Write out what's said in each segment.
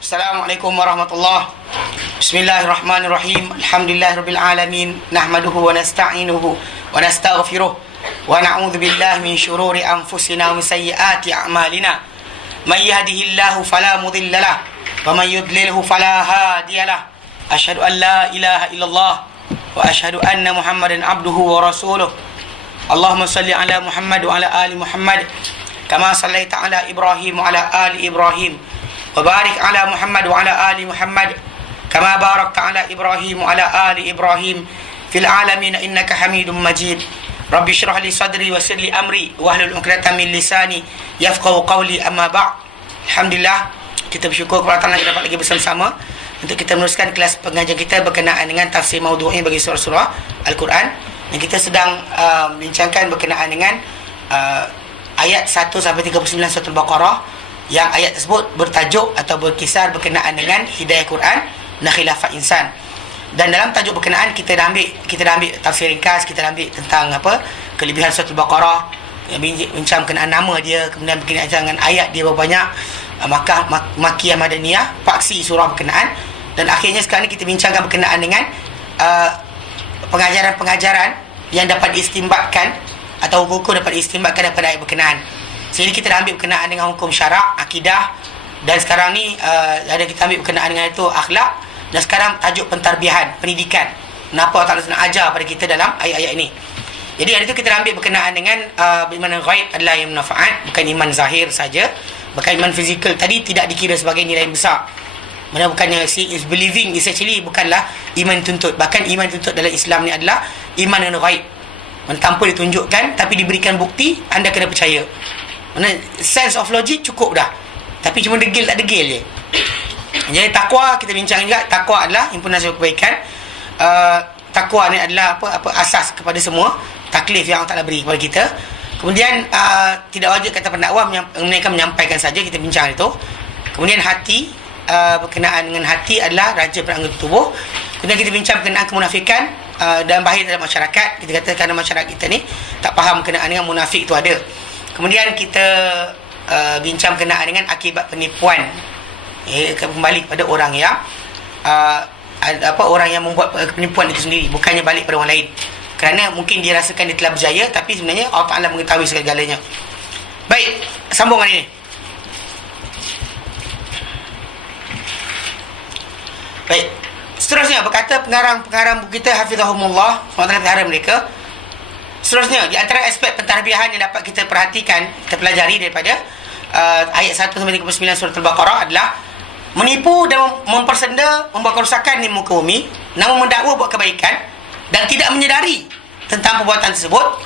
Assalamualaikum warahmatullahi. Bismillahirrahmanirrahim. Alhamdulillahirabbil alamin. Nahmaduhu wa nasta'inuhu wa nastaghfiruh wa na'udzu billahi min shururi anfusina wa min sayyiati a'malina. May yahdihillahu fala mudilla lahu wa may yudlilhu fala hadiya lahu. Asyhadu an la ilaha illallah wa asyhadu anna Muhammadan abduhu wa rasuluh. Allahumma salli ala Muhammad wa ala ali Muhammad kama sallaita ala Ibrahim wa ala ali Ibrahim. وبارك على محمد وعلى آل محمد كما باركت على إبراهيم وعلى آل إبراهيم في العالمين إنك حميد مجيد رب اشرح لي صدري ويسر لي أمري واحلل عقدة من لساني يفقهوا قولي أما بعد. Alhamdulillah, kita bersyukur kepada Allah kita dapat lagi bersama-sama untuk kita meneruskan kelas pengajian kita berkenaan dengan tafsir maudhu'i bagi surah-surah Al-Quran, dan kita sedang bincangkan berkenaan dengan ayat 1 sampai 39 surah Al-Baqarah, yang ayat tersebut bertajuk atau berkisar berkenaan dengan hidayah Quran dan khilafah insan. Dan dalam tajuk berkenaan kita dah ambil tafsir ringkas, kita dah ambil tentang kelebihan surah Al-Baqarah, bincang berkenaan nama dia, kemudian berkenaan dengan ayat dia berapa banyak, Makkah, Makkiyah, Madaniyah, faksi surah berkenaan, dan akhirnya sekarang ni kita bincangkan berkenaan dengan pengajaran-pengajaran yang dapat diistimbatkan atau hukum dapat diistimbatkan daripada ayat berkenaan. Jadi kita dah ambil berkenaan dengan hukum syarak, akidah, dan sekarang ni ada kita ambil berkenaan dengan itu akhlak, dan sekarang tajuk pentarbiahan, pendidikan. Kenapa Allah Ta'ala nak ajar pada kita dalam ayat-ayat ini. Jadi hari itu kita dah ambil berkenaan dengan bagaimana ghaib adalah yang manfaat, bukan iman zahir saja, bukan iman fizikal tadi tidak dikira sebagai nilai besar. Mana bukannya is believing is actually bukanlah iman tuntut. Bahkan iman tuntut dalam Islam ni adalah iman dengan ghaib. Tanpa ditunjukkan tapi diberikan bukti, anda kena percaya. Mana sense of logic cukup dah, tapi cuma degil tak degil je. Jadi takwa kita bincang juga. Takwa adalah himpunan kebaikan. Takwa ni adalah apa asas kepada semua taklif yang Allah Ta'ala beri kepada kita. Kemudian tidak wajib kata pendakwa mereka menyampaikan saja, kita bincang itu. Kemudian hati, berkenaan dengan hati adalah raja pada anggota tubuh. Kemudian kita bincang berkenaan kemunafikan dan bahaya dalam masyarakat. Kita kata kerana masyarakat kita ni tak faham berkenaan dengan munafik itu ada. Kemudian kita bincang berkenaan dengan akibat penipuan, kembali kepada orang yang orang yang membuat penipuan itu sendiri, bukannya balik pada orang lain. Kerana mungkin dia rasakan dia telah berjaya, tapi sebenarnya Allah Ta'ala mengetahui segala-galanya. Baik, sambung hari ini. Baik, seterusnya berkata pengarang buku kita Hafizahumullah, SWT pelihara mereka. Seterusnya, di antara aspek pentarbiahan yang dapat kita perhatikan, kita pelajari daripada ayat 1 sampai 39 surah Al-Baqarah adalah menipu dan mempersenda, membuat kerusakan di muka bumi, namun mendakwa buat kebaikan dan tidak menyedari tentang perbuatan tersebut.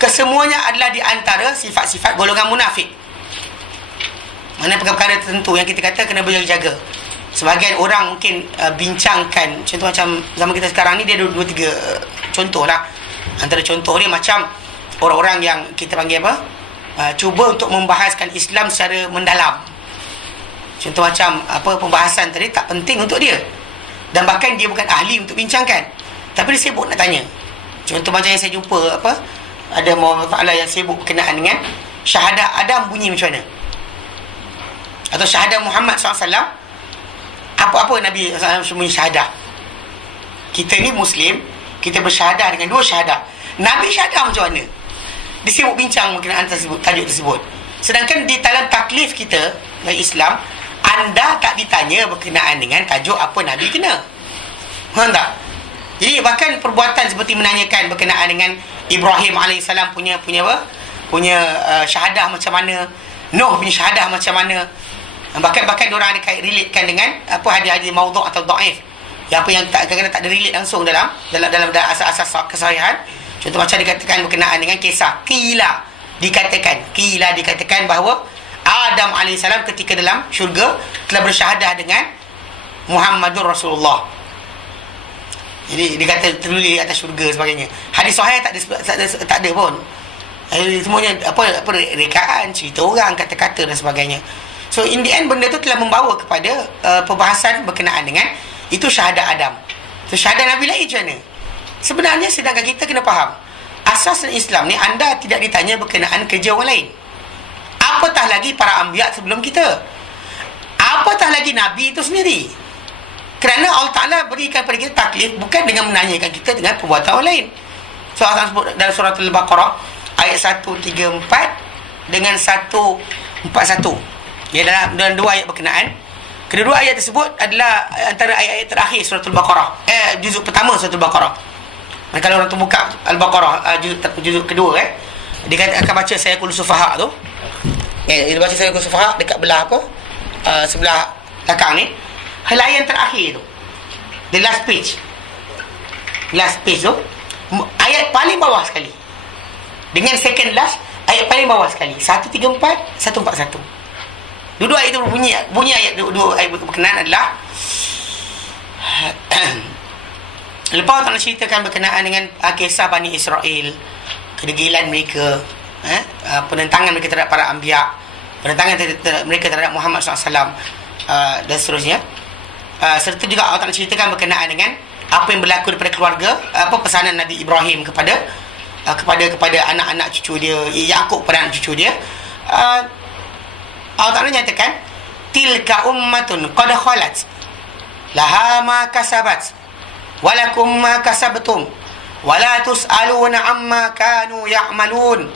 Kesemuanya adalah di antara sifat-sifat golongan munafik. Mana perkara-perkara tertentu yang kita kata kena berjaga-jaga. Sebahagian orang mungkin bincangkan, contoh macam zaman kita sekarang ni, dia ada 2-3 contoh lah. Antara contoh dia macam orang-orang yang kita panggil cuba untuk membahaskan Islam secara mendalam. Contoh macam pembahasan tadi tak penting untuk dia, dan bahkan dia bukan ahli untuk bincangkan, tapi dia sibuk nak tanya. Contoh macam yang saya jumpa ada masalah yang sibuk berkenaan dengan syahadah Adam bunyi macam mana, atau syahadah Muhammad SAW. Apa-apa Nabi SAW bunyi syahadah. Kita ni Muslim, kita bersyahadah dengan 2 syahadah. Nabi syahadah macam mana? Dia sibuk bincang berkenaan tersebut, tajuk tersebut. Sedangkan di dalam taklif kita dalam Islam, anda tak ditanya berkenaan dengan tajuk apa Nabi kena. Faham tak? Jadi bahkan perbuatan seperti menanyakan berkenaan dengan Ibrahim AS punya syahadah macam mana, Nuh punya syahadah macam mana. Bahkan diorang ada relatekan dengan hadis-hadis maudhu' atau dhaif, yang kadang-kadang tak ada relate langsung dalam asas-asas kesahihan. Contoh macam dikatakan berkenaan dengan kisah Qila dikatakan bahawa Adam AS ketika dalam syurga telah bersyahadah dengan Muhammadur Rasulullah. Jadi dia kata tertulis atas syurga sebagainya. Hadis sahih tak ada pun. Semuanya rekaan, cerita orang, kata-kata dan sebagainya. So in the end benda tu telah membawa kepada perbahasan berkenaan dengan itu syahadah Adam. So syahadah Nabi lain macam mana? Sebenarnya sedangkan kita kena faham asas Islam ni, anda tidak ditanya berkenaan kerja orang lain. Apatah lagi para anbiya sebelum kita. Apatah lagi Nabi itu sendiri. Kerana Allah Ta'ala berikan pada kita taklif bukan dengan menanyakan kita dengan perbuatan orang lain. So Allah sebut dalam surah Al-Baqarah ayat 134 dengan 141. Ya, dalam dua ayat berkenaan. Kedua ayat tersebut adalah antara ayat-ayat terakhir surah Al-Baqarah. Juzuk pertama surah Al-Baqarah. Dan kalau orang tu buka Al-Baqarah juzuk kedua, dia akan baca saya kul sufaha tu. Dia baca saya kul sufaha dekat belah apa? Sebelah belakang ni. Helaian terakhir tu, the last page tu, ayat paling bawah sekali, dengan second last ayat paling bawah sekali, 134 141. Dua ayat itu bunyi ayat dua ayat berkenaan adalah lepas Allah ceritakan berkenaan dengan kisah Bani Israel, kedegilan mereka, penentangan mereka terhadap para anbiya, penentangan mereka terhadap Muhammad SAW, dan seterusnya. Serta juga Allah Ta'ala ceritakan berkenaan dengan apa yang berlaku daripada keluarga, pesanan Nabi Ibrahim kepada anak-anak cucu dia, Yaqub pada anak cucu dia. Allah Ta'ala nyatakan tilka ummatun qad khalat laha ma kasabat walakum ma kasabtum wala tus'aluna amma kanu ya'malun.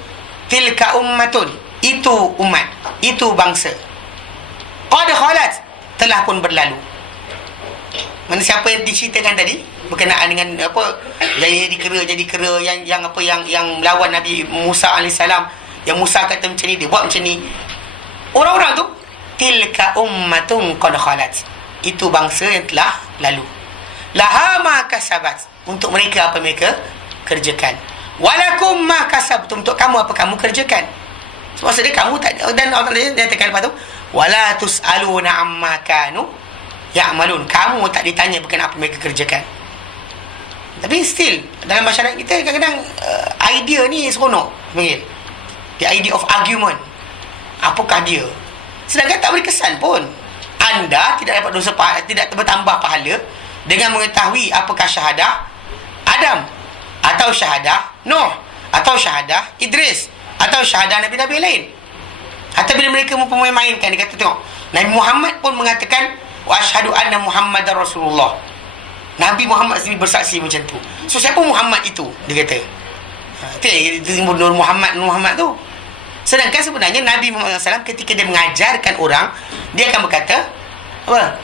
Tilka ummatun, itu umat, itu bangsa, qad khalat, telah pun berlalu. Mana siapa yang diceritakan tadi berkenaan dengan apa jadi kera yang melawan Nabi Musa alaihissalam, yang Musa kata macam ni, dia buat macam ni. Orang-orang tu tilka ummatun qad khalat, itu bangsa yang telah lalu. Laha ma kasabat, untuk mereka apa mereka kerjakan. Walakum ma kasabtum, untuk kamu apa kamu kerjakan. Maksudnya kamu tak, dan Allah nyatakan lepas tu wala tusaluna amma kanu ya'malun, kamu tak ditanya bukan apa mereka kerjakan. Tapi still dalam masyarakat kita kadang-kadang idea ni seronok panggil, the idea of argument. Apakah dia? Sedangkan tak beri kesan pun. Anda tidak dapat dosa, tidak bertambah pahala dengan mengetahui apakah syahadah Adam, atau syahadah Nuh, atau syahadah Idris, atau syahadah Nabi-Nabi lain. Atau bila mereka memainkan, dia kata tengok, Nabi Muhammad pun mengatakan wa asyhadu anna Muhammadar Rasulullah. Nabi Muhammad sendiri bersaksi macam tu. So siapa Muhammad itu? Dia kata. Itu simbol Nur Muhammad tu. Sedangkan sebenarnya Nabi Muhammad SAW ketika dia mengajarkan orang, dia akan berkata apa?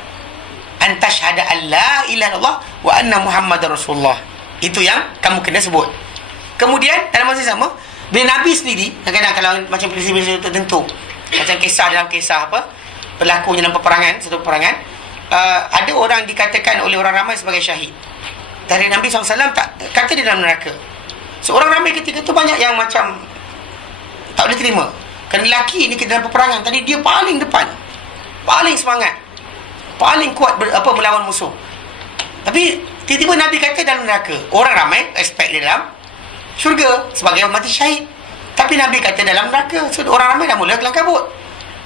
Anta syahada an la ilaha illallah wa anna Muhammadar Rasulullah. Itu yang kamu kena sebut. Kemudian dalam masa sama, bila Nabi sendiri, kadang-kadang kalau macam peristiwa tertentu, macam dalam kisah apa, berlakunya dalam satu peperangan, ada orang dikatakan oleh orang ramai sebagai syahid. Dari Nabi SAW tak kata dia dalam neraka. Seorang ramai ketika tu banyak yang macam tak boleh terima. Kerana lelaki ni dalam peperangan tadi dia paling depan, paling semangat, paling kuat melawan musuh. Tapi tiba-tiba Nabi kata dalam neraka. Orang ramai expect dia dalam syurga sebagai mati syahid. Tapi Nabi kata dalam neraka. So orang ramai dah mula kelang kabut.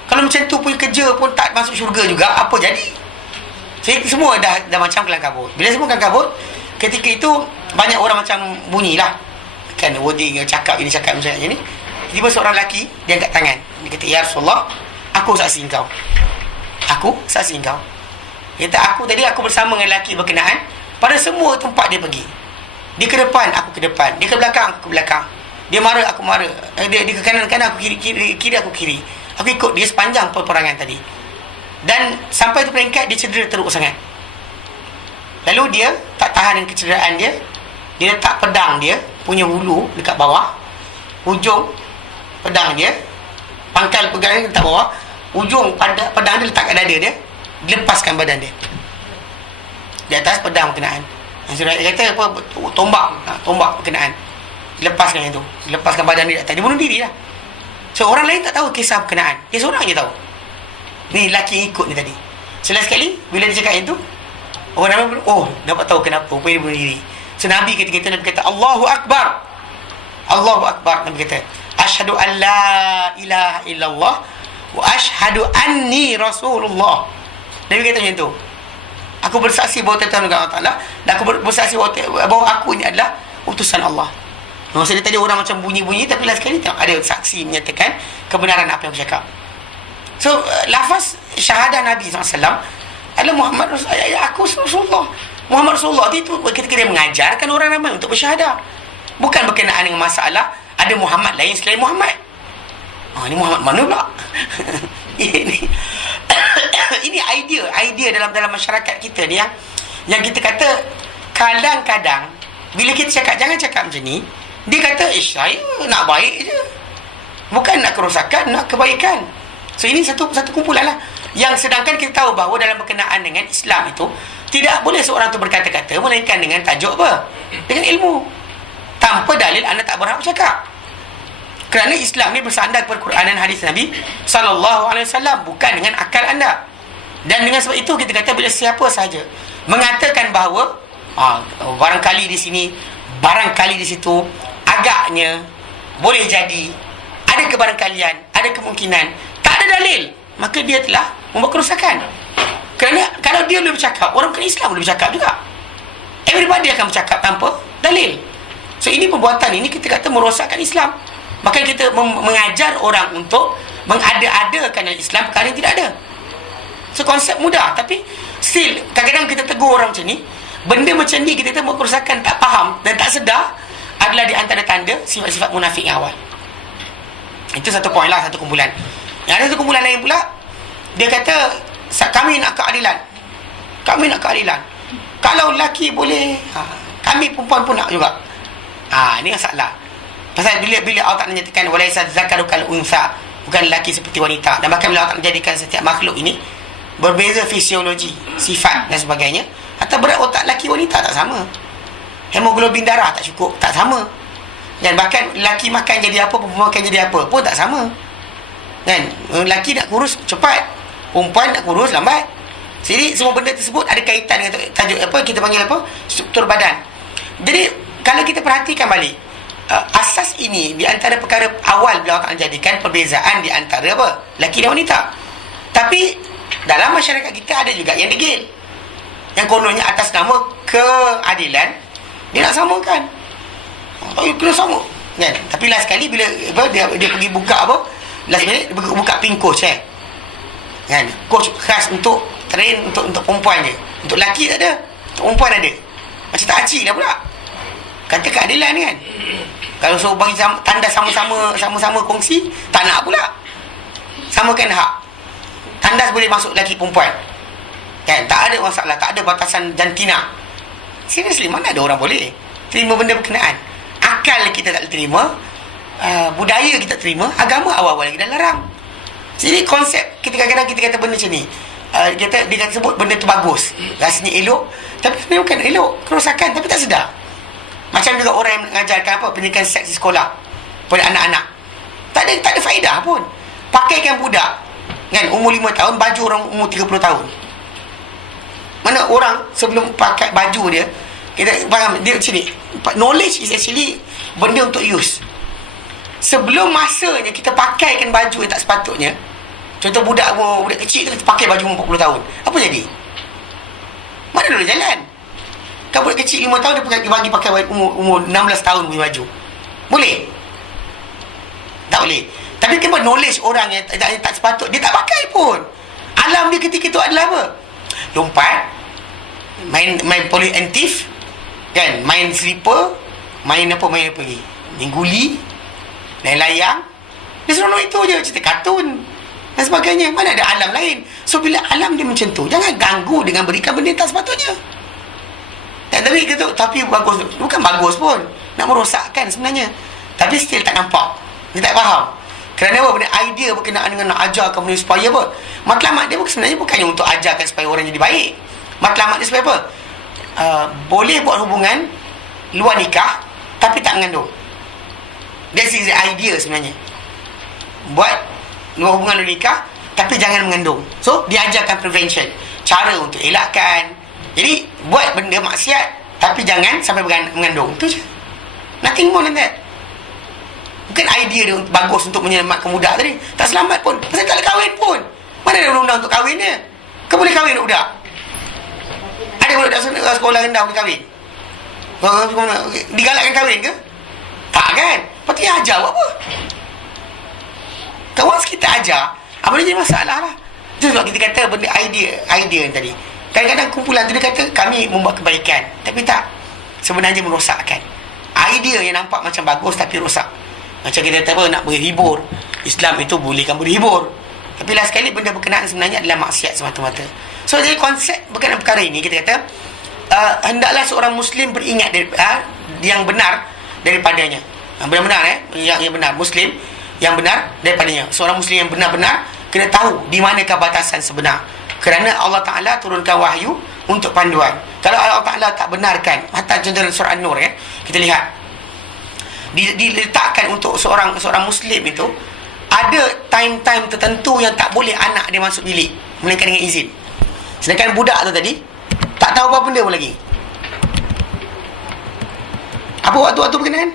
Kalau macam tu punya kerja pun tak masuk syurga juga, apa jadi? Jadi semua dah macam kelang kabut. Bila semua kelang kabut, ketika itu banyak orang macam bunyilah. Kan wording cakap ini cakap macam ni. Tiba seorang lelaki dia angkat tangan. Dia kata, "Ya Rasulullah, aku saksi engkau. Aku saksi engkau." Dia kata, aku bersama dengan lelaki berkenaan pada semua tempat dia pergi. Dia ke depan, aku ke depan. Dia ke belakang, aku ke belakang. Dia marah, aku marah. Dia ke kanan, aku kiri, aku kiri. Aku ikut dia sepanjang peperangan tadi. Dan sampai tu peringkat dia cedera teruk sangat. Lalu dia tak tahan dengan kecederaan dia. Dia letak pedang dia punya hulu dekat bawah. Hujung pedang dia, pangkal pegang dia letak bawah. Ujung pedang dia letak kat dada dia. Lepaskan badan dia. Di atas pedang berkenaan. Dia kata apa, tombak berkenaan. Lepaskan yang tu. Lepaskan badan dia. Dia bunuh diri lah. So orang lain tak tahu kisah berkenaan. Dia seorang je tahu. Ni lelaki ikut ni tadi. Selagi sekali bila dia cakap itu, orang ramai dapat tahu kenapa dia bunuh diri. So Nabi ketika itu Nabi kata Allahu Akbar. Allahu Akbar. Nabi kata asyhadu an la ilaha illallah wa asyhadu anni Rasulullah. Nabi kata macam tu. Aku bersaksi bahawa Tuhan Allah Ta'ala, dan aku bersaksi bahawa aku ini adalah utusan Allah. Maksudnya tadi orang macam bunyi-bunyi, tapi last sekali ada saksi menyatakan kebenaran apa yang aku cakap. So lafaz syahadah Nabi SAW adalah Muhammad aku Rasulullah. Muhammad Rasulullah itu ketika dia mengajarkan orang ramai untuk bersyahadah, bukan berkenaan dengan masalah ada Muhammad lain selain Muhammad. Ini Muhammad mana pula? ini idea dalam masyarakat kita ni yang kita kata kadang-kadang bila kita cakap jangan cakap macam ni, dia kata saya nak baik je, bukan nak kerosakan, nak kebaikan. So ini satu kumpulan lah. Yang sedangkan kita tahu bahawa dalam berkenaan dengan Islam itu tidak boleh seorang tu berkata-kata melainkan dengan tajuk apa? Dengan ilmu. Tanpa dalil anda tak berhak bercakap. Kerana Islam ni bersandar kepada Quran dan hadis Nabi SAW, bukan dengan akal anda. Dan dengan sebab itu kita kata bila siapa sahaja mengatakan bahawa barangkali di sini, barangkali di situ, agaknya, boleh jadi, ada kebarangkalian, ada kemungkinan, tak ada dalil, maka dia telah membuat kerosakan. Kerana kalau dia boleh bercakap, orang bukan Islam boleh bercakap juga. Everybody akan bercakap tanpa dalil. So ini perbuatan ini kita kata merosakkan Islam. Maka kita mengajar orang untuk mengada-adakan Islam perkara yang tidak ada. So konsep mudah, tapi still kadang-kadang kita tegur orang macam ni. Benda macam ni kita membuat kerosakan, tak faham dan tak sedar, adalah di antara tanda sifat-sifat munafik yang awal. Itu satu poin lah, satu kumpulan. Yang ada satu kumpulan lain pula, dia kata kami nak keadilan. Kami nak keadilan. Kalau lelaki boleh, kami perempuan pun nak juga. Ini masalah. Pasal bila Allah tak menyatakan walaisa zakaru kal unsa, bukan lelaki seperti wanita, dan bahkan bila Allah tak menjadikan setiap makhluk ini berbeza fisiologi, sifat dan sebagainya, atau berat otak lelaki wanita tak sama, hemoglobin darah tak cukup, tak sama, dan bahkan lelaki makan jadi apa, perempuan makan jadi apa pun tak sama kan. Lelaki nak kurus cepat, perempuan nak kurus lambat. Jadi semua benda tersebut ada kaitan dengan tajuk apa kita panggil apa, struktur badan. Jadi kalau kita perhatikan balik, asas ini di antara perkara awal bila Allah jadikan perbezaan di antara apa, lelaki dan wanita. Tapi dalam masyarakat kita ada juga yang degil, yang kononnya atas nama keadilan dia nak samakan. Kena sama kan. Tapi last sekali bila dia pergi buka apa, last minute dia buka pink coach kan, coach khas untuk train untuk perempuan je, untuk lelaki tak ada, untuk perempuan ada. Macam tak acik dah pula. Kata keadilan kan. Kalau suruh bagi tanda sama-sama kongsi, tak nak pula. Samakan hak. Tandas boleh masuk lelaki perempuan kan, tak ada masalah, tak ada batasan jantina. Seriously, mana ada orang boleh terima benda berkenaan? Akal kita tak terima, budaya kita terima, agama awal-awal kita larang. Jadi konsep kita kadang-kadang kita kata benda macam ni, dia sebut benda tu bagus, rasanya elok, tapi sebenarnya bukan elok, kerosakan tapi tak sedar. Macam juga orang yang mengajarkan apa, pendidikan seks di sekolah pada anak-anak, tak ada faedah pun. Pakaikan budak kan umur 5 tahun baju orang umur 30 tahun. Mana orang sebelum pakai baju dia, kita faham dia macam ni. Knowledge is actually benda untuk use. Sebelum masanya kita pakaikan baju yang tak sepatutnya, contoh budak kecil kita pakai baju umur 40 tahun, apa jadi? Mana dulu jalan? Kan budak kecil 5 tahun dia bagi pakai umur 16 tahun punya baju, boleh? Tak boleh. Tapi kenapa knowledge orang yang tak sepatut dia tak pakai pun? Alam dia ketika itu adalah apa? Lompat, main poliantif kan, main slipper, main apa lagi, main guli, main layang. Dia seronok itu je, cerita kartun dan sebagainya. Mana ada alam lain? So bila alam dia macam tu, jangan ganggu dengan berikan benda yang tak sepatutnya. Dan tapi bagus, bukan bagus pun, nak merosakkan sebenarnya. Tapi still tak nampak, dia tak faham. Kerana apa? Benda idea berkenaan dengan nak ajarkan benda supaya apa? Matlamat dia sebenarnya bukannya untuk ajarkan supaya orang jadi baik. Matlamat dia supaya apa? Boleh buat hubungan luar nikah tapi tak mengandung. That's the idea sebenarnya. Buat luar hubungan luar nikah tapi jangan mengandung. So diajarkan prevention, cara untuk elakkan. Jadi buat benda maksiat tapi jangan sampai mengandung. Itu je. Nothing more than that. Bukan idea dia bagus untuk menyelamatkan budak tadi, tak selamat pun. Pasal tak boleh kahwin pun. Mana ada undang-undang untuk kahwin dia? Kau boleh kahwin budak? Ada budak sekolah rendah boleh kahwin? Digalakkan kahwin ke? Tak kan? Lepas tu dia ajar buat apa? Kawan kita ajar, Boleh jadi masalah lah. Itu sebab kita kata benda idea yang tadi. Kadang-kadang kumpulan tu dia kata kami membuat kebaikan, tapi tak, sebenarnya merosakkan. Idea yang nampak macam bagus tapi rosak. Macam kita kata nak berhibur, Islam itu bolehkan berhibur, tapi last sekali benda berkenaan sebenarnya adalah maksiat semata-mata. So jadi konsep berkenaan perkara ini kita kata hendaklah seorang Muslim beringat yang benar daripadanya. Benar-benar yang benar, Muslim yang benar daripadanya. Seorang Muslim yang benar-benar kena tahu di manakah batasan sebenar, kerana Allah Ta'ala turunkan wahyu untuk panduan. Kalau Allah Ta'ala tak benarkan, hatta contoh dalam surah An-Nur kita lihat diletakkan untuk seorang Muslim itu ada time-time tertentu yang tak boleh anak dia masuk bilik melainkan dengan izin. Sedangkan budak tu tadi tak tahu apa benda pun lagi. Apa waktu-waktu berkenaan?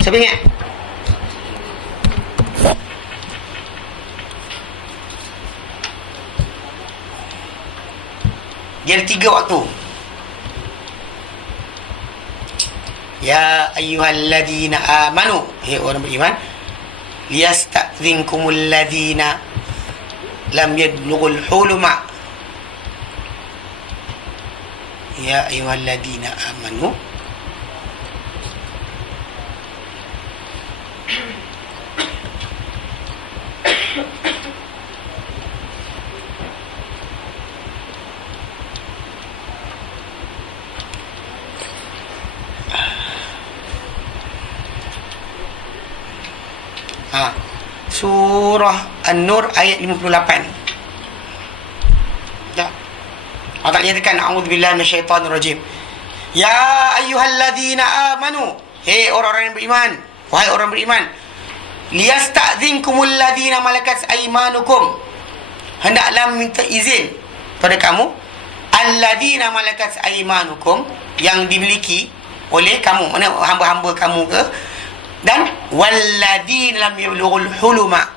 Siapa ingat? Dia ada 3 waktu. Ya ayyuhalladzina amanu, hai orang beriman, liyasta'dzinkumul ladzina lam yablughul huluma. Ya ayyuhalladzina amanu, surah An-Nur ayat 58. Ya. Allah nyatakan a'udzubillahi minasyaitonirrajim. Ya ayyuhalladzina amanu, hei orang-orang yang beriman, wahai orang beriman, liyasta'dzinkumul ladzina malakat aymanukum, hendaklah minta izin pada kamu, alladzina malakat aymanukum, yang dimiliki oleh kamu, mana hamba-hamba kamu ke, dan walladzina lam yablughul huluma,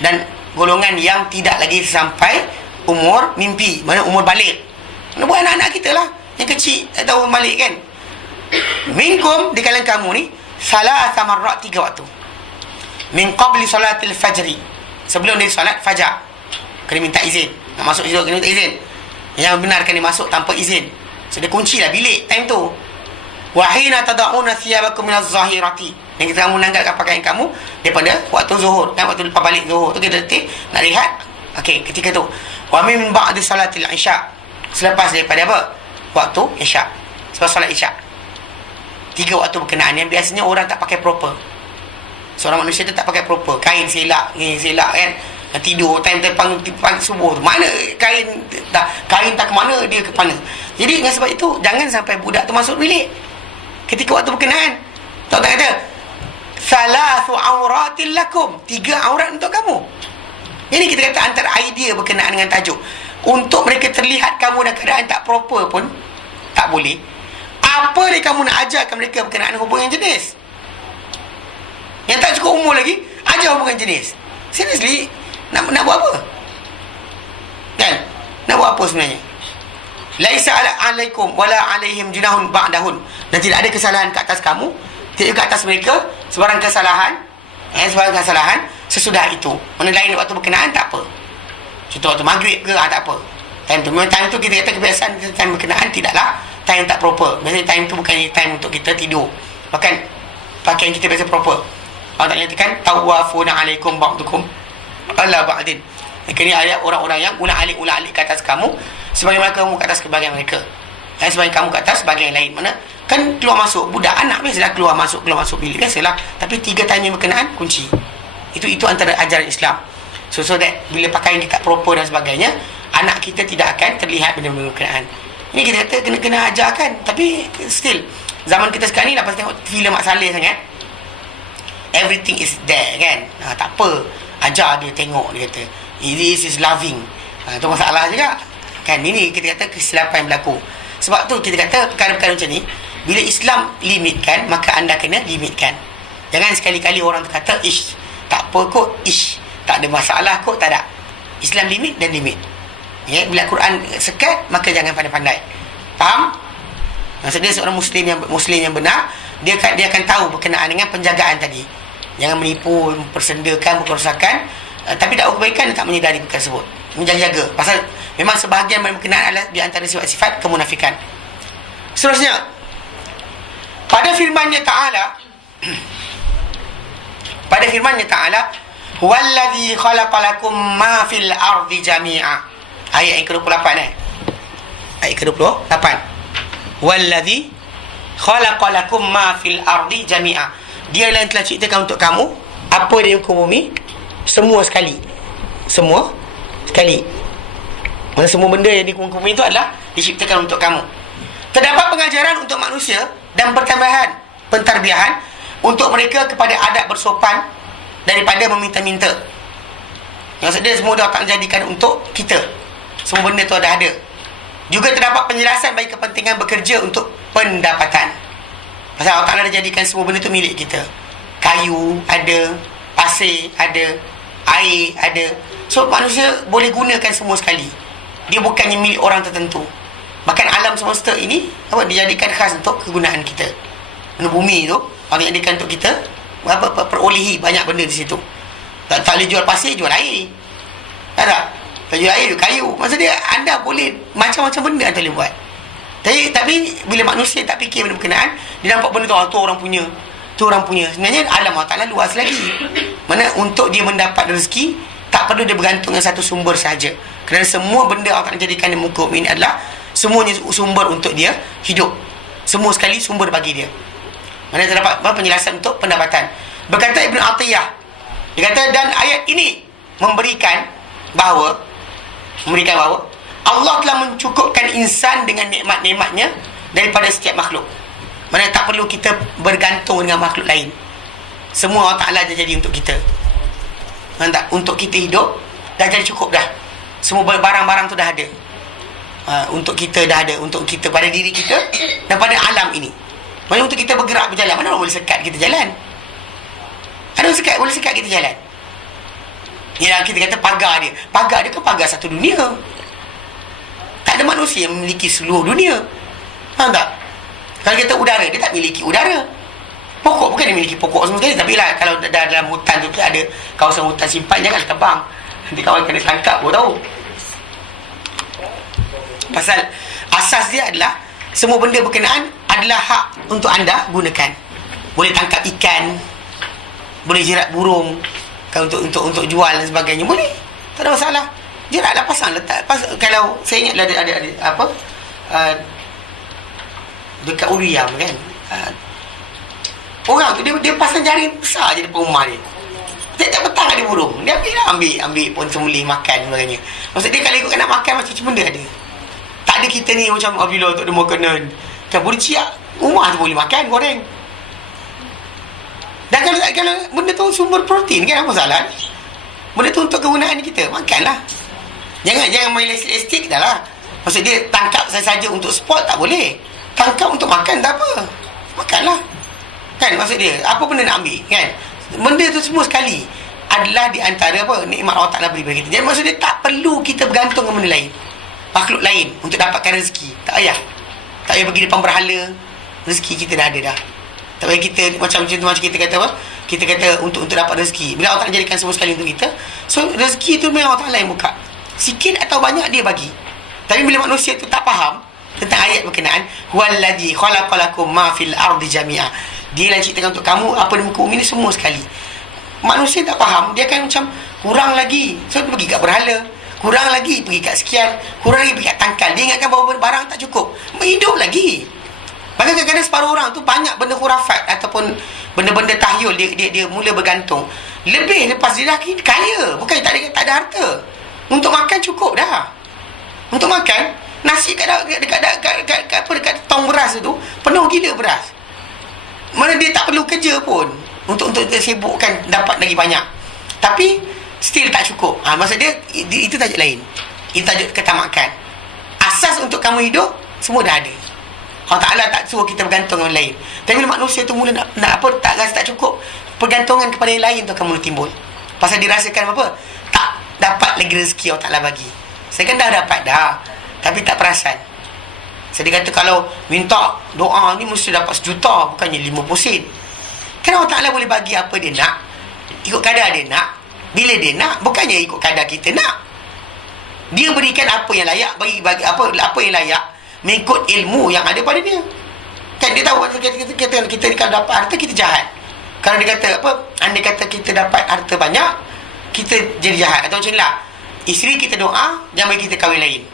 dan golongan yang tidak lagi sampai umur mimpi, mana umur balik. Mana buat anak-anak kita lah yang kecil tak tahu balik kan. Minkum, di kalangan kamu ni, salasa marrat, 3 waktu. Min qabli salatil fajri, sebelum dia solat fajar kena minta izin. Nak masuk situ kena minta izin. Yang benar kena masuk tanpa izin. So dia kunci lah bilik time tu. Wahina tada'una thiyabakum minaz zahirati, yang kita kamu menanggalkan pakaian kamu daripada waktu zuhur, kan, waktu lepas balik zuhur tu kita letih nak lihat. Okey, ketika tu wa min ba'di salatil isya, selepas daripada apa? Waktu isya, selepas solat isya. 3 waktu berkenaan yang biasanya orang tak pakai proper. Seorang manusia tu tak pakai proper. Kain selak kan, tidur time pagi subuh tu, mana kain tak ke mana, dia ke mana. Jadi dengan sebab itu jangan sampai budak tu masuk bilik ketika waktu berkenaan. Tak kata salasu auratil lakum, 3 aurat untuk kamu. Ini kita kata antara idea berkenaan dengan tajuk. Untuk mereka terlihat kamu dalam keadaan tak proper pun tak boleh. Apa dia kamu nak ajarkan mereka berkenaan hubungan jenis? Yang tak cukup umur lagi ajar hubungan jenis. Seriously, nak buat apa? Kan? Nak buat apa sebenarnya? Laisa alaikum wala alaihim junahun ba'dahun, dan tidak ada kesalahan ke atas kamu, tidak ke atas mereka sebarang kesalahan, sesudah itu. Mana lain waktu berkenaan tak apa. Contoh waktu maghrib ke, tak apa. Time tu kita kata kebiasaan time berkenaan tidaklah time tak proper. Biasanya time tu bukan time untuk kita tidur. Bahkan pakaian kita biasa proper. Allah tak nyatakan tawafuna alaikum ba'dukum ala ba'din. Ini ayat orang-orang yang ulang-alik ke atas kamu sebagaimana kamu ke atas kebahagiaan mereka. Sebagaimana kamu ke atas bahagian lain. Mana kan keluar masuk, budak anak biasalah keluar masuk bilik biasalah. Tapi 3 time yang berkenaan kunci. Itu antara ajaran Islam. So that bila pakaian kita proper dan sebagainya, anak kita tidak akan terlihat benda-benda berkenaan. Ini kita kata kena ajarkan. Tapi still zaman kita sekarang ni lepas tengok filem Mak Saleh sangat, everything is there kan. Tak apa, ajar dia tengok, dia kata this is loving. Itu masalah juga kan. Ini kita kata kesilapan yang berlaku. Sebab tu kita kata perkara-perkara macam ni, bila Islam limitkan, maka anda kena limitkan. Jangan sekali-kali orang kata ish, tak apa kot, ish, tak ada masalah kot, tak ada. Islam limit dan limit. Ya, bila Quran sekat, maka jangan pandai-pandai. Faham? Maksudnya seorang muslim yang benar, dia akan tahu berkenaan dengan penjagaan tadi. Jangan menipu, mempersendakan, kerosakan, Tapi dakwa kebaikan dia tak menyedari perkara tersebut, menjaga-jaga. Pasal memang sebahagian berkenaan adalah di antara sifat-sifat kemunafikan. Seterusnya, pada firman-Nya Ta'ala, "Huwallazi khalaqalakum ma fil ardi jami'a." Ayat yang ke-28 Ayat ke-28. "Wallazi khalaqalakum ma fil ardi jami'a." Dia yang telah ciptakan untuk kamu apa di muka bumi semua sekali. Semua sekali. Mana semua benda yang di muka bumi itu adalah diciptakan untuk kamu. Terdapat pengajaran untuk manusia dan pertambahan pentarbiahan untuk mereka kepada adab bersopan daripada meminta-minta. Maksud dia semua dah tak jadikan untuk kita. Semua benda tu ada. Juga terdapat penjelasan bagi kepentingan bekerja untuk pendapatan. Pasal Allah Ta'ala dah jadikan semua benda tu milik kita. Kayu ada, pasir ada, air ada. So manusia boleh gunakan semua sekali. Dia bukannya milik orang tertentu. Bahkan alam semesta ini dijadikan khas untuk kegunaan kita. Bumi tu Allah jadikan untuk kita perolehi banyak benda di situ. Tak boleh jual pasir, jual air. Tak jual air, jual kayu. Maksud dia anda boleh macam-macam benda anda boleh buat. Tapi bila manusia tak fikir benda berkenaan, dia nampak benda tu orang punya, tu orang punya. Sebenarnya alam Allah Ta'ala luas lagi. Mana untuk dia mendapat rezeki tak perlu dia bergantung dengan satu sumber sahaja. Kerana semua benda Allah Ta'ala jadikan di muka bumi ini adalah semuanya sumber untuk dia hidup. Semua sekali sumber bagi dia. Mana terdapat penjelasan untuk pendapatan. Berkata Ibn Atiyah, dia kata, dan ayat ini memberikan bahawa Allah telah mencukupkan insan dengan nikmat-nikmatnya daripada setiap makhluk. Mana tak perlu kita bergantung dengan makhluk lain. Semua Allah Ta'ala dah jadi untuk kita. Tak? Untuk kita hidup dah jadi cukup dah. Semua barang-barang tu dah ada. Untuk kita dah ada. Untuk kita, pada diri kita dan pada alam ini. Mana untuk kita bergerak berjalan, mana orang boleh sekat kita jalan? Ada orang boleh sekat kita jalan? Ya, kita kata pagar dia kan pagar satu dunia. Tak ada manusia yang memiliki seluruh dunia. Faham tak? Kalau kita udara, dia tak memiliki udara. Pokok bukan dia memiliki pokok semua sekali. Tapi lah, kalau dalam hutan tu ada kawasan hutan simpan, jangan terbang. Nanti kawan kena tangkap pun tahu. Pasal asas dia adalah semua benda berkenaan adalah hak untuk anda gunakan. Boleh tangkap ikan, boleh jerat burung, untuk jual dan sebagainya, boleh. Tak ada masalah. Jeratlah, pasang letak. Kalau saya ingatlah ada apa? Dekat Uriam kan. Orang tu dia pasang jaring besar je depan rumah dia. Setiap petang ada burung. Dia ambil pun semulih makan sebagainya. Maksud dia kalau ikutkan nak makan macam benda ada. Tak ada kita ni macam bila tak ada makanan. Kan boleh ciak. Rumah tu boleh makan goreng. Dan kalau benda tu sumber protein kan, apa masalah ni? Benda tu untuk kegunaan kita, makanlah. Jangan main estik dah lah. Maksud dia tangkap saja untuk sport tak boleh. Tangkap untuk makan tak apa. Makanlah. Kan maksud dia, apa benda nak ambil kan? Benda tu semua sekali adalah di antara nikmat Allah Ta'ala beri kepada kita. Jadi maksud dia tak perlu kita bergantung dengan benda lain, makhluk lain untuk dapatkan rezeki. Tak payah pergi depan berhala. Rezeki kita dah ada dah. Tak payah kita macam kita kata apa? Kita kata untuk dapat rezeki. Bila Allah Ta'ala jadikan semua sekali untuk kita, so rezeki tu memang Allah Ta'ala yang buka. Sikit atau banyak dia bagi. Tapi bila manusia tu tak faham tentang ayat berkenaan, huwallazi khalaqalakum ma fil ardi jami'a, dia yang ciptakan untuk kamu apa di muka bumi ni semua sekali. Manusia tak faham, dia akan macam kurang lagi, so dia pergi kat berhala, kurang lagi pergi kat sekian, kurang lagi pergi kat tangkal. Dia ingatkan bahawa barang tak cukup, hidup lagi. Maka kadang-kadang separuh orang tu banyak benda khurafat ataupun benda-benda tahyul, dia mula bergantung. Lebih lepas dia dah kaya, bukan tak ada harta. Untuk makan cukup dah. Untuk makan nasi dekat tong beras tu penuh gila beras. Mana dia tak perlu kerja pun untuk sibukkan dapat lagi banyak. Tapi still tak cukup. Maksud dia itu tajuk lain. Itu tajuk ketamakan. Asas untuk kamu hidup semua dah ada. Allah Ta'ala tak suruh kita bergantung dengan lain. Tapi bila manusia tu mula nak tak rasa tak cukup, pergantungan kepada yang lain tu akan mula timbul. Pasal dirasakan apa? Tak dapat lagi rezeki Allah Ta'ala bagi. Saya kan dah dapat dah, tapi tak perasan. Saya kata kalau minta doa ni mesti dapat 1 juta, bukannya 50 sen. Kan Allah Ta'ala boleh bagi apa dia nak, ikut kadar dia nak. Bila dia nak, bukannya ikut kadar kita nak. Dia berikan apa yang layak, bagi apa yang layak mengikut ilmu yang ada pada dia. Kan dia tahu kita ni kalau dapat harta kita jahat. Kalau dia kata apa, andai kata kita dapat harta banyak, kita jadi jahat. Atau macam inilah, isteri kita doa jangan bagi kita kahwin lain.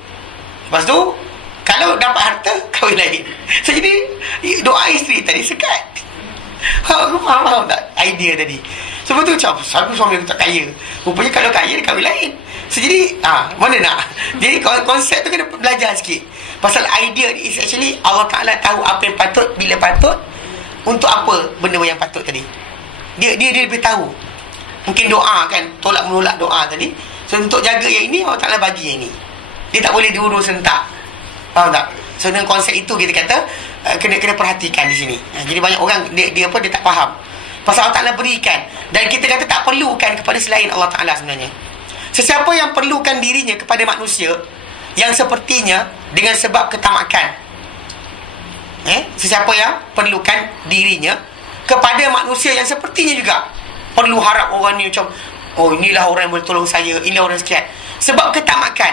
Lepas tu kalau dapat harta, kahwin lain. So jadi doa isteri tadi sekat. Faham tak idea tadi? Sebab tu macam satu suami aku tak kaya, rupanya kalau kaya dia kahwin lain. So jadi mana nak. Jadi konsep tu kena belajar sikit. Pasal idea is actually Allah Ta'ala tahu apa yang patut, bila patut, untuk apa benda yang patut tadi. Dia lebih tahu. Mungkin doa kan, tolak menolak doa tadi. So untuk jaga yang ini, Allah Ta'ala bagi yang ini. Dia tak boleh diurus sentak. Faham tak? So dengan konsep itu kita kata kena perhatikan di sini. Jadi banyak orang dia tak faham. Pasal Allah Ta'ala berikan, dan kita kata tak perlukan kepada selain Allah Ta'ala sebenarnya. Sesiapa yang perlukan dirinya kepada manusia yang sepertinya dengan sebab ketamakan, sesiapa yang perlukan dirinya kepada manusia yang sepertinya juga perlu harap orang ni macam, oh inilah orang yang boleh tolong saya, inilah orang sekian, sebab ketamakan,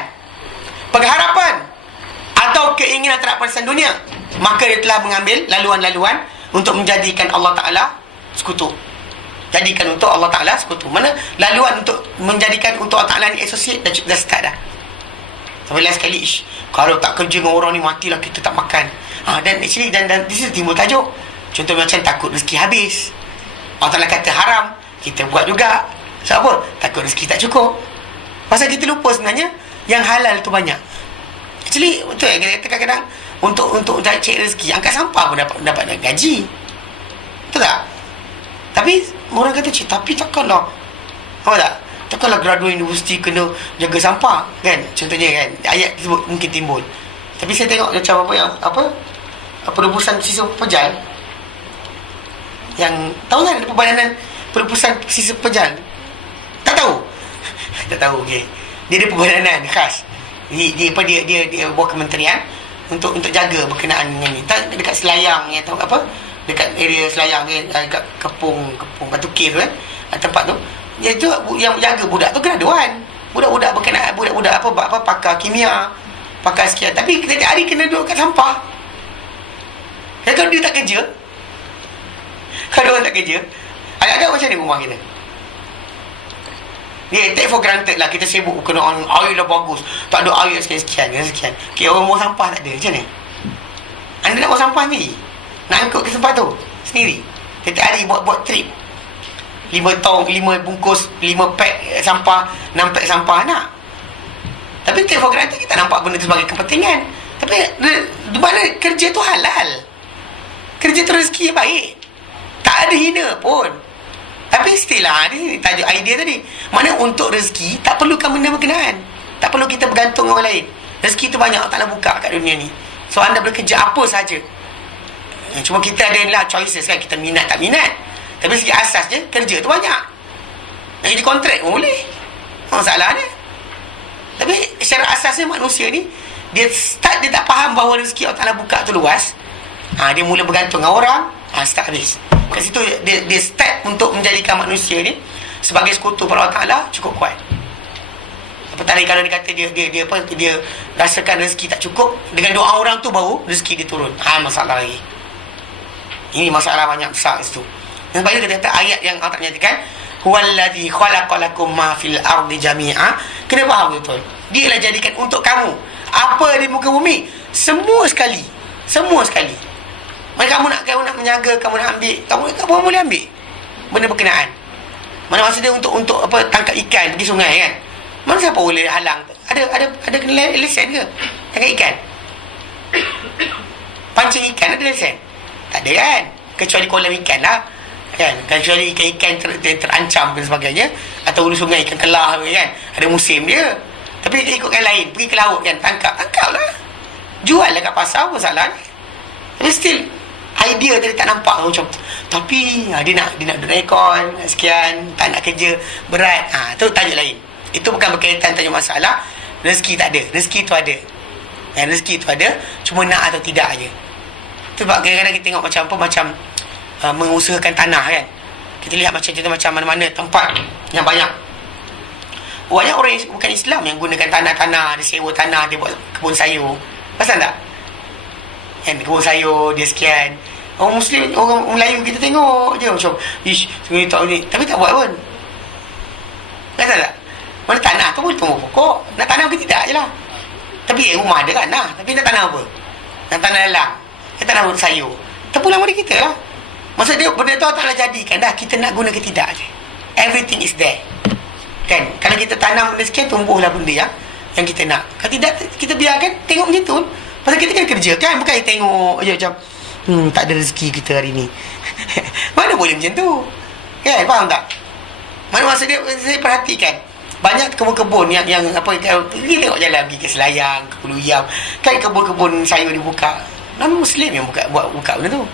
pengharapan atau keinginan terhadap perasaan dunia, maka dia telah mengambil laluan-laluan untuk menjadikan Allah Ta'ala sekutu. Jadikan untuk Allah Ta'ala sekutu. Mana laluan untuk menjadikan untuk Allah Ta'ala ni associate dah start dah. Sampai last sekali, kalau tak kerja dengan orang ni, matilah kita tak makan. Dan actually dan di situ timbul tajuk. Contoh macam takut rezeki habis. Allah Ta'ala kata haram, kita buat juga. Sebab apa? Takut rezeki tak cukup. Pasal kita lupa sebenarnya yang halal tu banyak. Actually betul kita kata kadang-kadang untuk cari rezeki, angkat sampah pun dapat gaji. Betul tak? Tapi orang kata, tapi takkanlah, apa tak? Takkanlah graduate universiti kena jaga sampah, kan? Contohnya kan, ayat tersebut mungkin timbul. Tapi saya tengok macam perebusan sisa pejal. Yang tahu kan perbadanan perebusan sisa pejal? Tak tahu? Tak tahu, okey. Dia ada perbadanan khas. Dia buat kementerian untuk jaga berkenaan dengan ni. Dekat Selayang ni, tahu apa? Dekat area Selayang ni, dekat Kepung Batu Cave tu kan, tempat tu. Itu yang jaga budak tu graduan. Budak-budak berkenaan, budak-budak apa pakar kimia, pakar sekian. Tapi setiap hari kena duduk kat sampah. Dan kalau dia tak kerja, kalau orang tak kerja, ada macam ni rumah kita. Dia take for granted lah, kita sibuk kena air lah bagus, tak ada air sekian. Okay, orang buang sampah tak ada, macam ni. Anda nak buang sampah sendiri, nak angkut ke tempat tu sendiri, setiap hari buat trip 5 bungkus 5 pack sampah, 6 pack sampah nak. Tapi take for granted, kita nampak benda tu sebagai kepentingan. Tapi di mana kerja tu halal, kerja tu rezeki yang baik, tak ada hina pun. Tapi still lah, ni tajuk idea tadi. Mana untuk rezeki tak perlukan benda berkenaan, tak perlu kita bergantung orang lain. Rezeki tu banyak Allah Ta'ala buka kat dunia ni. So anda boleh kerja apa saja. Cuma kita adalah choices kan, kita minat tak minat. Tapi segi asasnya kerja tu banyak. Nak jadi kontrak pun boleh, masalah dia. Tapi secara asasnya manusia ni, dia tak faham bahawa rezeki Allah Ta'ala buka tu luas. Dia mula bergantung dengan orang, start habis. Kat situ dia start untuk menjadikan manusia ni sebagai sekutu pada Allah Ta'ala cukup kuat. Apatah lagi kalau dia kata dia rasakan rezeki tak cukup, dengan doa orang tu baru rezeki dia turun. Masalah lagi. Ini masalah banyak besar kat situ. Dan sebab itu kita kata ayat yang Allah nyatakan, huwallazi khalaqalakum ma fil ardi jami'a. Kena faham betul. Dia lah jadikan untuk kamu apa di muka bumi semua sekali. Mana kamu nak menjaga, kamu nak ambil, kamu boleh ambil benda berkenaan. Mana masa dia untuk apa, tangkap ikan pergi sungai kan, mana siapa boleh halang? Ada kena lesen ke tangkap ikan? Pancing ikan ada lesen? Tak ada kan, kecuali kolam ikan lah kan, kecuali ikan terancam dan sebagainya, atau hulu sungai ikan kelah kan, ada musim dia. Tapi ikutkan lain, pergi ke laut kan, tangkap lah, jual lah kat pasar, apa masalah ni? Tapi still idea tadi tak nampak macam, tapi dia nak duduk aircon sekian, tak nak kerja berat. Tu tajuk lain. Itu bukan berkaitan tajuk masalah rezeki tak ada. Rezeki tu ada. Rezeki tu ada, cuma nak atau tidak aja. Sebab kadang-kadang kita tengok macam mengusahakan tanah kan. Kita lihat macam contoh macam mana-mana tempat yang banyak banyak orang yang bukan Islam yang gunakan tanah-tanah, dia sewa tanah, dia buat kebun sayur. Pasal tak? Kan kebun sayur dia sekian. Orang Muslim, orang Melayu kita tengok je macam ish, ni tak ni, tapi tak buat pun. Pasal tak? Mana tanah tu boleh tumbuh pokok. Nak tanam ke tidak je lah. Tapi rumah ada tanah, tapi nak tanam apa? Nak tanam lelang, nak tanam sayur. Terpulang pada kita lah. Maksud dia benda tu Allah jadikan dah, kita nak guna ke tidak je. Everything is there. Kan? Kalau kita tanam benda sekian, tumbuhlah benda yang kita nak. Kalau tidak, kita biarkan tengok macam tu. Pasal kita kan kerja kan, bukan tengok je macam tak ada rezeki kita hari ni. Mana boleh macam tu? Kan? Faham tak? Mana maksud dia, saya perhatikan banyak kebun-kebun yang apa, kita tengok jalan pergi ke Selayang, ke Pulau Yam, kan kebun-kebun sayur dibuka. Nama Muslim yang buka benda tu.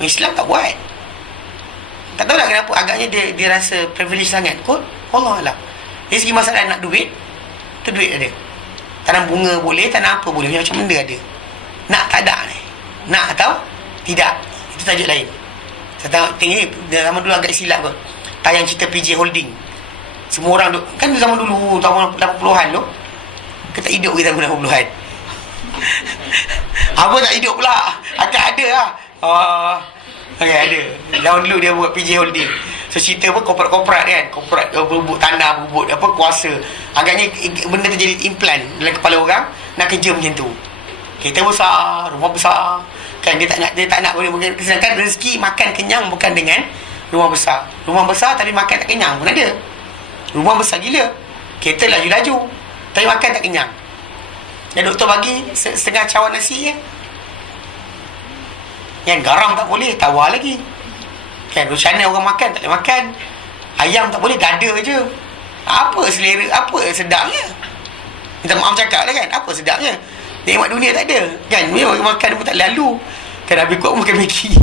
Islam tak buat. Tak tahulah kenapa agaknya dia rasa privilege sangat kot. Allah Alam. Dari segi masalah nak duit, tu duit ada. Tanam bunga boleh, tanam apa boleh, macam benda ada. Nak tak ada ni. Nak atau tidak, itu tajuk lain. Saya tengok zaman dulu agak silap kot. Tayang cerita PJ Holding. Semua orang kan zaman dulu tahun 80-an tu. Kita tak hidup kita tahun 80-an. Apa tak hidup pula? Agak ada lah. Okay, ada. Zaman dulu dia buat PJ Holding. So cerita apa, korporat kan, korporat berebut tanah, berebut apa, kuasa. Agaknya benda tu jadi implant dalam kepala orang, nak kerja macam tu. Kereta besar, rumah besar. Kan dia tak nak boleh, sedangkan rezeki makan kenyang bukan dengan rumah besar. Rumah besar tapi makan tak kenyang pun ada. Rumah besar gila, kereta laju-laju tapi makan tak kenyang. Dan doktor bagi setengah cawan nasi je. Yang garam tak boleh, tawar lagi. Kan, Rosyana orang makan tak boleh makan. Ayam tak boleh, dada je. Apa selera, apa sedapnya? Minta maaf cakap lah kan, apa sedapnya? Nikmat dunia tak ada. Kan, memang makan pun tak lalu. Kan habis kuat makan Maggi.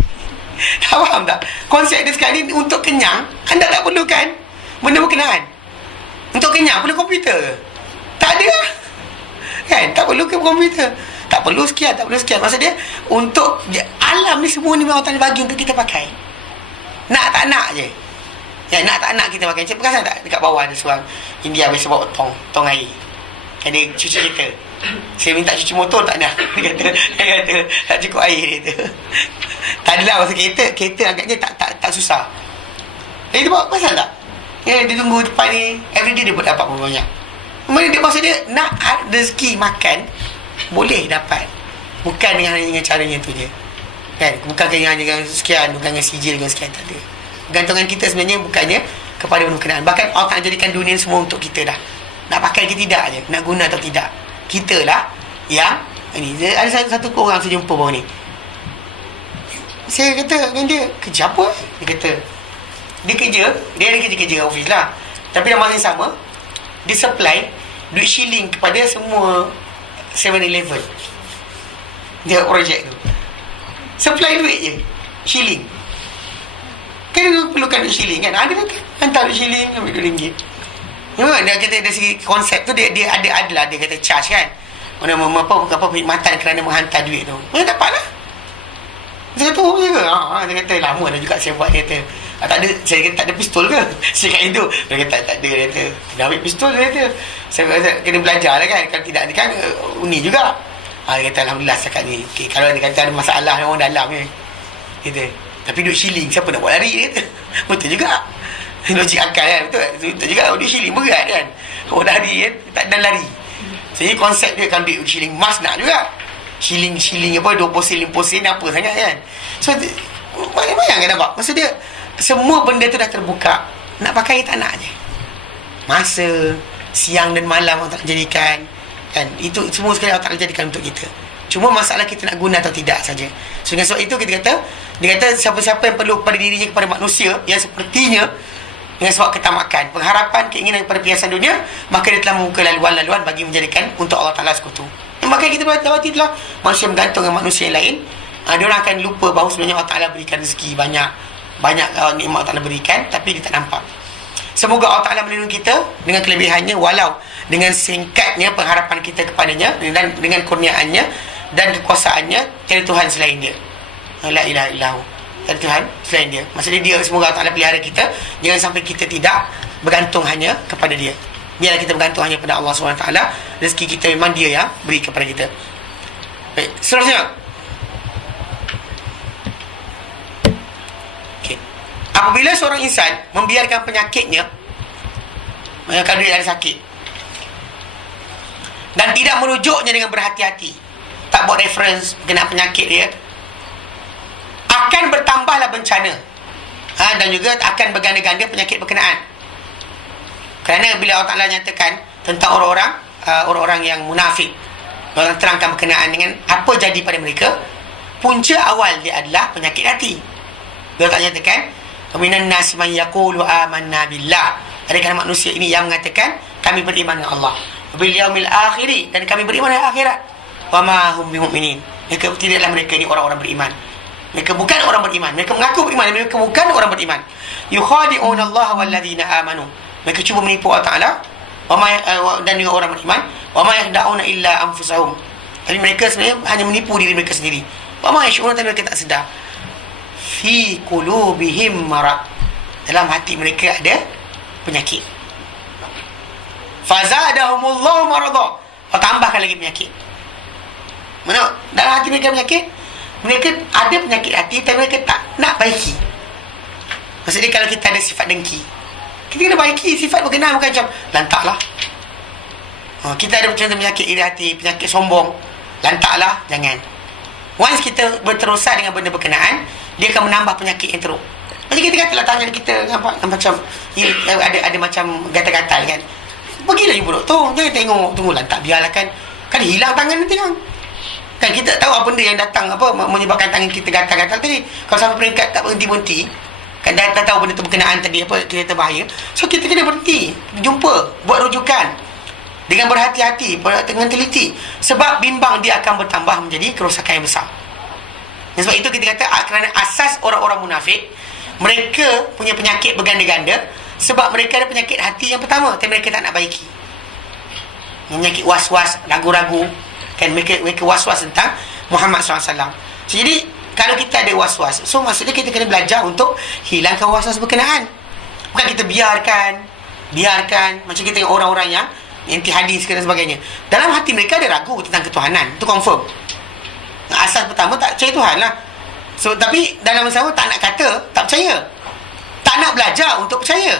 Tak faham tak? Konsep dia sekarang ni untuk kenyang, anda tak perlukan benda berkenaan. Untuk kenyang perlu komputer ke? Tak ada lah. Kan, tak perlu ke komputer. Tak perlu sekian, tak perlu sekian. Maksud dia, untuk alam ni semua ni memang Allah bagi untuk kita pakai. Nak tak nak je. Ya, nak tak nak kita pakai. Macam perasan tak dekat bawah ada seorang India biasa bawa tong air. Kan dia cuci kereta. Saya minta cuci motor tak nak. Dia kata tak cukup air dia kata. Tak adalah masa kereta agaknya tak susah. Dia bawa pasal tak? Ya, dia tunggu depan ni, everyday dia dapat berapa banyak. Dia maksud dia nak rezeki makan boleh dapat. Bukan dengan cara yang tu je. Kan? Bukan dengan sekian, bukan dengan sijil dengan sekian, tak ada. Gantungan kita sebenarnya bukannya kepada berkenaan. Bahkan Allah tak jadikan dunia semua untuk kita dah. Nak pakai ke tidak je, nak guna atau tidak. Kita lah yang ini. Ada satu orang saya jumpa bawah ni. Saya kata dengan dia, kerja apa? Dia kata dia ada kerja office lah. Tapi dalam masa yang sama, dia supply duit shilling kepada semua 7-Eleven. Dia projek tu supply duit je, shilling. Kan dia perlukan duit shilling kan. Ada kan hantar duit shilling, ambil RM2. Memang dia kata dari segi konsep tu dia adalah dia kata charge kan. Mana apa perkhidmatan kerana menghantar duit tu. Mana dapat lah. Saya kata je ke? Dia kata lama dah juga saya buat. Dia kata tak ada, saya kata tak ada pistol ke? Saya kata itu. Dia kata tak ada. Dia kata kena ambil pistol. Dia kata saya kena belajar lah kan. Kalau tidak kan uni juga. Dia kata alhamdulillah setakat ni. Okay, kalau dia kata ada masalah orang dalam ni. Kata tapi duit shilling siapa nak buat lari? Dia kata betul juga. Logik akal kan. Betul juga. Duit shilling berat kan. Orang lari kan tak ada lari. Jadi konsep dia kan duit shilling mas nak juga. Shilling apa 20 sen 50 sen apa sangat kan. So bayangkan nampak. Maksud dia semua benda tu dah terbuka. Nak pakai tak nak je. Masa siang dan malam Allah tak jadikan kan. Itu semua sekali Allah tak jadikan untuk kita. Cuma masalah kita nak guna atau tidak saja. So dengan sebab itu dia kata siapa-siapa yang perlu kepada dirinya kepada manusia yang sepertinya dengan sebab ketamakan, pengharapan, keinginan kepada perhiasan dunia, maka dia telah membuka laluan-laluan bagi menjadikan untuk Allah Ta'ala sekutu. Maka kita berhati-hati telah manusia bergantung dengan manusia yang lain. Dia orang akan lupa bahawa sebenarnya Allah Ta'ala berikan rezeki banyak nikmat Allah Ta'ala berikan, tapi dia tak nampak. Semoga Allah Ta'ala melindungi kita dengan kelebihannya, walau dengan singkatnya pengharapan kita kepadanya, dan dengan kurniaannya dan kekuasaannya, tiada Tuhan selain dia. La ilaha illahu. Tiada Tuhan selain dia. Maksudnya dia, semoga Allah Ta'ala pelihara kita. Jangan sampai kita tidak bergantung hanya kepada dia. Biarlah kita bergantung hanya pada Allah SWT. Rezeki kita memang Dia yang beri kepada kita. Baik, seterusnya. Okay. Apabila seorang insan membiarkan penyakitnya, kalau dia ada sakit, dan tidak merujuknya dengan berhati-hati, tak buat reference berkenaan penyakit dia, akan bertambahlah bencana, dan juga akan berganda-ganda penyakit berkenaan. Kerana bila Allah Ta'ala nyatakan tentang orang-orang yang munafik, orang terangkan berkenaan dengan apa jadi pada mereka, punca awal dia adalah penyakit hati. Bila Allah Ta'ala nyatakan, minan nasi man yaqulu amanna billah, ada kalangan manusia ini yang mengatakan kami beriman dengan Allah, bil yaumil akhir, dan kami beriman dengan akhirat. Wa ma hum bimu'minin, mereka tidaklah mereka ni orang-orang beriman. Mereka bukan orang beriman. Mereka mengaku beriman, mereka bukan orang beriman. Yukhadi'una Allah walladzina amanu, mereka cuba menipu Allah Ta'ala dan juga orang beriman. Wa ma yakhda'una illa anfusahum, tapi mereka sebenarnya hanya menipu diri mereka sendiri. Wa ma yash'urun, tapi mereka tak sedar. Fi qulubihim marad, dalam hati mereka ada penyakit. Fazadahumullahu marada, Allah tambahkan lagi penyakit. Mana dalam hati mereka penyakit, mereka ada penyakit hati, tapi mereka tak nak baiki. Maksudnya kalau kita ada sifat dengki, kita kena baiki sifat berkenaan, bukan macam lantaklah. Kita ada macam penyakit iri hati, penyakit sombong, lantaklah, jangan. Once kita berterusan dengan benda berkenaan, dia akan menambah penyakit yang teruk. Macam kita katalah tangan kita nampak macam ada macam gatal-gatal kan. Pergilah jumpa doktor, jangan tengok tunggu lantak, biarlah kan hilang tangan nanti kan kita tak tahu apa benda yang datang menyebabkan tangan kita gatal-gatal tadi. Kalau sampai peringkat tak berhenti-henti, kan dah tahu benda tu berkenaan tadi apa kita berbahaya, so kita kena berhenti, jumpa, buat rujukan dengan berhati-hati, dengan teliti, sebab bimbang dia akan bertambah menjadi kerosakan yang besar. Dan sebab itu kita kata kerana asas orang-orang munafik, mereka punya penyakit berganda-ganda sebab mereka ada penyakit hati yang pertama, tapi mereka tak nak baiki. Penyakit was-was, ragu-ragu, kan mereka was-was tentang Muhammad SAW. So, jadi kalau kita ada was-was, so maksudnya kita kena belajar untuk hilangkan was-was berkenaan. Bukan kita biarkan macam kita tengok orang-orang yang anti hadis dan sebagainya, dalam hati mereka ada ragu tentang ketuhanan, itu confirm. Asas pertama tak percaya Tuhan lah. So, tapi dalam masa sama tak nak kata tak percaya, tak nak belajar untuk percaya.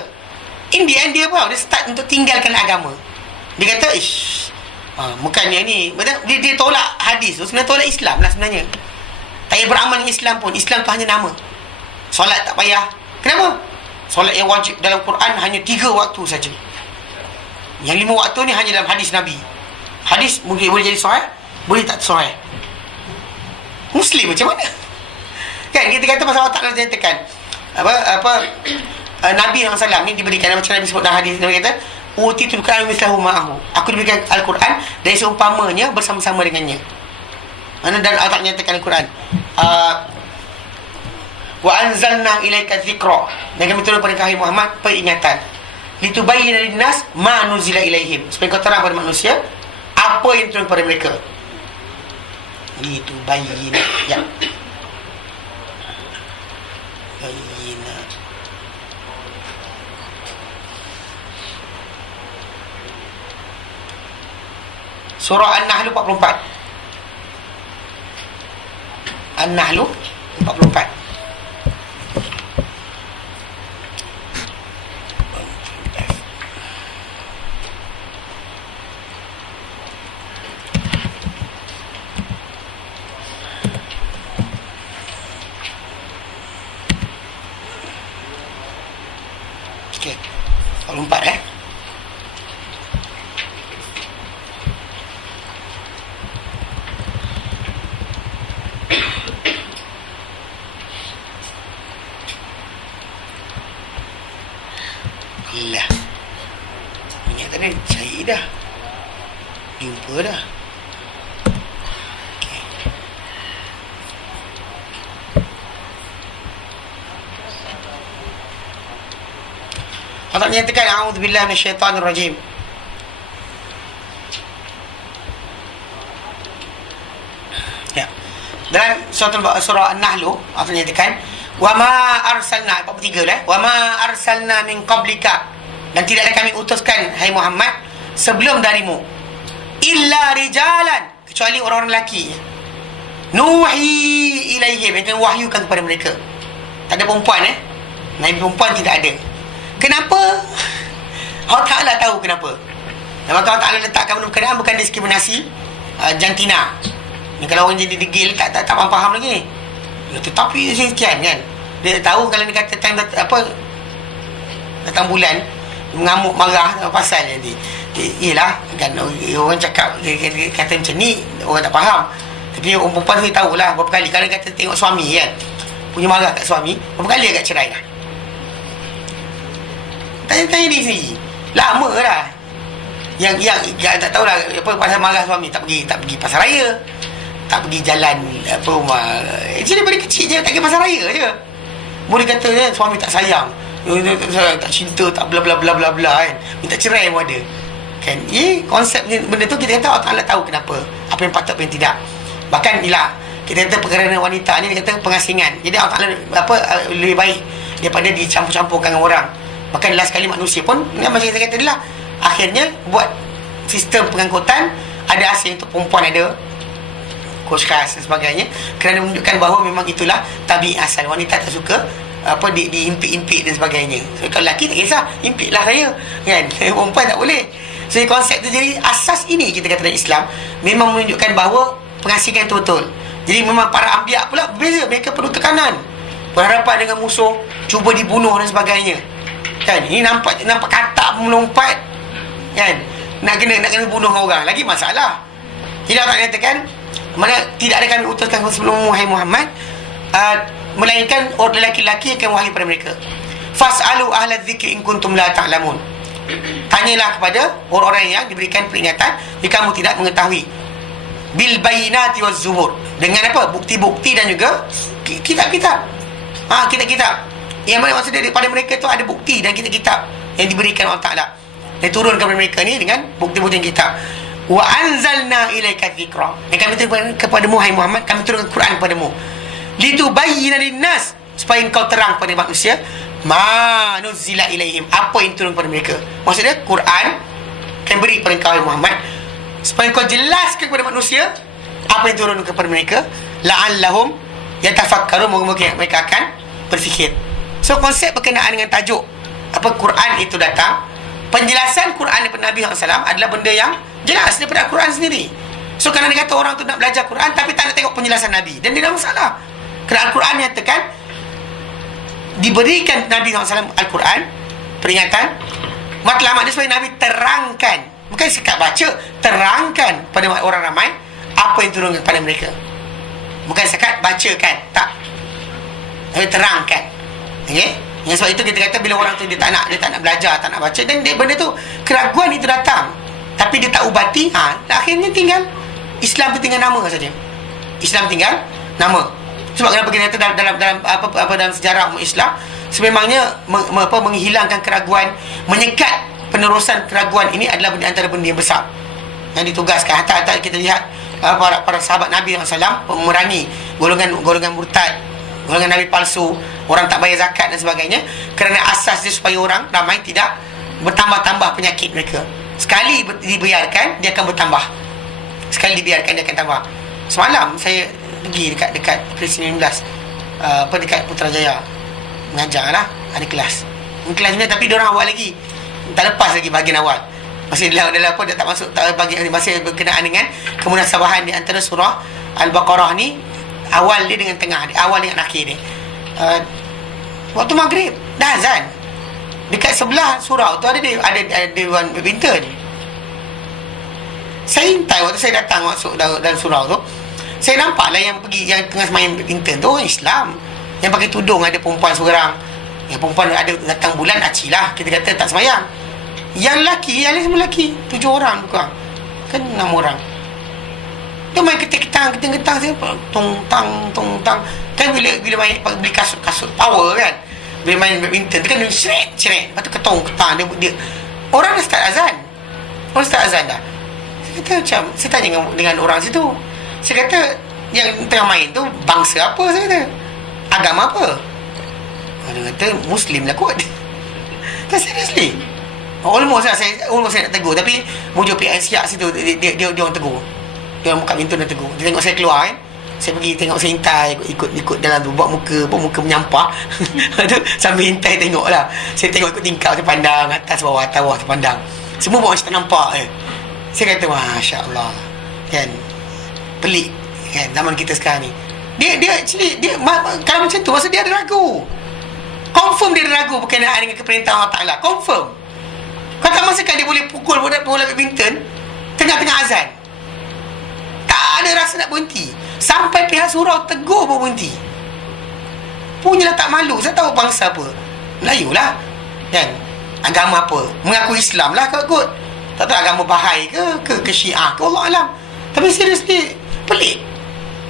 In the end dia start untuk tinggalkan agama. Dia kata bukannya ni, dia tolak hadis tu, sebenarnya tolak Islam lah sebenarnya. Tak payah beramal dengan Islam pun, Islam tu hanya nama. Solat tak payah. Kenapa? Solat yang wajib dalam Quran hanya 3 waktu saja. Yang 5 waktu ni hanya dalam hadis Nabi. Hadis mungkin boleh jadi sahih, boleh tak sahih. Muslim macam mana? Kan kita kata pasal Allah Ta'ala nyatakan Nabi SAW ni diberikan macam Nabi sebut dalam hadis, Nabi kata utitul Quran mislahu ma'ahu, aku diberikan Al-Quran dari seumpamanya bersama-sama dengannya. Dan Allah Ta'ala nyatakan Al-Quran, wa anzalna ilaika dzikra, dan kami turun pada kau Muhammad peringatan, litubayyana linnas ma nuzila ilaihim, supaya kau terang pada manusia apa yang turun pada mereka. Litubayyana, ya, bayyina. Surah An-Nahl 44. An-Nahl 44. Okey. 44 lah. Minyak tadi cair dah. Jumpa dah. Okay. Allah nyatakan a'udzubillahi minasyaitanir rajim. Ya. Dalam surah An-Nahl Allah nyatakan wa ma arsalna 43 lah. Wa ma arsalna min qablika, dan tidak ada kami utuskan hai Muhammad sebelum darimu illa rijalan, kecuali orang-orang lelaki. Nuhi ilaihim, yang kami wahyukan kepada mereka. Tak ada perempuan Nabi perempuan tidak ada. Kenapa? Allah Ta'ala tahu kenapa. Dan maka Allah Ta'ala letakkan benda bukan diskriminasi jantina. Ni kalau orang jadi degil tak faham lagi. Ya, tetapi sekian kan. Dia tahu kalau dia kata datang bulan mengamuk marah pasal jadi. Yelah kan orang cakap dia kata macam ni orang tak faham. Tapi orang perempuan ni tahulah berapa kali kalau dia kata tengok suami kan. Punya marah kat suami, berapa kali agak cerai dah. Tanya diri sendiri. Lama dah. Yang tak tahulah apa pasal marah suami, tak pergi pasar raya. Tak pergi jalan rumah. Actually daripada kecil je tak pergi pasar raya je. Boleh kata suami tak sayang, tak cinta, tak bla bla bla bla bla kan. Minta cerai pun ada. Kan? Konsep benda tu kita kata Allah Ta'ala tahu kenapa. Apa yang patut, apa yang tidak. Bahkan inilah kita kata perkara wanita ni, dia kata pengasingan. Jadi Allah Ta'ala lebih baik daripada dicampur-campurkan dengan orang. Bahkan last sekali manusia pun macam saya kata adalah akhirnya buat sistem pengangkutan ada asing untuk perempuan, ada kos khas dan sebagainya, kerana menunjukkan bahawa memang itulah tabiat asal. Wanita tak suka diimpit-impit dan sebagainya. So kalau lelaki tak kisah, impitlah saya kan. Perempuan tak boleh. So konsep tu, jadi asas ini kita kata dalam Islam memang menunjukkan bahawa pengasingan itu betul. Jadi memang para anbiya pula berbeza. Mereka perlu tekanan, berhadapan dengan musuh, cuba dibunuh dan sebagainya kan. Ini nampak katak melompat kan, nak kena bunuh orang lagi masalah. Jadi Allah katakan mana tidak ada kami utuskan sebelum Muhammad melainkan orang lelaki-lelaki akan wahyu pada mereka. Fas'alu ahla dzikri in kuntum la ta'lamun. Tanyalah kepada orang-orang yang diberikan peringatan jika kamu tidak mengetahui. Bil bayinati waz zubur, dengan apa? Bukti-bukti dan juga kitab-kitab. Kitab-kitab. Yang mana maksudnya daripada mereka tu ada bukti dan kitab-kitab yang diberikan Allah Ta'ala. Dia turunkan kepada mereka ni dengan bukti-bukti kitab. Wa anzalna ilaika dzikra. Dan kami turunkan kepada Muhammad, kami turunkan Quran kepadamu. Litubayyana linnas, supaya engkau terang pada manusia ma nuzila ilaihim, apa yang turun kepada mereka. Maksudnya Quran akan beri kepada engkau Muhammad supaya engkau jelaskan kepada manusia apa yang turun kepada mereka, la'allahum yatafakkarun, mungkin mereka akan berfikir. So konsep berkenaan dengan tajuk apa Quran itu datang, penjelasan Quran daripada Nabi SAW adalah benda yang jelas daripada Al-Quran sendiri. So kalau dia kata orang tu nak belajar Quran tapi tak nak tengok penjelasan Nabi, dan dia dah masalah. Kerana Al-Quran nyatakan diberikan Nabi SAW Al-Quran, peringatan, matlamat dia supaya Nabi terangkan, bukan sekat baca, terangkan pada orang ramai apa yang turun kepada mereka. Bukan sekat bacakan, tak, tapi terangkan. Okay? Yang sebab itu kita kata bila orang tu dia tak nak belajar, tak nak baca, dan benda tu keraguan itu datang tapi dia tak ubati, akhirnya tinggal Islam tu tinggal nama saja. Islam tinggal nama. Sebab kenapa kita kata dalam sejarah umat Islam sememangnya menghilangkan keraguan, menyekat penerusan keraguan ini adalah antara benda yang besar yang ditugaskan. Hatta kita lihat para sahabat Nabi SAW memerangi golongan murtad, golongan Nabi palsu, orang tak bayar zakat dan sebagainya, kerana asas dia supaya orang ramai tidak bertambah-tambah penyakit mereka. Sekali dibiarkan, dia akan bertambah. Sekali dibiarkan, dia akan tambah. Semalam saya pergi dekat Presiden 19 dekat Putrajaya, mengajar lah, ada kelas ni, tapi diorang awal lagi, tak lepas lagi bahagian awal, masih dalam apa, dia tak masuk, tak bahagian ni, masih berkenaan dengan kemunasabahan di antara surah Al-Baqarah ni, awal dia dengan tengah dia, awal dengan akhir dia. Waktu maghrib dah azan, dekat sebelah surau tu ada dewan badminton. Saya intai waktu saya datang masuk dalam surau tu, saya nampaklah yang tengah main badminton tu orang Islam, yang pakai tudung, ada perempuan seorang, yang perempuan ada datang bulan acilah, kita kata tak semayang. Yang lelaki, yang lain semua lelaki, 7 orang bukan, kan 6 orang. Dia main ketik-ketang saya tong-tang kan, bila main beli kasut power kan, bila main badminton tu kan dia ceret lepas tu ketong-ketang dia orang dah start azan dah. Saya kata macam, saya tanya dengan orang situ, saya kata yang tengah main tu bangsa apa, saya kata agama apa, dia kata Muslim lah kot. Tak, seriously Almost saya nak tegur, tapi muncul pihak siap situ, dia orang tegur. Dia orang buka pintu dan tegur. Dia tengok saya keluar kan. Saya pergi tengok, saya hintai ikut dalam tu, buat muka menyampah. Tu sambil hintai tengok lah. Saya tengok ikut tingkap, saya pandang atas bawah saya pandang. Semua buat macam tak nampak je. Saya kata Masya Allah kan, pelik kan zaman kita sekarang ni. Dia actually kalau macam tu maksud dia ada ragu. Confirm dia ada ragu berkenaan dengan keperintahan Allah Ta'ala. Confirm. Kau tak masakan dia boleh pukul bola badminton tengah-tengah azan. Tak ada rasa nak berhenti. Sampai pihak surau tegur baru berhenti. Punyalah tak malu. Saya tahu bangsa apa, Melayu lah kan, agama apa, mengaku Islam lah kot. Tak tahu agama Bahai ke Syiah ke, Allah Alam. Tapi seriously pelik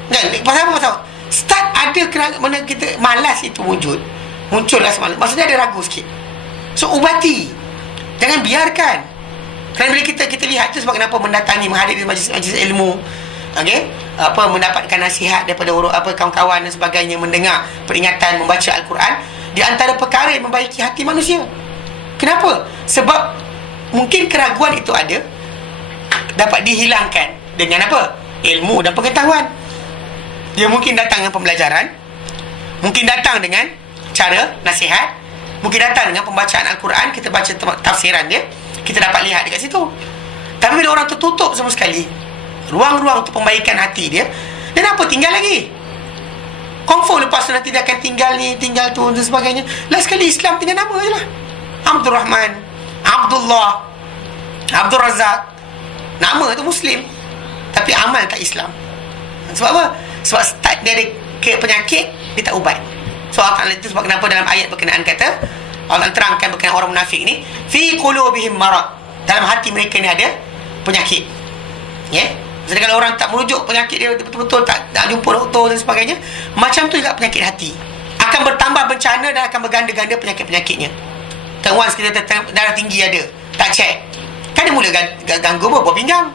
kan. Pasal apa? Start ada mana kita malas itu muncullah semalam. Maksudnya ada ragu sikit. So ubati. Jangan biarkan. Kerana bila kita lihat tu sebab kenapa mendatangi, menghadiri majlis ilmu, okey, mendapatkan nasihat daripada kawan-kawan dan sebagainya, mendengar peringatan, membaca Al-Quran, di antara perkara yang membaiki hati manusia. Kenapa? Sebab mungkin keraguan itu ada, dapat dihilangkan dengan apa? Ilmu dan pengetahuan. Dia mungkin datang dengan pembelajaran, mungkin datang dengan cara nasihat, mungkin datang dengan pembacaan Al-Quran, kita baca tafsiran dia, kita dapat lihat dekat situ. Tapi bila orang tertutup semua sekali ruang-ruang untuk pembaikan hati dia, dan apa tinggal lagi? Confirm lepas tu nanti dia akan tinggal tu dan sebagainya. Last sekali Islam tinggal nama je lah. Abdul Rahman, Abdullah, Abdul Razak. Nama tu Muslim, tapi amal tak Islam. Sebab apa? Sebab start dia ada penyakit, dia tak ubat. So Allah Ta'ala itu sebab kenapa dalam ayat berkenaan kata, Allah terangkan berkenaan orang munafik ni, fi qulubihim marad, dalam hati mereka ni ada penyakit. Jadi kalau orang tak merujuk penyakit dia betul-betul, tak jumpa doktor dan sebagainya, macam tu juga penyakit hati. Akan bertambah bencana dan akan berganda-ganda penyakit-penyakitnya. Kan once kita darah tinggi ada, tak check, kan dia mula ganggu buah pinggang,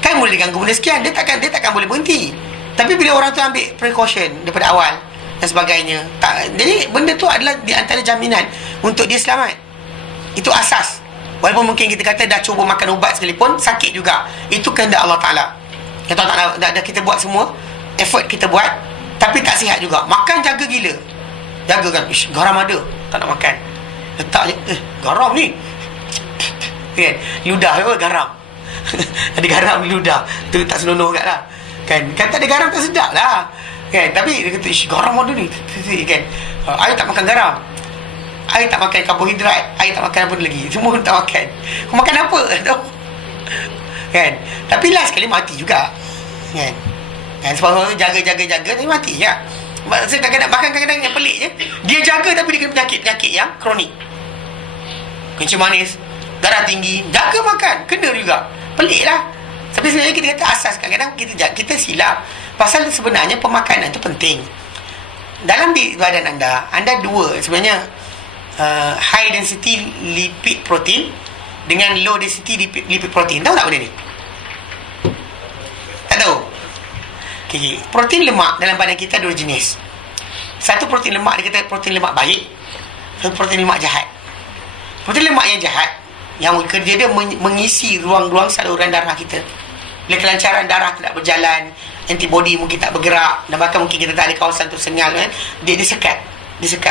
kan mula diganggu benda sekian, dia takkan boleh berhenti. Tapi bila orang tu ambil precaution daripada awal dan sebagainya, jadi benda tu adalah di antara jaminan untuk dia selamat. Itu asas. Walaupun mungkin kita kata dah cuba makan ubat sekalipun, sakit juga. Itu kehendak Allah Ta'ala. Kata Allah Ta'ala, dah kita buat semua, effort kita buat, tapi tak sihat juga. Makan jaga gila. Jaga kan, garam ada, tak nak makan. Letak je, garam ni. Kan, ludah apa, garam. Ada garam di ludah, tu tak senonoh kat lah. Kan tak ada garam tak sedap lah. Kan, tapi dia kata, garam ada ni. Kan, air tak makan garam, air tak makan karbohidrat, air tak makan apa lagi, semua tak makan. Kau makan apa? Kan, tapi last sekali mati juga. Kan, sebab tu jaga tapi mati ya. Kadang-kadang yang pelik je, dia jaga tapi dia kena penyakit yang kronik. Kencing manis, darah tinggi, jaga makan, kena juga. Pelik lah. Tapi sebenarnya kita kata asas, kadang-kadang kita silap. Pasal sebenarnya pemakanan tu penting. Dalam badan anda dua sebenarnya, high density lipid protein dengan low density lipid protein. Tahu tak benda ni? Tak tahu? Okay. Protein lemak dalam badan kita dua jenis. Satu protein lemak, dia kata protein lemak baik, satu protein lemak jahat. Protein lemak yang jahat, yang kerja dia mengisi ruang-ruang saluran darah kita. Bila kelancaran darah tidak berjalan, antibody mungkin tak bergerak, dan bahkan mungkin kita tak ada kawasan tersengal kan, dia disekat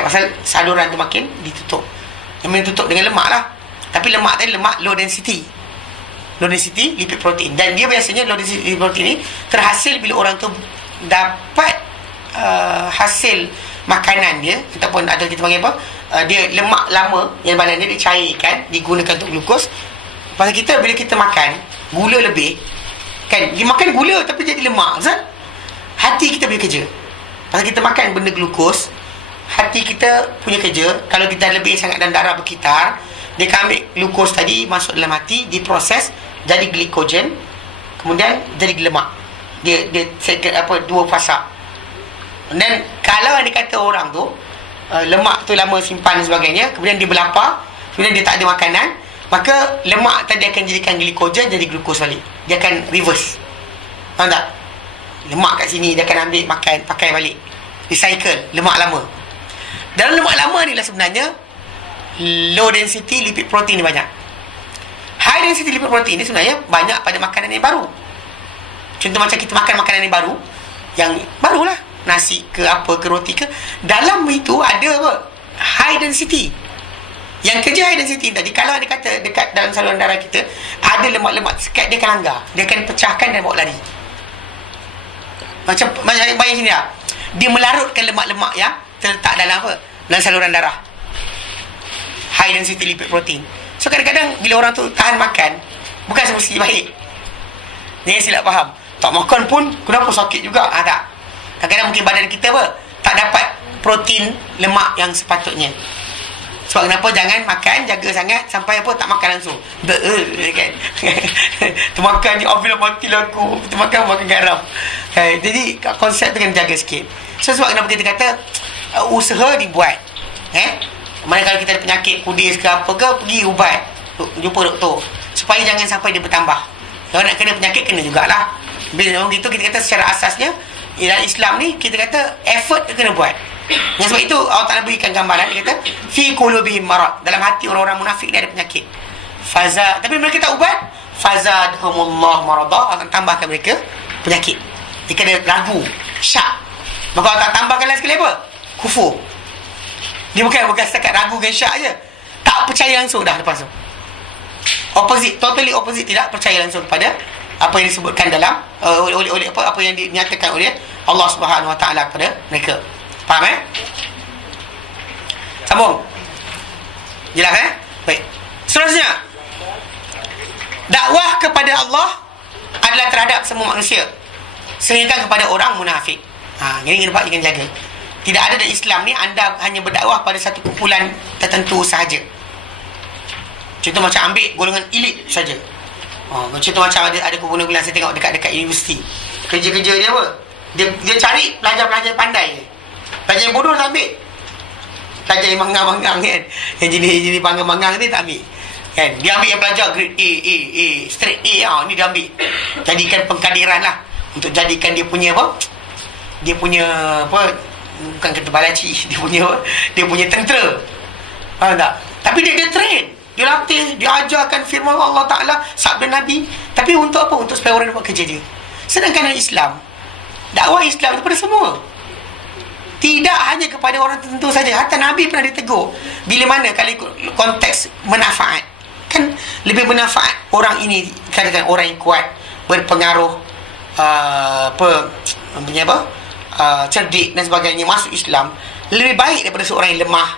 pasal saluran tu makin ditutup. Yang ditutup dengan lemak lah. Tapi lemak tadi lemak low density lipid protein, dan dia biasanya low density lipid protein ni terhasil bila orang tu dapat hasil makanan dia, ataupun ada kita panggil apa, dia lemak lama yang badan dia dicairkan, digunakan untuk glukos. Pasal kita bila kita makan gula lebih kan, dia makan gula tapi jadi lemak, Zat. Hati kita punya kerja. Pasal kita makan benda glukos, hati kita punya kerja. Kalau kita lebih sangat dan darah berkitar, dia akan ambil glukos tadi masuk dalam hati, diproses jadi glikogen, kemudian jadi lemak. Dia dua fasa. Dan kalau dia kata orang tu lemak tu lama simpan dan sebagainya, kemudian dia berlapar, kemudian dia tak ada makanan, maka lemak tadi akan jadikan glikogen, jadi glukos balik. Dia akan reverse. Faham tak? Lemak kat sini dia akan ambil makan, pakai balik, recycle lemak lama. Dalam lemak lama ni lah sebenarnya low density lipid protein ni banyak. high density lipoprotein ni sebenarnya banyak pada makanan yang baru. Contoh macam kita makan makanan yang baru, yang barulah, nasi ke apa ke roti ke, dalam itu ada apa? High density. Yang kerja high density tadi, kalau dia kata dekat dalam saluran darah kita ada lemak-lemak sekat, dia akan langgar, dia akan pecahkan dan bawa lari. Macam bayang sini lah, dia melarutkan lemak-lemak yang terletak dalam apa? Dalam saluran darah. High density lipid protein. So kadang-kadang bila orang tu tahan makan, bukan semestinya baik. Ni silap faham. Tak makan pun kenapa sakit juga? Tak. Kadang-kadang mungkin badan kita apa? Tak dapat protein lemak yang sepatutnya. Sebab kenapa jangan makan, jaga sangat sampai apa, tak makan langsung. Kan? Termakan je, bila matilah aku. Makan garam. Jadi konsep tu kena jaga sikit. So sebab kenapa kita kata usaha dibuat. Manakala kita ada penyakit kudis ke apa ke, pergi ubat, jumpa doktor, supaya jangan sampai dia bertambah. Kalau nak kena penyakit, kena jugalah. Bila begitu, kita kata secara asasnya dalam Islam ni, kita kata effort kena buat. Yang sebab itu Allah Ta'ala berikan gambaran, dia kata fi qulubihim marad, dalam hati orang-orang munafik ni ada penyakit. Tapi mereka tak ubat, fazadhumullah marada, akan tambahkan mereka penyakit. Dia kena ragu, syak. Maka Allah tak tambahkan lagi sekali apa? Kufur. Dia bukan setakat ragu dan syak je, tak percaya langsung dah lepas tu. Opposite, totally opposite, tidak percaya langsung pada apa yang disebutkan dalam oleh apa yang dinyatakan oleh Allah Subhanahu Wa Taala kepada mereka. Faham Sambung. Jelas Baik. Seterusnya, dakwah kepada Allah adalah terhadap semua manusia, sehingga kepada orang munafik. Ini kena jaga. Tidak ada dalam Islam ni anda hanya berdakwah pada satu kumpulan tertentu sahaja. Contoh macam ambil golongan elit saja. Contoh macam ada kumpulan saya tengok dekat universiti. Kerja-kerja dia apa? Dia cari pelajar-pelajar pandai je. Pelajar yang bodoh tak ambil. Pelajar yang mangang-mangang kan, yang jenis mangang-mangang ni tak ambil kan. Dia ambil yang pelajar grade A, straight A. Ni dia ambil, jadikan pengkadiran lah, untuk jadikan dia punya apa, dia punya apa, bukan kata balaci, dia punya tentera. Faham tak? Tapi dia train, dia latih, dia ajarkan firman Allah Ta'ala, sabda Nabi. Tapi untuk apa? Untuk supaya orang buat kerja dia. Sedangkan Islam, dakwah Islam kepada semua, tidak hanya kepada orang tertentu saja. Hatta Nabi pernah ditegur bila mana kalau ikut konteks manfaat, kan lebih bermanfaat orang ini, katakan orang yang kuat, berpengaruh, cerdik dan sebagainya, masuk Islam lebih baik daripada seorang yang lemah,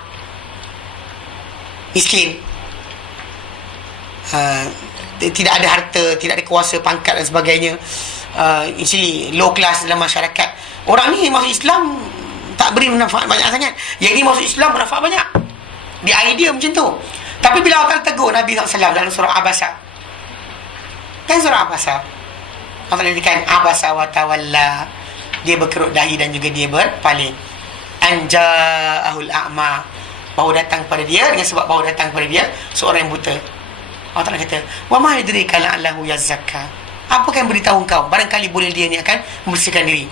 miskin, tidak ada harta, tidak ada kuasa, pangkat dan sebagainya, actually low class dalam masyarakat. Orang ni masuk Islam tak beri manfaat banyak sangat, yang ini masuk Islam manfaat banyak. Dia idea macam tu. Tapi bila Allah tegur Nabi SAW dalam surah Abasa, kan surah Abasa, Allah katakan Abasa wa tawalla, dia berkerut dahi dan juga dia berpaling. Anja'ahul a'ma, baru datang pada dia, dengan sebab baru datang pada dia seorang yang buta. Allah Ta'ala kata, wa ma yudrika la'allahu yazakka, apa yang beritahu engkau barangkali boleh dia ni akan membersihkan diri.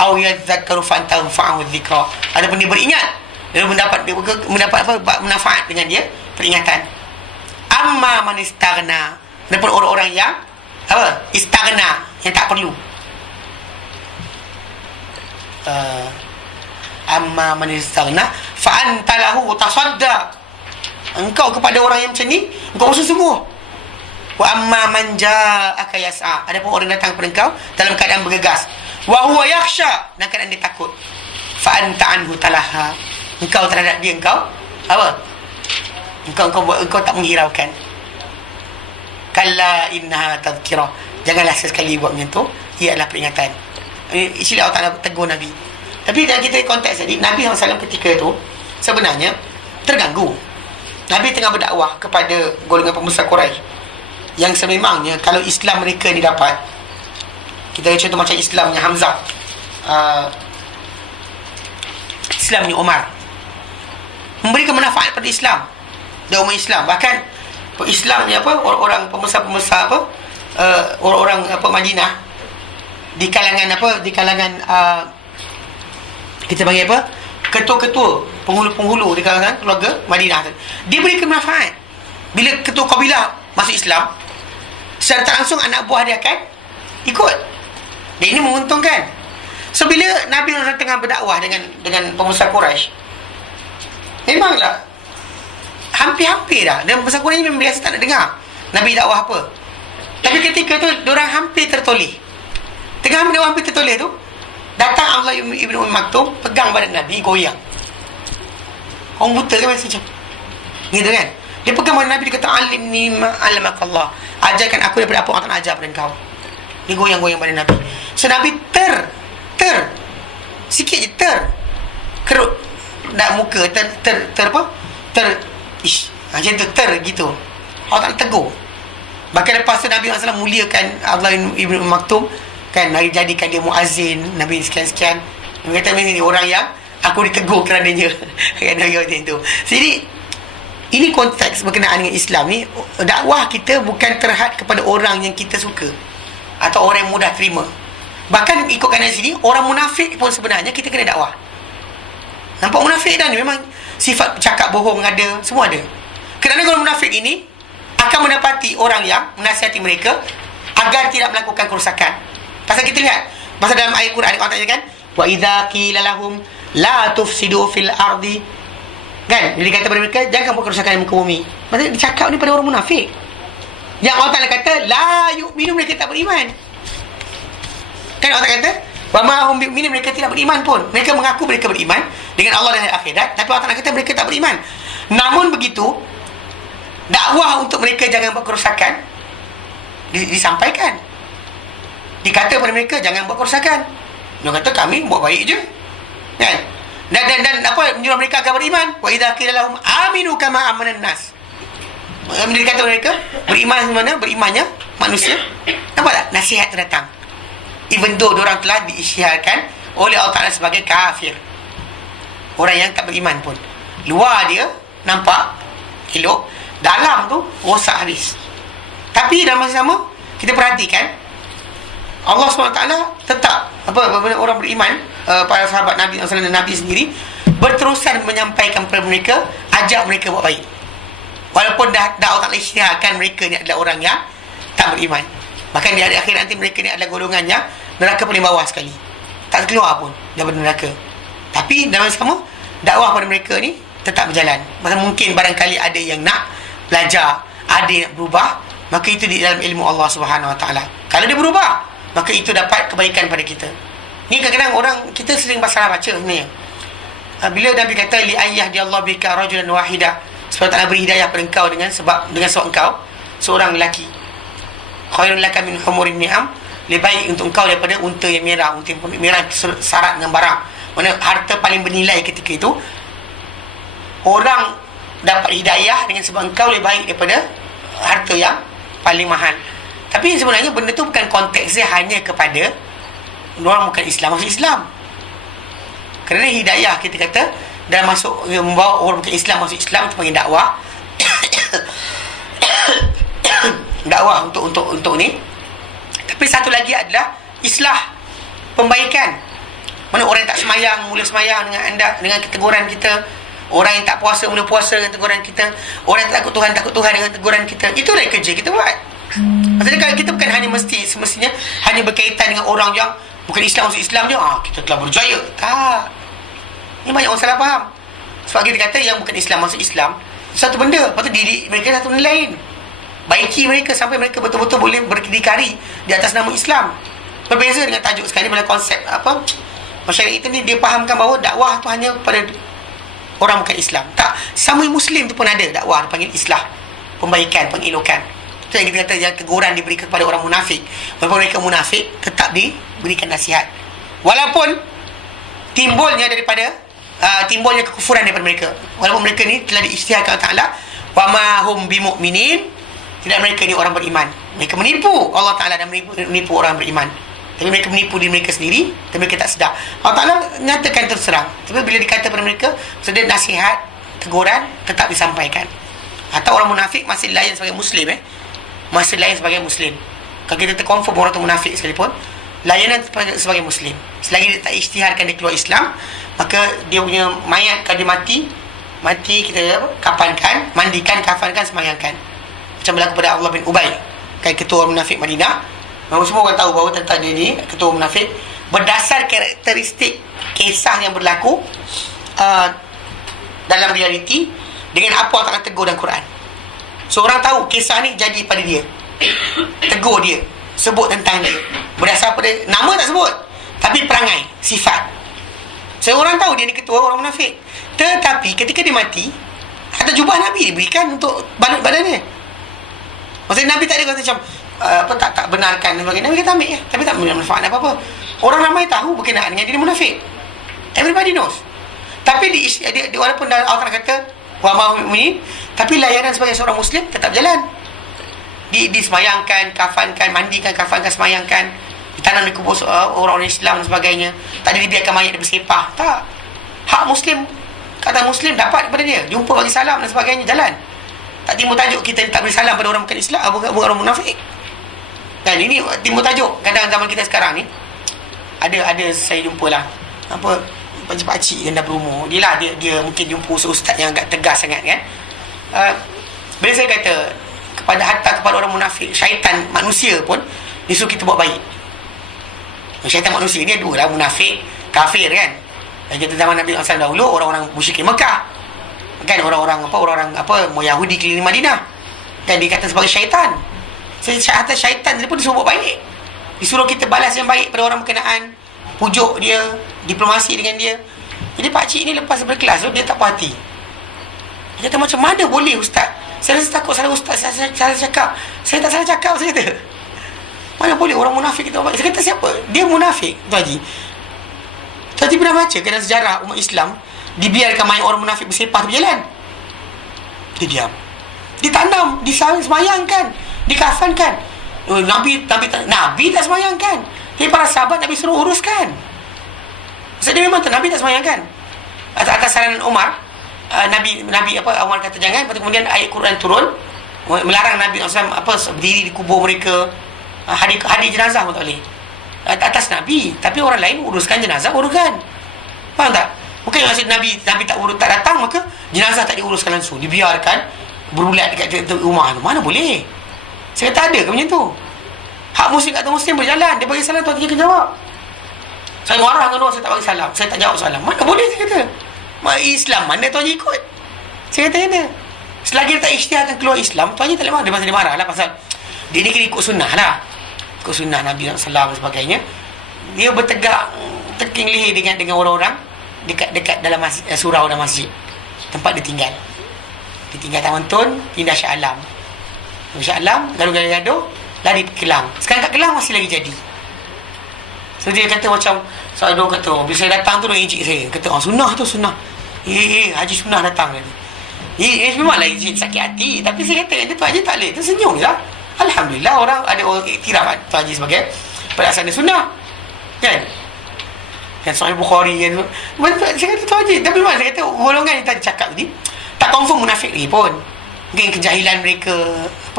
Aw yadzakkaru fa'anfa'ahu dzikra, adapun dia beringat dan mendapat apa, manfaat dengan dia peringatan. Amma man istaghna, adapun orang-orang yang apa, istaghna, yang tak perlu. Amma man istaghna fa anta lahu tasadda, engkau kepada orang yang macam ni engkau usul semua. Wa amma man ja'aka yas'a, adapun orang datang kepada engkau dalam keadaan bergegas, wa huwa yakhsha, dan keadaan dia takut, fa anta anhu talaha, engkau terhadap dia engkau apa, engkau tak menghiraukan. Kalla innaha tadhkirah, janganlah sekali buat macam tu, ia adalah peringatan. Isilah Allah Ta'ala tegur Nabi. Tapi dalam kita konteks tadi, Nabi SAW ketika itu sebenarnya terganggu. Nabi tengah berdakwah kepada golongan pembesar Quraisy yang sememangnya kalau Islam mereka ni dapat, kita contoh macam Islamnya Hamzah, Islamnya Umar, memberikan manfaat pada Islam dan umat Islam. Bahkan Islamnya apa, orang-orang pembesar-pembesar apa, orang-orang apa Madinah, di kalangan kita panggil apa, ketua-ketua, penghulu-penghulu di kalangan keluarga Madinah, dia berikan manfaat. Bila ketua kabilah masuk Islam, secara tak langsung anak buah dia akan ikut. Dan ini menguntungkan. So bila Nabi SAW tengah berdakwah dengan pengusaha Quraisy, memanglah hampir-hampir dah, dan pengusaha Quraisy memang biasa tak nak dengar Nabi dakwah apa. Tapi ketika tu diorang hampir tertoleh. Tengah berdakwah hampir tertoleh tu, datang Abdullah ibn Maktum, pegang badan Nabi, goyang. Orang buta kan biasa macam gitu kan. Dia pegang badan Nabi, dia kata alimni ma'alamakallah, ajarkan aku daripada apa orang tak nak ajar pada kau. Dia goyang-goyang badan Nabi. So Nabi sikit je kerut dak muka, macam tu gitu. Orang tak tegur. Bahkan lepas tu Nabi SAW muliakan Abdullah ibn Maktum kan, Nabi jadikan dia muazzin, Nabi sekian-sekian. Nabi kata ni orang yang aku ditegur kerananya. Kan Nabi kata itu. Jadi ini konteks berkenaan dengan Islam ni. Dakwah kita bukan terhad kepada orang yang kita suka atau orang yang mudah terima. Bahkan ikutkan dari sini, orang munafik pun sebenarnya kita kena dakwah. Nampak munafik dah ni, memang sifat cakap bohong ada, semua ada. Kerana orang munafik ini akan mendapati orang yang menasihati mereka agar tidak melakukan kerosakan. Pasal kita lihat, pasal dalam ayat Quran Allah Ta'ala kan, wa idza qila lahum la tufsidu fil ardi, kan, dia kata kepada mereka jangan buat kerosakan di muka bumi. Maksudnya dia cakap ni pada orang munafik. Yang Allah Ta'ala kata la yu'minu, mereka tak beriman. Kan Allah kata wa ma hum bi'minin, mereka tidak beriman pun. Mereka mengaku mereka beriman dengan Allah dan hari akhirat, tapi Allah Ta'ala kata mereka tak beriman. Namun begitu, dakwah untuk mereka jangan buat kerosakan disampaikan. Dikata kepada mereka jangan buat kerosakan. Dia kata kami buat baik je, kan? Dan apa, menyuruh mereka agar beriman. Wa idza qila lahum aminu kama amanan nas, dikata kepada mereka beriman mana berimannya manusia. Nampak tak nasihat datang, even though diorang telah diisyaratkan oleh Allah Ta'ala sebagai kafir, orang yang tak beriman pun. Luar dia nampak elok, dalam tu rosak habis. Tapi dalam masa sama kita perhatikan Allah SWT tetap orang beriman, para sahabat Nabi SAW dan Nabi sendiri berterusan menyampaikan kepada mereka, ajak mereka buat baik. Walaupun dah Allah Ta'ala isytiharkan mereka ni adalah orang yang tak beriman. Bahkan di hari akhir nanti mereka ni adalah golongan yang neraka paling bawah sekali, tak keluar pun daripada neraka. Tapi dalam masa sama, dakwah pada mereka ni tetap berjalan. Masa mungkin barangkali ada yang nak belajar, ada yang nak berubah, maka itu di dalam ilmu Allah Subhanahu Wa Taala. Kalau dia berubah, maka itu dapat kebaikan pada kita. Ni kadang-kadang orang kita sering salah baca sebenarnya. Bila Nabi kata li ayyahdiallahu bika rajulan wahida, sebab tak beri hidayah pada engkau dengan sebab engkau seorang lelaki, khairun laka min humurin ni'am, lebih baik untuk engkau daripada unta yang merah. Unta yang merah syarat dengan barang, mana harta paling bernilai ketika itu. Orang dapat hidayah dengan sebab engkau lebih baik daripada harta yang paling mahal. Tapi sebenarnya benda tu bukan konteksnya hanya kepada orang bukan Islam masuk Islam. Kerana hidayah kita kata dalam masuk, membawa orang bukan Islam masuk Islam, itu panggil dakwah. Dakwah untuk ni. Tapi satu lagi adalah islah, pembaikan. Mana orang yang tak semayang mula semayang dengan anda, dengan teguran kita. Orang yang tak puasa mula puasa dengan teguran kita. Orang yang takut Tuhan dengan teguran kita. Itulah kerja kita buat. Maksudnya kalau kita bukan hanya semestinya hanya berkaitan dengan orang yang bukan Islam masuk Islam je, kita telah berjaya. Tak. Ini banyak orang salah faham. Sebab kita kata yang bukan Islam masuk Islam, satu benda, lepas tu didik mereka satu benda lain. Baiki mereka sampai mereka betul-betul boleh berdikari di atas nama Islam. Berbeza dengan tajuk sekarang ni, pada konsep masyarakat kita ni, dia fahamkan bahawa dakwah tu hanya pada orang bukan Islam. Tak, sama Muslim tu pun ada dakwah, dipanggil islah, pembaikan, pengelokan. Itu yang kita kata yang teguran diberikan kepada orang munafik. Walaupun mereka munafik, tetap diberikan nasihat. Walaupun timbulnya kekufuran daripada mereka. Walaupun mereka ni telah diisytiharkan Allah Ta'ala, wa ma hum bimu'minin, tidak mereka ni orang beriman. Mereka menipu Allah Ta'ala dan menipu orang beriman. Tapi mereka menipu diri mereka sendiri, tapi mereka tak sedar. Allah Ta'ala nyatakan terus terang. Tapi bila dikata kepada mereka, sudah nasihat, teguran tetap disampaikan. Atau orang munafik masih layan sebagai Muslim, masih layan sebagai Muslim. Kalau kita terkonfirm orang tu munafik sekalipun, layanan sebagai Muslim. Selagi dia tak isytiharkan dia keluar Islam, maka dia punya mayat, kalau dia mati kita kafankan, mandikan, kafankan, semayangkan. Macam berlaku pada Allah bin Ubay, kan ketua orang munafik Madinah. Semua orang tahu bahawa tentang dia ni ketua munafik. Berdasar karakteristik kisah yang berlaku dalam realiti, dengan apa Allah tegur dalam Quran. So orang tahu kisah ni jadi pada dia, tegur dia, sebut tentang dia. Berdasar pada nama tak sebut, tapi perangai, sifat. So orang tahu dia ni ketua orang munafik. Tetapi ketika dia mati, ada jubah Nabi diberikan untuk balut badannya. Maksudnya Nabi tak ada kata macam tak benarkan dan sebagainya. Nabi kata ambil ya, tapi tak bermanfaat apa-apa. Orang ramai tahu berkenaan dengan dia munafik. Everybody knows. Tapi walaupun Allah kata wa ma mu'min, tapi layanan sebagai seorang Muslim tetap jalan. Disemayangkan, kafankan, mandikan, kafankan, semayangkan, ditanam di kubur orang-orang Islam dan sebagainya. Tak ada dibiarkan mayat dia bersepah. Tak. Hak Muslim, kata Muslim dapat daripada dia. Jumpa bagi salam dan sebagainya, jalan. Tak timbul tajuk kita tak beri salam pada orang bukan Islam, bukan orang munafik. Dan ini timbul tajuk. Kadang zaman kita sekarang ni ada saya jumpa lah apa pakcik-pakcik yang dah berumur. Dia mungkin jumpa ustaz yang agak tegas sangat kan. Bila saya kata kepada orang munafik, syaitan manusia pun disuruh kita buat baik. Syaitan manusia ni dua lah, munafik, kafir kan. Kita zaman Nabi SAW dahulu, orang-orang musyrikin Mekah kan, orang-orang Yahudi keliling Madinah kan, dikata sebagai syaitan. Syaitan dia pun disuruh buat baik, disuruh kita balas yang baik pada orang berkenaan, pujuk dia, diplomasi dengan dia. Jadi pakcik ni lepas berkelas tu, dia tak puas hati. Dia kata macam mana boleh ustaz, saya rasa takut salah ustaz, saya salah cakap. Saya tak salah cakap, saya kata. Mana boleh orang munafik kita buat baik. Saya kata siapa? Dia munafik, Tuan Haji. Tuan Haji pernah baca dalam sejarah umat Islam, dibiarkan main orang munafik bersepah tepi jalan. Dia diam. Ditanam, disemayangkan, dikafankan. Nabi tak semayangkan. Tapi para sahabat Nabi suruh uruskan. Maksud dia memang Nabi tak semayangkan. Atas saranan Umar, Nabi Umar kata jangan. Lepas tu kemudian ayat Quran turun melarang Nabi SAW berdiri di kubur mereka. Hadir jenazah pun tak boleh atas Nabi. Tapi orang lain uruskan jenazah, uruskan. Faham tak? Bukan maksud Nabi tak datang, maka jenazah tak diuruskan langsung, dibiarkan berulat dekat rumah tu. Mana boleh? Saya kata ada ke macam tu? Hak Muslim kat Muslim berjalan. Dia bagi salam, tuan akan jawab. Saya marah dengan orang, saya tak bagi salam, saya tak jawab salam. Mana boleh, saya kata. Islam mana tuan ikut? Saya kata kena. Selagi dia tak isytiharkan keluar Islam, tuan tak boleh marah. Dia marah lah pasal dia ni kena ikut sunnah lah, ikut sunnah Nabi SAW dan sebagainya. Dia bertegak teking leher dengan orang-orang dekat dalam masjid, surau dan masjid tempat dia tinggal. Dia tinggal Taman Tun, pindah Shah Alam. Shah Alam, gaduh-gaduh, lari ke Kelang. Sekarang kat Kelang masih lagi jadi. So dia kata macam, soal dia kata, bila saya datang tu dia ejek saya. Kata, sunnah tu sunnah. Haji sunnah datang tadi. Memanglah ejek sakit hati. Tapi saya kata, dia tu Haji tak boleh. Tu senyum je lah. Alhamdulillah orang ada orang iktiraf tu Haji sebagai pelaksana sunnah. Kan? Kan Sahih Bukhari kan. Saya kata tu Haji. Tapi memang saya kata, golongan yang tadi cakap tadi, tak confirm munafik lagi pun. Mungkin kejahilan mereka,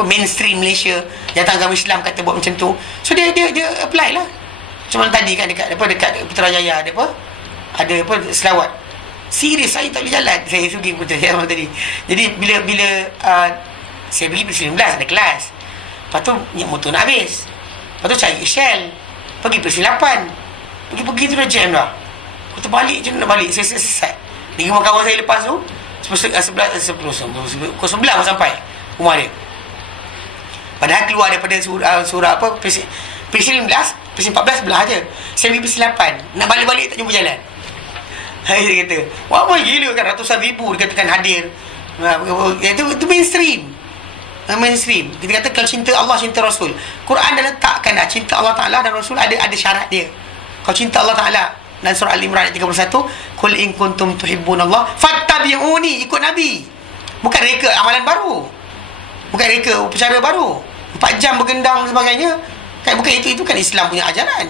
mainstream Malaysia datang agama Islam kata buat macam tu. So dia apply lah. Cuma tadi kan dekat Putrajaya ada selawat. Serius saya tak boleh jalan. Saya pergi Putrajaya tadi. Jadi bila saya pergi P19 ada kelas. Lepas tu motor nak habis. Lepas tu cari Shell. Pergi P8. Pergi tu dah jam dah. Lepas tu balik je nak balik. Saya sesat. Di rumah kawan saya lepas tu pukul 11 pun sampai rumah dia. Padahal keluar daripada surah P19, P14 belah je. Saya pergi P8, nak balik-balik tak jumpa jalan. Dia kata, wah gila kan, ratusan ribu dikatakan hadir. Itu mainstream. Kita kata kalau cinta Allah, cinta Rasul, Quran dah letakkan dah cinta Allah Ta'ala dan Rasul ada syarat dia. Kalau cinta Allah Ta'ala dan surah Al-Imran ayat 31, qul in kuntum tuhibbunallah fattabi'uni, ikut Nabi. Bukan reka amalan baru, bukan reka upacara baru 4 jam bergendang dan sebagainya kan. Bukan itu kan Islam punya ajaran.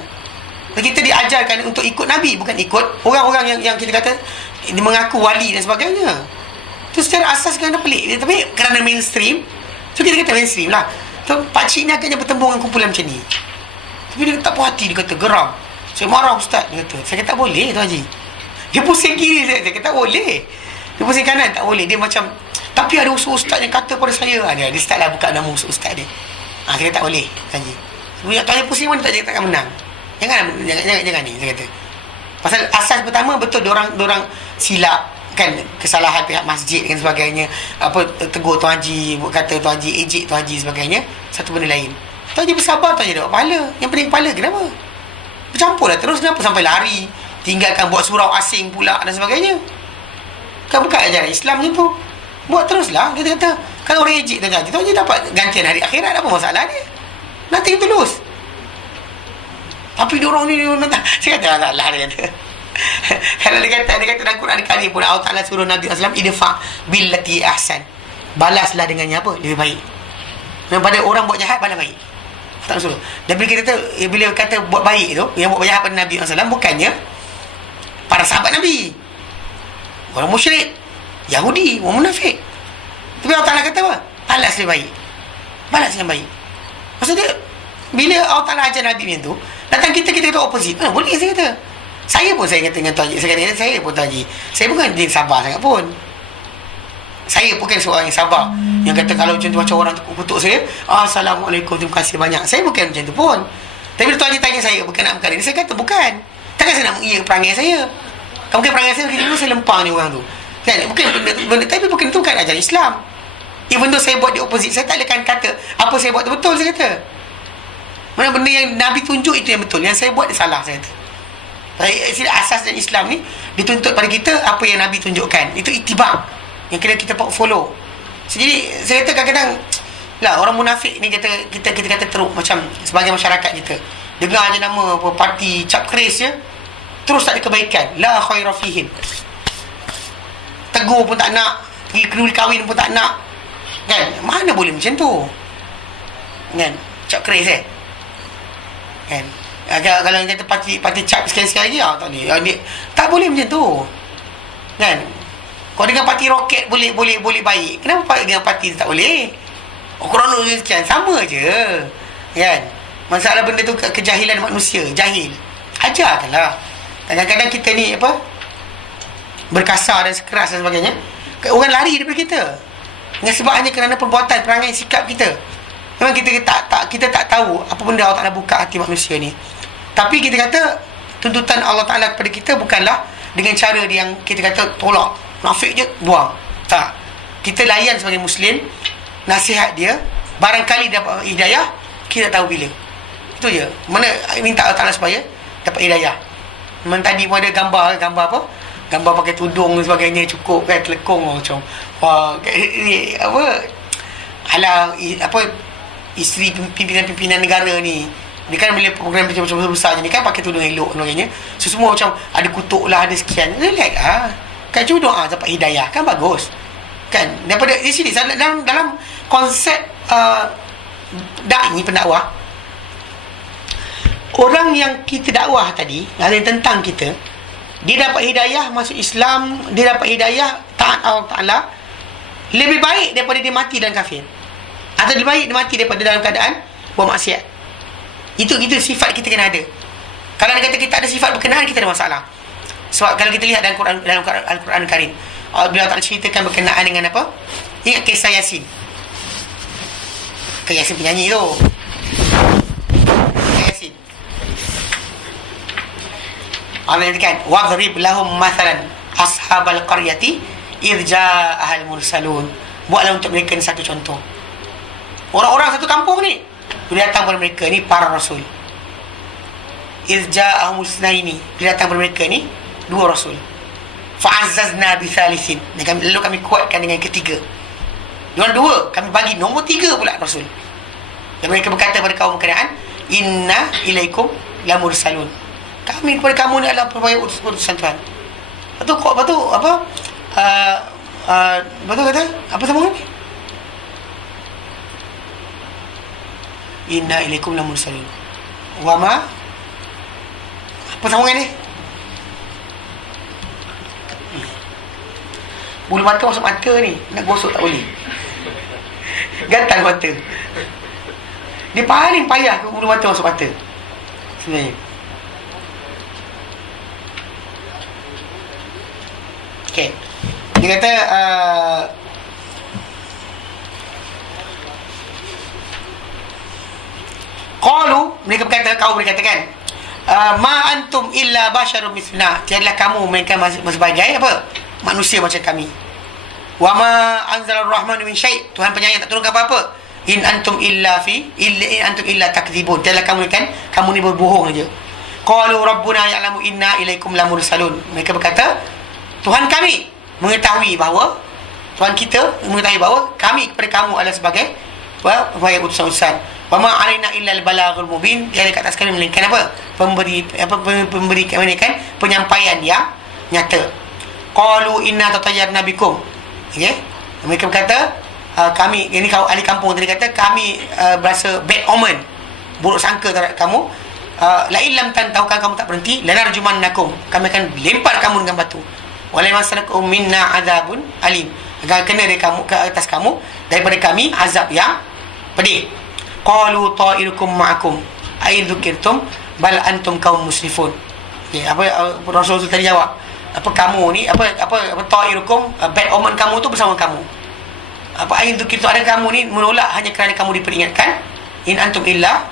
Kita diajarkan untuk ikut Nabi, bukan ikut orang-orang yang kita kata mengaku wali dan sebagainya. Itu secara asas kan pelik. Tapi kerana mainstream, so kita kata mainstream lah. So pakcik ni akhirnya bertemu dengan kumpulan macam ni. Tapi dia tak puas hati, dia kata geram. Saya marah ustaz, dia kata. Saya kata tak boleh Tuan Haji. Dia pusing kiri saya kata tak boleh. Dia pusing kanan tak boleh. Dia macam Tapi ada ustaz yang kata pada saya, dia start lah buka nama ustaz dia. Saya kata tak boleh kaji. Sebab tanya pusing pun tak takkan menang. Jangan ni saya kata. Pasal asas pertama betul dorang silap kan, kesalahan pihak masjid dan sebagainya, apa tegur Tuan Haji, kata Tuan Haji ejek Tuan Haji sebagainya, satu benda lain. Tuan Haji bersabar, Tuan Haji dapat pahala. Yang penting kepala, kenapa? Bercampurlah terus, kenapa sampai lari, tinggalkan buat surau asing pula dan sebagainya. Kan bukan ajaran Islam macam tu. Buat teruslah. Kita kata kalau orang ejek Tuan Haji dapat gantian hari akhirat, apa masalah dia? Nothing to lose. Tapi diorang ni saya kata masalah dia kata. Kalau dia kata dalam Quran kali pun Allah Ta'ala suruh Nabi SAW idfa billati ahsan, balaslah dengannya apa? Lebih baik. Daripada orang buat jahat, balas baik. Tak suruh. Dan bila kata buat baik tu, yang buat jahat pada Nabi SAW bukannya para sahabat Nabi, orang musyrik, Yahudi, orang munafik. Tapi Allah Ta'ala kata apa? Balas lebih baik. Balas yang baik. Maksudnya bila Allah Ta'ala ajar Nabi macam tu, datang kita kata opposite. Boleh saya kata. Saya kata dengan Tuan Haji. Saya pun Tuan Haji, saya bukan dia sabar sangat pun. Saya bukan seorang yang sabar, yang kata kalau macam tu macam orang kutuk saya, Assalamualaikum, terima kasih banyak. Saya bukan macam tu pun. Tapi Tuan Haji tanya saya berkenaan perkara ni, saya kata bukan. Takkan saya nak mengiyakan perangai saya. Mungkin perangai saya dulu saya lempang ni orang tu kan. Bukan benda tapi bukan itu kan ajaran Islam. Even though saya buat di opposite, saya tak akan kata apa saya buat tu betul, saya kata. Mana benda yang Nabi tunjuk itu yang betul, yang saya buat dia salah, saya kata. Asas dan Islam ni dituntut pada kita apa yang Nabi tunjukkan. Itu itibak yang kita follow. Jadi saya kata kadang-kadang lah orang munafik ni kita kata teruk macam sebagai masyarakat kita. Dengar je nama apa parti cap keris je, terus tak ada kebaikan. La khaira fihim. Tegur pun tak nak, pergi keduli kahwin pun tak nak. Kan? Mana boleh macam tu? Kan? Cap keris kan? Kalau yang kata parti cap sekali-sekali lagi, tak boleh. Tak boleh macam tu. Kan? Kalau dengan parti roket boleh baik, kenapa dengan parti tak boleh? Kerana sekian sama je. Kan? Masalah benda tu kejahilan manusia, jahil. Ajarkanlah. Kadang-kadang kita ni apa? Berkasar dan keras dan sebagainya. Orang lari daripada kita. Dengan sebab hanya kerana perbuatan, perangai, sikap kita. Memang kita tak tahu apa benda Allah Ta'ala buka hati manusia ni. Tapi kita kata tuntutan Allah Ta'ala kepada kita bukanlah dengan cara yang kita kata tolak, nafik je, buang. Tak. Kita layan sebagai Muslim, nasihat dia, barangkali dapat hidayah, kita tahu bila. Itu je. Mana minta Allah Ta'ala supaya dapat hidayah. Memang tadi pun ada gambar apa? Gambar pakai tudung dan sebagainya, cukup kan, telekong macam wah, ni apa? Alah, apa isteri pimpinan negara ni, dia kan bila program macam besar je ni kan pakai tudung elok dan sebagainya. So semua macam ada kutuk lah, ada sekian. Relax kan, cuma doa dapat hidayah kan, bagus. Kan daripada di sini dalam konsep da'i pendakwah, orang yang kita dakwah tadi, ada yang tentang kita, dia dapat hidayah masuk Islam, dia dapat hidayah taat Allah Ta'ala, lebih baik daripada dia mati dan kafir, atau lebih baik dia mati daripada dalam keadaan buat maksiat. Itu sifat kita kena ada. Kalau dia kata kita ada sifat berkenaan, kita ada masalah. Sebab kalau kita lihat dalam Al-Quran Karim, bila Allah ceritakan berkenaan dengan apa? Ingat kisah Yasin. Kisah Yasin penyanyi tu. Kisah Yasin. Allah nyatakan, wadrib lahum mathalan ashabal qaryati irja'ahal mursalun. Buatlah untuk mereka ni satu contoh. Orang-orang satu kampung ni, bila datang kepada mereka ni para rasul. Irja'ahum musnaini, bila datang kepada mereka ni dua rasul. Fa'azzazna bi thalithin, lalu kami kuatkan dengan ketiga. Diorang dua, kami bagi nombor tiga pula rasul. Dan mereka berkata pada kaum berkenaan, inna ilaikum lamursalun, kami kepada kamu ni adalah pelbagai utusan Tuhan. Lepas tu apa? Lepas tu kata apa sambungan ni? Inna ilaikum lamursalun. Wa ma? Apa sambungan ni? Bulu mata masuk mata ni, nak gosok tak boleh. Gatal mata. Dia paling payah bulu mata masuk mata sebenarnya. Okey. Dia kata Qalu, mereka berkata, kaum berkata kan, ma antum illa basharun mithluna, tiadalah kamu melainkan sebagai apa? Manusia macam kami. Wa ma anzalar rahmanu min syai', Tuhan penyayang tak turunkan apa-apa. In antum illa takdzibun, tiadalah kamu kan, kamu ni berbohong aja. Qalu rabbuna ya'lamu inna ilaikum lamursalun, mereka berkata, Tuhan kami mengetahui bahawa, Tuhan kita mengetahui bahawa kami kepada kamu adalah sebagai utusan-utusan. Wa ma 'alaina illa al-balaghul mubin, tiada kat atas kami melainkan apa? Pemberi kan penyampaian yang nyata. Qalu inna tatayyarna bikum. Okey. Mereka berkata, kami, ini kau ahli kampung tadi kata, kami berasa bad omen, buruk sangka terhadap kamu. La illam tantaukan, kamu tak berhenti, lanarjumannakum, kami akan lempar kamu dengan batu. Wala masalakum minna azabun alim, akan kena dari kamu, ke atas kamu daripada kami azab yang pedih. Qalu ta'irukum ma'akum ay dzukirtum bal antum kaum musrifun. Okay, apa Rasul tadi jawab, apa kamu ni, apa ta'irukum, bad omen kamu tu bersama kamu. Apa ay dzukirtum, ada kamu ni menolak hanya kerana kamu diperingatkan. In antum illa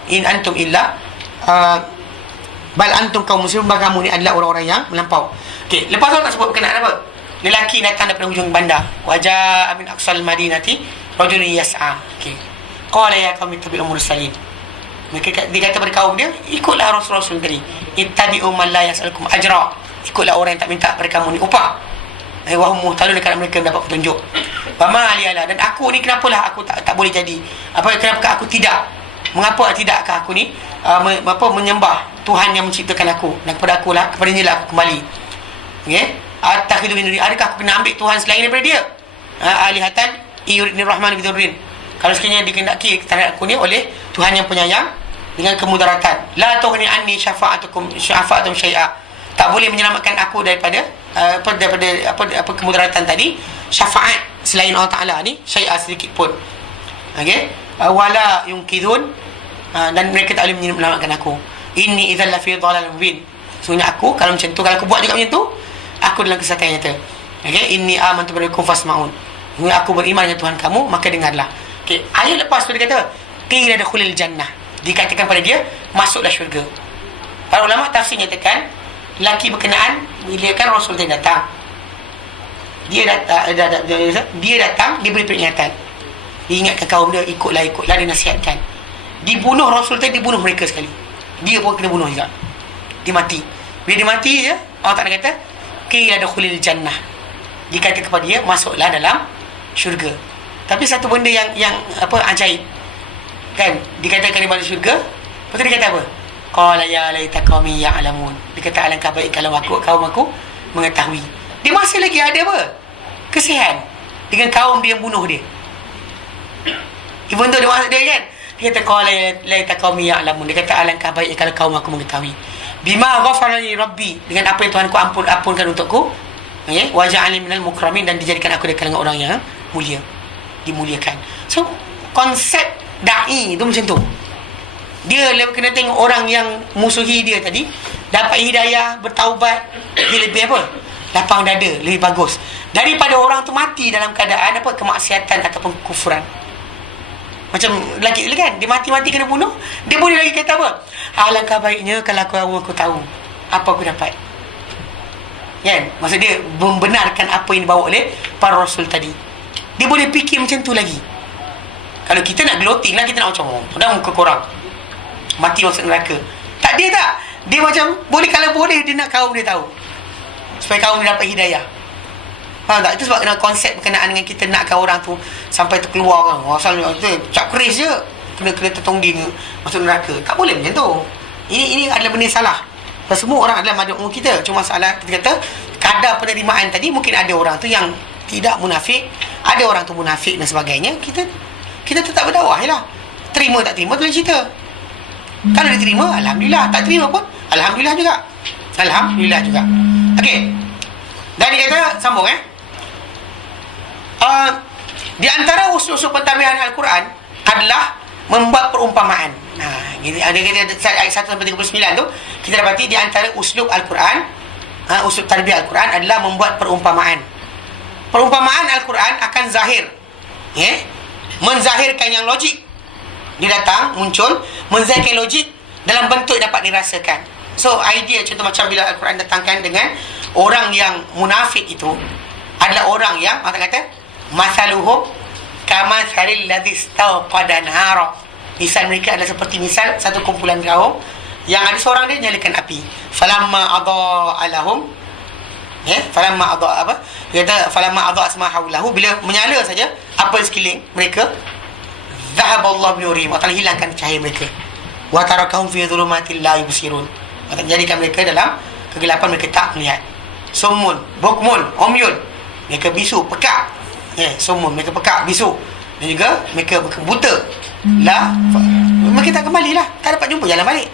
bal antum kaum muslimun, kamu ni adalah orang-orang yang melampau. Okey, lepas tu tak sebut berkenaan apa? Lelaki datang daripada hujung bandar, wajah min aqsal madinati rajulun yas'a. Okey, qala ya qaumi tabi'u mursalin, mereka dia kata pada kaum dia, ikutlah rasul-rasul tadi, ittabi'u man la yas'alukum ajra, ikutlah orang yang tak minta pada kamu ni upah. Wa hum muhtalun, kerana mereka mendapat petunjuk. Wa ma aliala, dan aku ni kenapalah aku tak boleh jadi, kenapa aku tidak, mengapa tidakkah aku ni menyembah Tuhan yang menciptakan aku, dan kepadanya lah aku kembali. Okey, atakhidu min duni, adakah aku kena ambil Tuhan selain daripada dia? Alihatan yuridni rahman bidurrin, kalau sekiranya dikehendaki terhadap aku ni oleh Tuhan yang penyayang dengan kemudaratan. La tughni anni syafa'atukum syai'a, tak boleh menyelamatkan aku daripada kemudaratan tadi, syafaat selain Allah Ta'ala ni, syai'a sedikit pun. Okey, wala yunqidun, dan mereka tak boleh menyelamatkan aku. Inni idzal lafi dhalalin mubin, sebenarnya aku kalau macam tu, kalau aku buat juga macam tu, aku dalam kesesatan yang nyata. Okey, inni amantu billakum fasma'un, aku beriman dengan Tuhan kamu, maka dengarlah. Okey, ayat lepas tu dia kata qila dakhulil jannah, dikatakan pada dia masuklah syurga. Para ulama tafsir nyatakan lelaki berkenaan bila kan Rasul dia datang, dia datang diberi peringatan, diingatkan kaum dia, ikutlah dinasihatkan. Dibunuh Rasul tadi, dibunuh mereka sekali, dia pun kena bunuh juga, dia mati. Bila dia mati je, Allah Ta'ala kata qila dakhulil jannah, dikatakan kepada dia masuklah dalam syurga. Tapi satu benda yang ajaib kan, dikatakan di balik syurga, lepas tu dia kata apa? Qala ya laita qaumi ya'lamun, dia kata alangkah baik kalau kaum aku mengetahui. Dia masih lagi ada apa? Kesian dengan kaum dia yang bunuh dia. Even tu dia masuk dia kan, dia kata qala laita qaumi ya'lamun, dia kata alangkah baik kalau kaum aku mengetahui. Bima ghafara li rabbi, dengan apa yang Tuhanku ampunkan untukku. Okey, wa ja'alni minal mukramin, dan dijadikan aku dari kalangan orang yang mulia, dimuliakan. So konsep dai tu macam tu. Dia kena tengok orang yang musuhi dia tadi dapat hidayah, bertaubat, dia lebih apa? Lapang dada, lebih bagus daripada orang tu mati dalam keadaan apa? Kemaksiatan ataupun kufuran. Macam lelaki kan, dia mati-mati kena bunuh, dia boleh lagi kata apa? Alangkah baiknya kalau aku tahu apa aku dapat. Kan? Maksud dia membenarkan apa yang dibawa oleh para rasul tadi. Dia boleh fikir macam tu lagi. Kalau kita nak gloating lah, kita nak macam dah muka korang mati masuk neraka. Tak, dia tak. Dia macam boleh, kalau boleh dia nak kaum dia tahu, supaya kaum dia dapat hidayah. Faham tak? Itu sebab kena konsep berkenaan dengan kita nakkan orang tu sampai terkeluar kan. Asal tu cap keris je kena tertongging masuk neraka. Tak boleh macam tu. Ini adalah benda salah. Semua orang adalah maduk umur kita. Cuma masalah kita kata kadar penerimaan tadi, mungkin ada orang tu yang tidak munafik, ada orang tu munafik dan sebagainya. Kita tetap berdakwah je lah. Terima tak terima tu lain cerita. Kalau diterima, alhamdulillah. Tak terima pun alhamdulillah juga. Alhamdulillah juga. Okey. Dan dia kata sambung di antara usul-usul pentadbiran Al-Quran adalah membuat perumpamaan. Ini ada ayat 1 sampai 39 tu, kita dapati di antara uslub Al-Quran, uslub tarbiyah Al-Quran adalah membuat perumpamaan. Perumpamaan Al-Quran akan zahir, menzahirkan yang logik, Dia datang, muncul, menzahirkan logik dalam bentuk yang dapat dirasakan. So idea contoh macam bila Al-Quran datangkan dengan orang yang munafik itu adalah orang yang Allah kata masaluhum kama salil ladzi istawqada nara. Misal mereka adalah seperti misal satu kumpulan kaum yang ada seorang dia nyalakan api. Falamma adaa lahum, falamma adaa apa? Dia kata falamma adaa asma haulahu, bila menyala saja apa sekeliling mereka, zahaballahu bi nurihim, Allah hilangkan cahaya mereka. Wa tarakahum fi dhulumatil la yubsirun, Allah jadikan mereka dalam kegelapan, mereka tak melihat. Summun bukmun umyun, mereka bisu pekak. Summun, mereka pekak bisu, dan juga mereka buta. Mereka tak kembali lah, tak dapat jumpa jalan balik.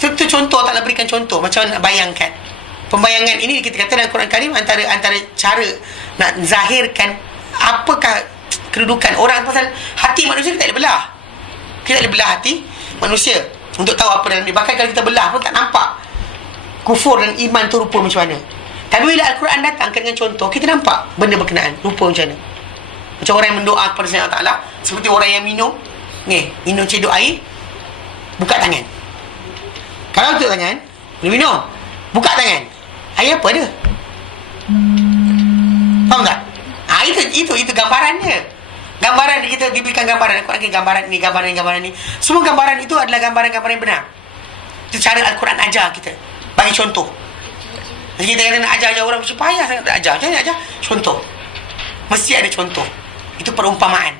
Itu contoh, taklah berikan contoh macam mana nak bayangkan. Pembayangan ini kita kata dalam Quran Karim antara cara nak zahirkan apakah kedudukan orang. Pasal hati manusia kita tak boleh belah. Kita tak boleh belah hati manusia untuk tahu apa dalam dia. Bahkan kalau kita belah pun tak nampak kufur dan iman tu rupa macam mana. Tapi bila Al-Quran datang dengan contoh, kita nampak benda berkenaan rupa macam mana. Macam orang yang mendoa kepada Allah Ta'ala, seperti orang yang minum cedok air, buka tangan. Kalau tutup tangan, dia minum, buka tangan, air apa dia? Faham tak? Itu gambarannya. Gambaran kita diberikan gambaran. Al-Quran gambaran ni. Semua gambaran itu adalah gambaran-gambaran yang benar. Itu cara Al-Quran ajar kita. Bagi contoh. Jadi kita kata nak ajar orang, macam payah sangat nak ajar. Macam mana nak ajar? Contoh. Mesti ada contoh. Itu perumpamaan.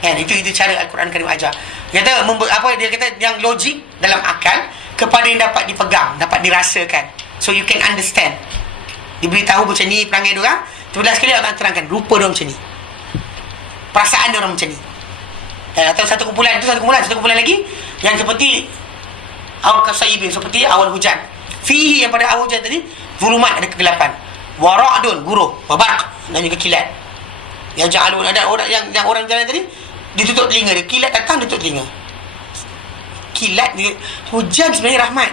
Itu cara Al-Quran Karim ajar. Dia kata yang logik dalam akal kepada yang dapat dipegang, dapat dirasakan. So you can understand. Diberitahu macam ni perangai dia orang, terbelah sekali Allah terangkan rupa dia macam ni, perasaan dia orang macam ni. Atau satu kumpulan lagi yang seperti awal kasaibin, seperti awal hujan. Fihi, yang pada awal hujan tadi, zulumat, ada kegelapan. Wara'dun, guruh, wabarq, dan juga kilat. Yang ja'alun, ada orang yang orang jalan tadi, ditutup telinga dia, kilat datang ditutup telinga. Kilat, hujan sebenarnya rahmat.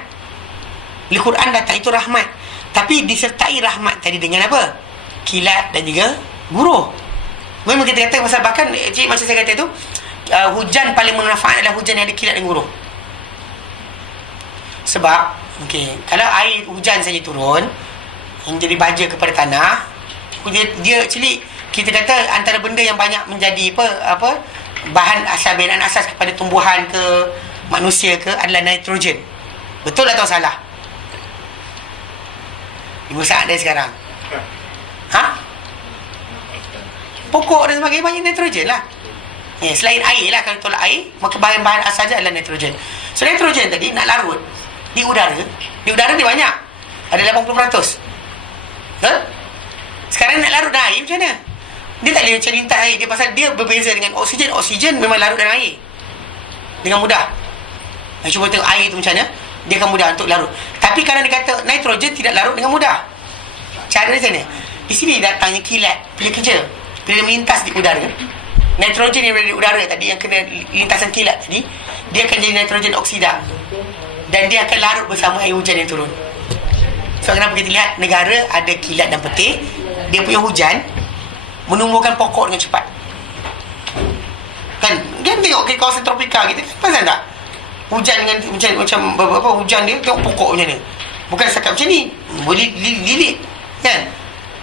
Bila Quran datang itu rahmat, tapi disertai rahmat tadi dengan apa? Kilat dan juga guruh. Memang kita kata pasal, bahkan macam saya kata tu, hujan paling bermanfaat adalah hujan yang ada kilat dan guruh. Sebab kalau air hujan saja turun yang jadi baja kepada tanah, dia actually kita kata antara benda yang banyak menjadi apa bahan asal binaan asas kepada tumbuhan ke manusia ke adalah nitrogen. Betul atau salah? Ibu saat dari sekarang. Pokok dan sebagainya banyak nitrogen lah. Selain air lah, kalau tolak air, maka bahan-bahan asal saja adalah nitrogen. So nitrogen tadi nak larut di udara dia banyak, ada 80%. Betul? Sekarang nak larut dalam air macam mana? Dia tak boleh macam lintas air. Dia pasal dia berbeza dengan oksigen memang larut dalam air dengan mudah. Cuba tengok air tu macam mana, dia akan mudah untuk larut. Tapi kalau dia kata nitrogen tidak larut dengan mudah, cara dia macam mana? Di sini datangnya kilat bila kerja, bila dia melintas di udara. Nitrogen yang berada di udara tadi, yang kena lintasan kilat tadi, dia akan jadi nitrogen oksida, dan dia akan larut bersama air hujan yang turun. So kenapa kita lihat negara ada kilat dan petir, dia punya hujan menumbuhkan pokok dengan cepat. Kan kita tengok ke kawasan tropika kita, pasal tak hujan dengan macam apa hujan dia, tengok pokok macam ni, bukan setakat macam ni, boleh lilit kan.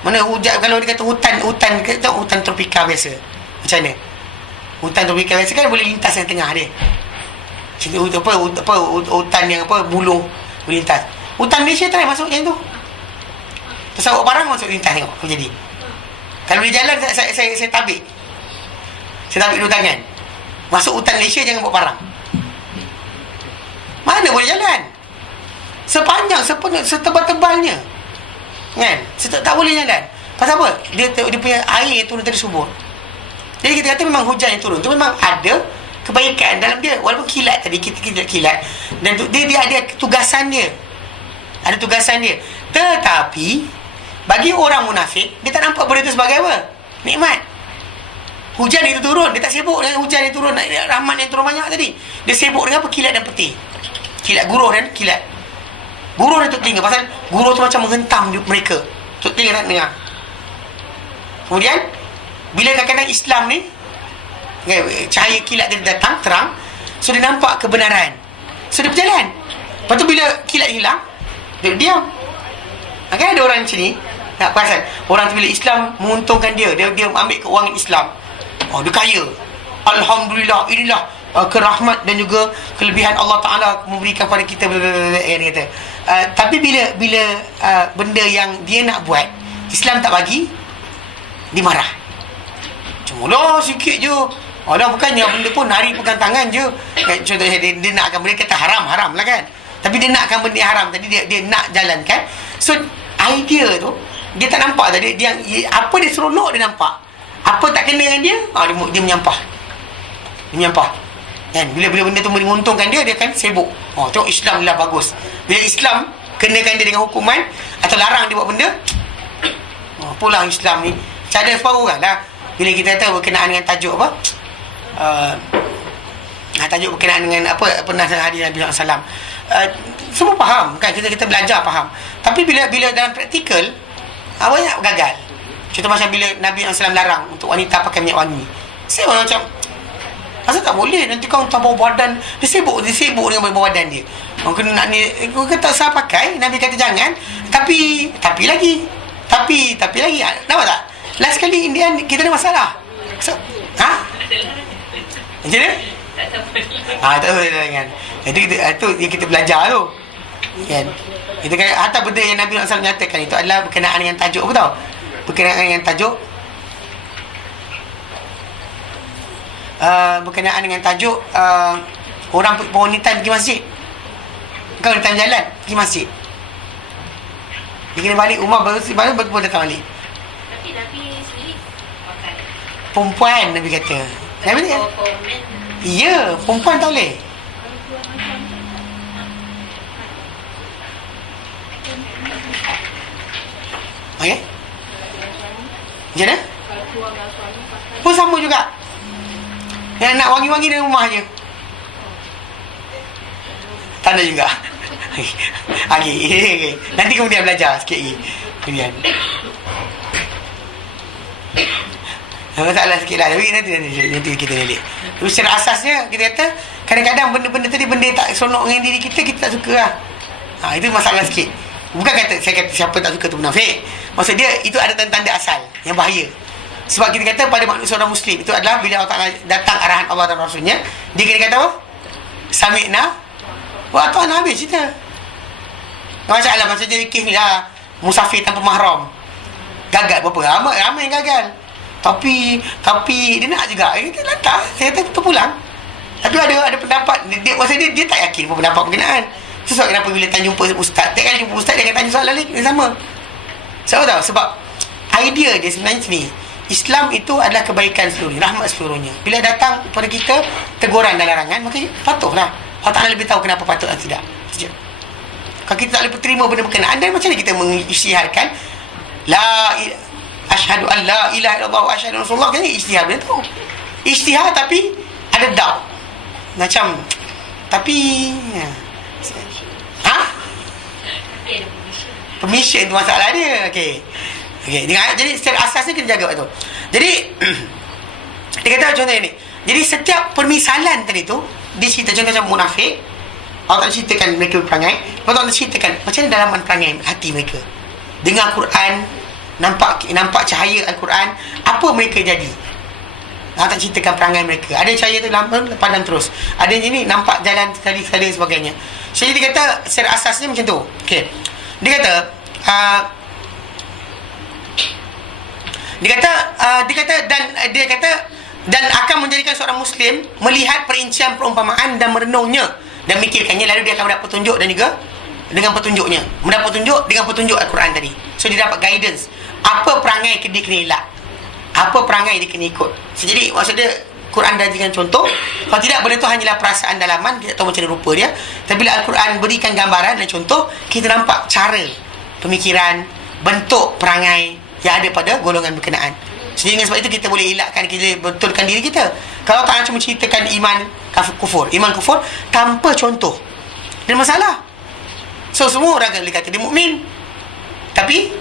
Mana hujan, kalau dia kata hutan kita tengok hutan tropika biasa macam mana. Hutan tropika biasa kan boleh lintas yang tengah dia. Hutan yang buluh boleh lintas. Hutan Malaysia try masuk macam tu. Pesawat barang masuk lintas, tengok apa jadi. Kalau boleh jalan, saya tabik. Saya tabik dua tangan. Masuk hutan Malaysia, jangan bawa barang. Mana boleh jalan? Sepanjang, setebal-tebalnya. Kan? Tak boleh jalan. Pasal apa? Dia punya air yang turun tadi subur. Jadi kita kata memang hujan yang turun tu memang ada kebaikan dalam dia. Walaupun kilat tadi, kita kilat, dan dia ada tugasan dia. Ada tugasan dia. Tetapi bagi orang munafik, dia tak nampak benda itu sebagai apa? Nikmat. Hujan itu turun, dia tak sibuk dengan hujan yang turun, rahmat yang turun banyak tadi. Dia sibuk dengan apa? Kilat dan petir. Kilat guruh dan kilat. Guruh dan tutup telinga, pasal guruh tu macam menghentam mereka. Tutup telinga tak dengar. Kemudian bila kadang-kadang Islam ni cahaya kilat dia datang terang, so dia nampak kebenaran, so dia berjalan. Lepas tu bila kilat hilang, dia diam. Kan ada orang macam ni, nak perasan orang tu bila Islam menguntungkan dia ambil keuangan Islam, dia kaya, alhamdulillah, inilah kerahmat dan juga kelebihan Allah Ta'ala memberikan pada kita, dia kata. Tapi bila benda yang dia nak buat Islam tak bagi, dia marah. Cuma lah sikit je, bukannya benda pun hari pegang tangan je. Contohnya dia nakkan benda, kata haram lah kan, tapi dia nakkan benda yang haram tadi, dia nak jalankan. So idea tu dia tak nampak tadi, dia apa dia seronok, dia nampak apa tak kena dengan dia, dia menyampah kan. Bila benda tu menguntungkan dia akan sibuk. Tengok Islam lah bagus. Bila Islam kenakan dia dengan hukuman atau larang dia buat benda, apalah Islam ni. Cara separuh kan lah. Bila kita kata berkenaan dengan tajuk apa, tajuk berkenaan dengan apa nasihat hadis Nabi SAW, semua faham kan, kita belajar faham. Tapi bila dalam praktikal, banyak gagal. Contoh macam bila Nabi SAW larang untuk wanita pakai minyak wangi, saya orang macam, asal tak boleh, nanti kau tak bawa badan. Dia sibuk dengan bawa badan dia. Kau kena nak ni, kau kata salah pakai, Nabi kata jangan, tapi lagi. Nampak tak? Last kali Indian kita ada masalah. So, macam mana? Tak tahu kan. Itu yang kita belajar tu. Kan? Kita kan hatta benda yang Nabi SAW nyatakan itu adalah berkenaan dengan tajuk apa tau? Berkenaan dengan tajuk orang wanita pergi masjid. Kau datang jalan pergi masjid, dia kena balik rumah baru datang balik. Tapi sendiri pakai perempuan, Nabi kata. Nabi ni ya, perempuan tak boleh. Okey, macam mana? Pun sama juga. Yang nak wangi-wangi dalam rumah je, tak ada juga. Okay. Nanti kemudian belajar sikit lagi. Kemudian masalah sikit lah, tapi nanti kita lihat. Tapi secara asasnya kita kata kadang-kadang benda-benda tadi, benda yang tak seronok dengan diri kita tak suka lah. Itu masalah sikit. Bukan saya kata siapa tak suka tu munafik. Maksud dia itu ada tanda-tanda asal yang bahaya. Sebab kita kata pada manusia orang Muslim itu adalah bila Allah Ta'ala datang arahan Allah dan Rasulnya, dia kena kata apa? Sami'na wa ata'na, habis cerita. Masalah dia kes ni lah, musafir tanpa mahram, gagal berapa? Ramai yang gagal. Tapi dia nak juga. Kita lantar, saya kata kita pulang. Tapi ada pendapat maksud dia tak yakin pun pendapat berkenaan. Sebab kenapa bila tanya jumpa ustaz, tak kali jumpa ustaz dia akan tanya soalan lain yang sama. Sebab tahu? Sebab idea dia sebenarnya ni, Islam itu adalah kebaikan seluruhnya, rahmat seluruhnya. Bila datang kepada kita teguran dan larangan, maka patuhlah. Allah Ta'ala lebih tahu kenapa patut atau tidak. Kalau kita tak boleh terima benda berkenaan, dan macam mana kita mengisytiharkan asyhadu an la ilaha illallah wa asyhadu anna rasulullah, kan ijtihad benda tu. Ijtihad tapi ada doubt. Macam tapi permission tu masalah dia. Okey. Jadi secara asasnya kita jaga tu. Jadi dia kata contoh ni. Jadi setiap permisalan tadi tu dia cerita contoh macam munafik. Allah tak ceritakan mereka berperangai. Allah tak ceritakan macam mana dalaman perangai hati mereka. Dengar Quran, nampak cahaya Al-Quran, apa mereka jadi. Allah tak ceritakan perangai mereka. Ada cahaya tu lampu padam terus. Ada yang ni nampak jalan sekali-sekali dan sebagainya. Jadi dia kata secara asasnya macam tu. Okey. Dia kata dan akan menjadikan seorang Muslim melihat perincian perumpamaan dan merenungnya dan mikirkannya, lalu dia akan mendapat petunjuk dan juga dengan petunjuknya, mendapat petunjuk dengan petunjuk Al-Quran tadi. So dia dapat guidance apa perangai dia kena elak, apa perangai dia kena ikut. So, jadi maksud dia Quran dah jadikan contoh. Kalau tidak, benda tu hanyalah perasaan dalaman, kita tahu macam mana rupa dia. Tapi bila Al-Quran berikan gambaran dan contoh, kita nampak cara pemikiran, bentuk perangai yang ada pada golongan berkenaan. Jadi dengan sebab itu kita boleh elakkan, kita boleh betulkan diri kita. Kalau tak cuma ceritakan iman kufur tanpa contoh, dia masalah. So semua orang boleh kata dia mukmin, tapi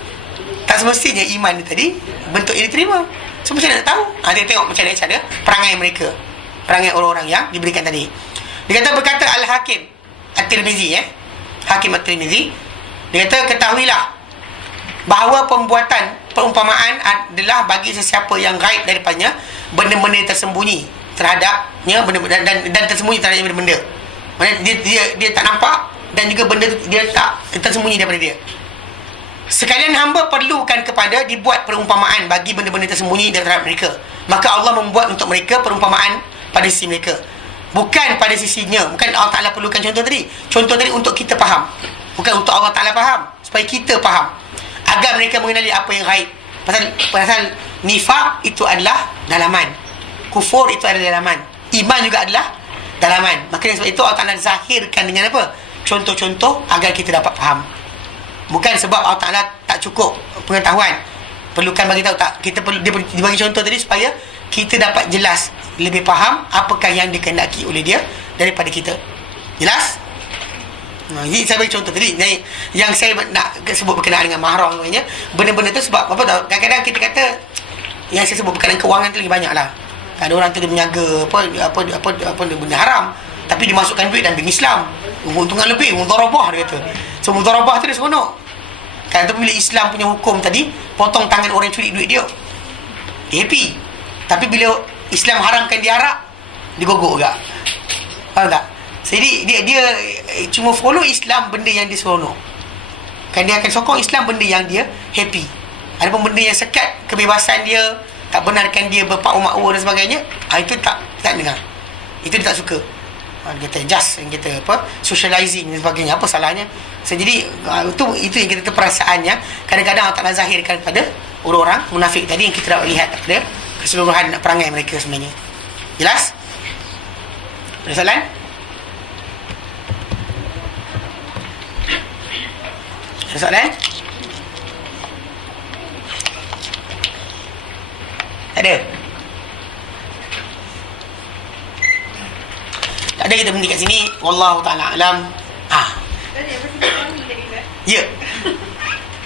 tak semestinya iman dia tadi bentuk yang diterima. So So macam mana nak tahu? Dia tengok macam mana cara perangai mereka, perangai orang-orang yang diberikan tadi. Dia kata, berkata Al-Hakim At-Tirmizi, Hakim At-Tirmizi, dia kata, ketahuilah bahawa pembuatan perumpamaan adalah bagi sesiapa yang gaib daripadanya benda-benda tersembunyi terhadapnya, dan tersembunyi terhadap benda-benda. Maksudnya dia tak nampak, dan juga benda dia tak tersembunyi daripada dia. Sekalian hamba perlukan kepada dibuat perumpamaan bagi benda-benda tersembunyi terhadap mereka. Maka Allah membuat untuk mereka perumpamaan pada sisi mereka, bukan pada sisinya. Bukan Allah Ta'ala perlukan contoh tadi. Contoh tadi untuk kita faham, bukan untuk Allah Ta'ala faham, supaya kita faham, agar mereka mengenali apa yang gaib. Pasal nifaq itu adalah dalaman, kufur itu adalah dalaman, iman juga adalah dalaman. Maka sebab itu Allah Ta'ala zahirkan dengan apa? Contoh-contoh agar kita dapat faham. Bukan sebab Allah Ta'ala tak cukup pengetahuan, perlukan bagi tahu, tak. Kita perlu dia bagi contoh tadi supaya kita dapat jelas, lebih faham apakah yang dikehendaki oleh dia daripada kita. Jelas? Ini saya bagi contoh tadi. Yang saya nak sebut berkenaan dengan mahram sebenarnya, benda-benda tu sebab apa tahu, kadang-kadang kita kata yang saya sebut berkenaan kewangan tu lagi banyak lah. Ada orang tu dia menjaga apa benda haram, tapi dimasukkan duit dan bank Islam, untungan lebih, mudharabah dia kata. So mudharabah tu dia seronok kan. Tu bila Islam punya hukum tadi, potong tangan orang yang curi duit dia, happy. Tapi bila Islam haramkan dia arak, dia gogok juga. Faham tak? Jadi dia cuma follow Islam benda yang dia seronok kan. Dia akan sokong Islam benda yang dia happy. Ada pun benda yang sekat kebebasan dia, tak benarkan dia berpakwa-makwa dan sebagainya, itu tak dengar. Itu dia tak suka. Dia kata just, yang kata apa, socializing dan sebagainya, apa salahnya? So, jadi itu yang kita perasaannya kadang-kadang Allah Ta'ala zahirkan pada orang-orang munafik tadi, yang kita dapat lihat pada keseluruhan perangai mereka sebenarnya. Jelas? Ada soalan? Ada soalan? Tak ada? Tak ada, kita berhenti kat sini. Wallahu ta'ala alam. Tadi apa sebut wangi tadi kan? Ya.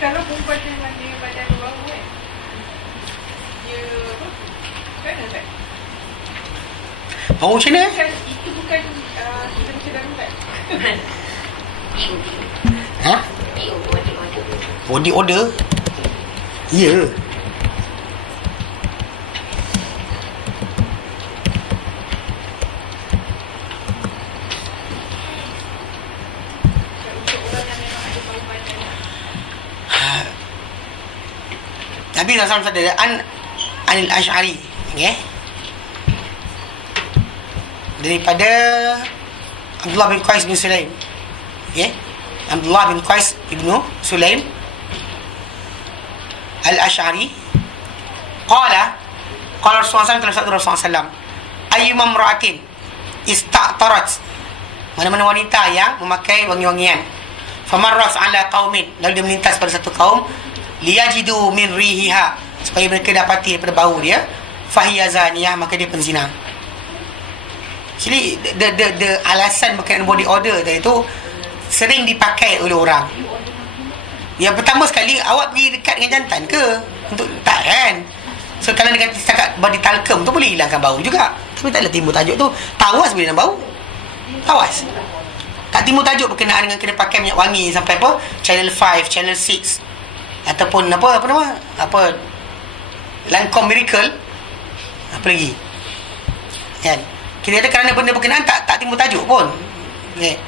Kalau perempuan tu memang dia badan bau kan, dia apa? Kan tak? Bau macam mana? Itu bukan kita macam darurat. Ha? Body odor? Ya. Nabi SAW sadar Anil Ash'ari, okay? Daripada Abdullah bin Qais bin Sulaim, okay? Abdullah bin Qais bin Sulaim Al-Ash'ari Qala Rasulullah SAW, ayyuma imra'atin ista'tarat, mana-mana wanita yang memakai wangi-wangian, famarrat ala qaumin, lalu dia melintas pada satu kaum, liyajidu min rihiha, supaya mereka dapati daripada bau dia, fahiya zaniyah, maka dia penzina. Jadi the alasan berkenaan body odor tadi tu sering dipakai oleh orang. Yang pertama sekali, awak pergi dekat dengan jantan ke? Untuk tak kan? So kalau dengan setakat body talcum tu boleh hilangkan bau juga, tapi taklah timbul tajuk tu. Tawas boleh nak bau? Tawas tak timbul tajuk berkenaan dengan kena pakai minyak wangi sampai apa, channel 5, channel 6, ataupun apa nama, apa Lancome Miracle, apa lagi kan. Kita kata kerana benda berkenaan tak timbul tajuk pun, okay.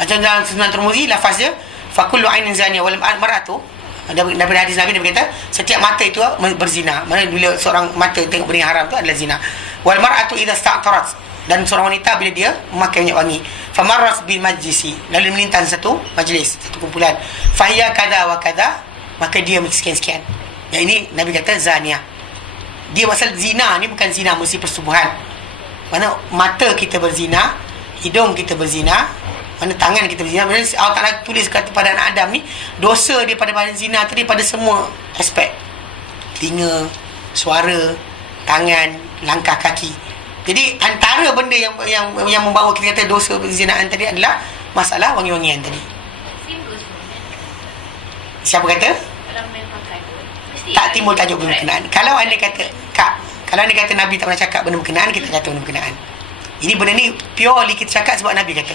Macam dalam Sunan Tirmizi, lafaz dia fakullu ainin zaniyah wal mar'atu, daripada hadis Nabi, dia berkata setiap mata itu berzina. Maksudnya bila seorang mata tengok benda yang haram tu adalah zina. Wal mar'atu idza sta'tarat, dan seorang wanita bila dia memakai minyak wangi, famarras bil majlisi, lalu melintas satu majlis, satu kumpulan, fahiya kadha wa kadha, maka dia sekian-sekian. Yang ini Nabi kata zaniyah. Dia pasal zina ni bukan zina mesti persubuhan. Mana mata kita berzina, hidung kita berzina, mana tangan kita berzina. Mana Allah Ta'ala tulis kata pada anak Adam ni, dosa dia pada badan zina tadi pada semua aspek. Telinga, suara, tangan, langkah kaki. Jadi antara benda yang membawa kita kata dosa perzinaan tadi adalah masalah wangi-wangian tadi. Simbol sebenarnya. Siapa kata? Kalau main pakai tu, mesti tak timbul tajuk benda berkenaan. Kalau anda kata kalau anda kata Nabi tak pernah cakap benda berkenaan, kita kata benda berkenaan. Ini benda ni purely kita cakap sebab Nabi kata.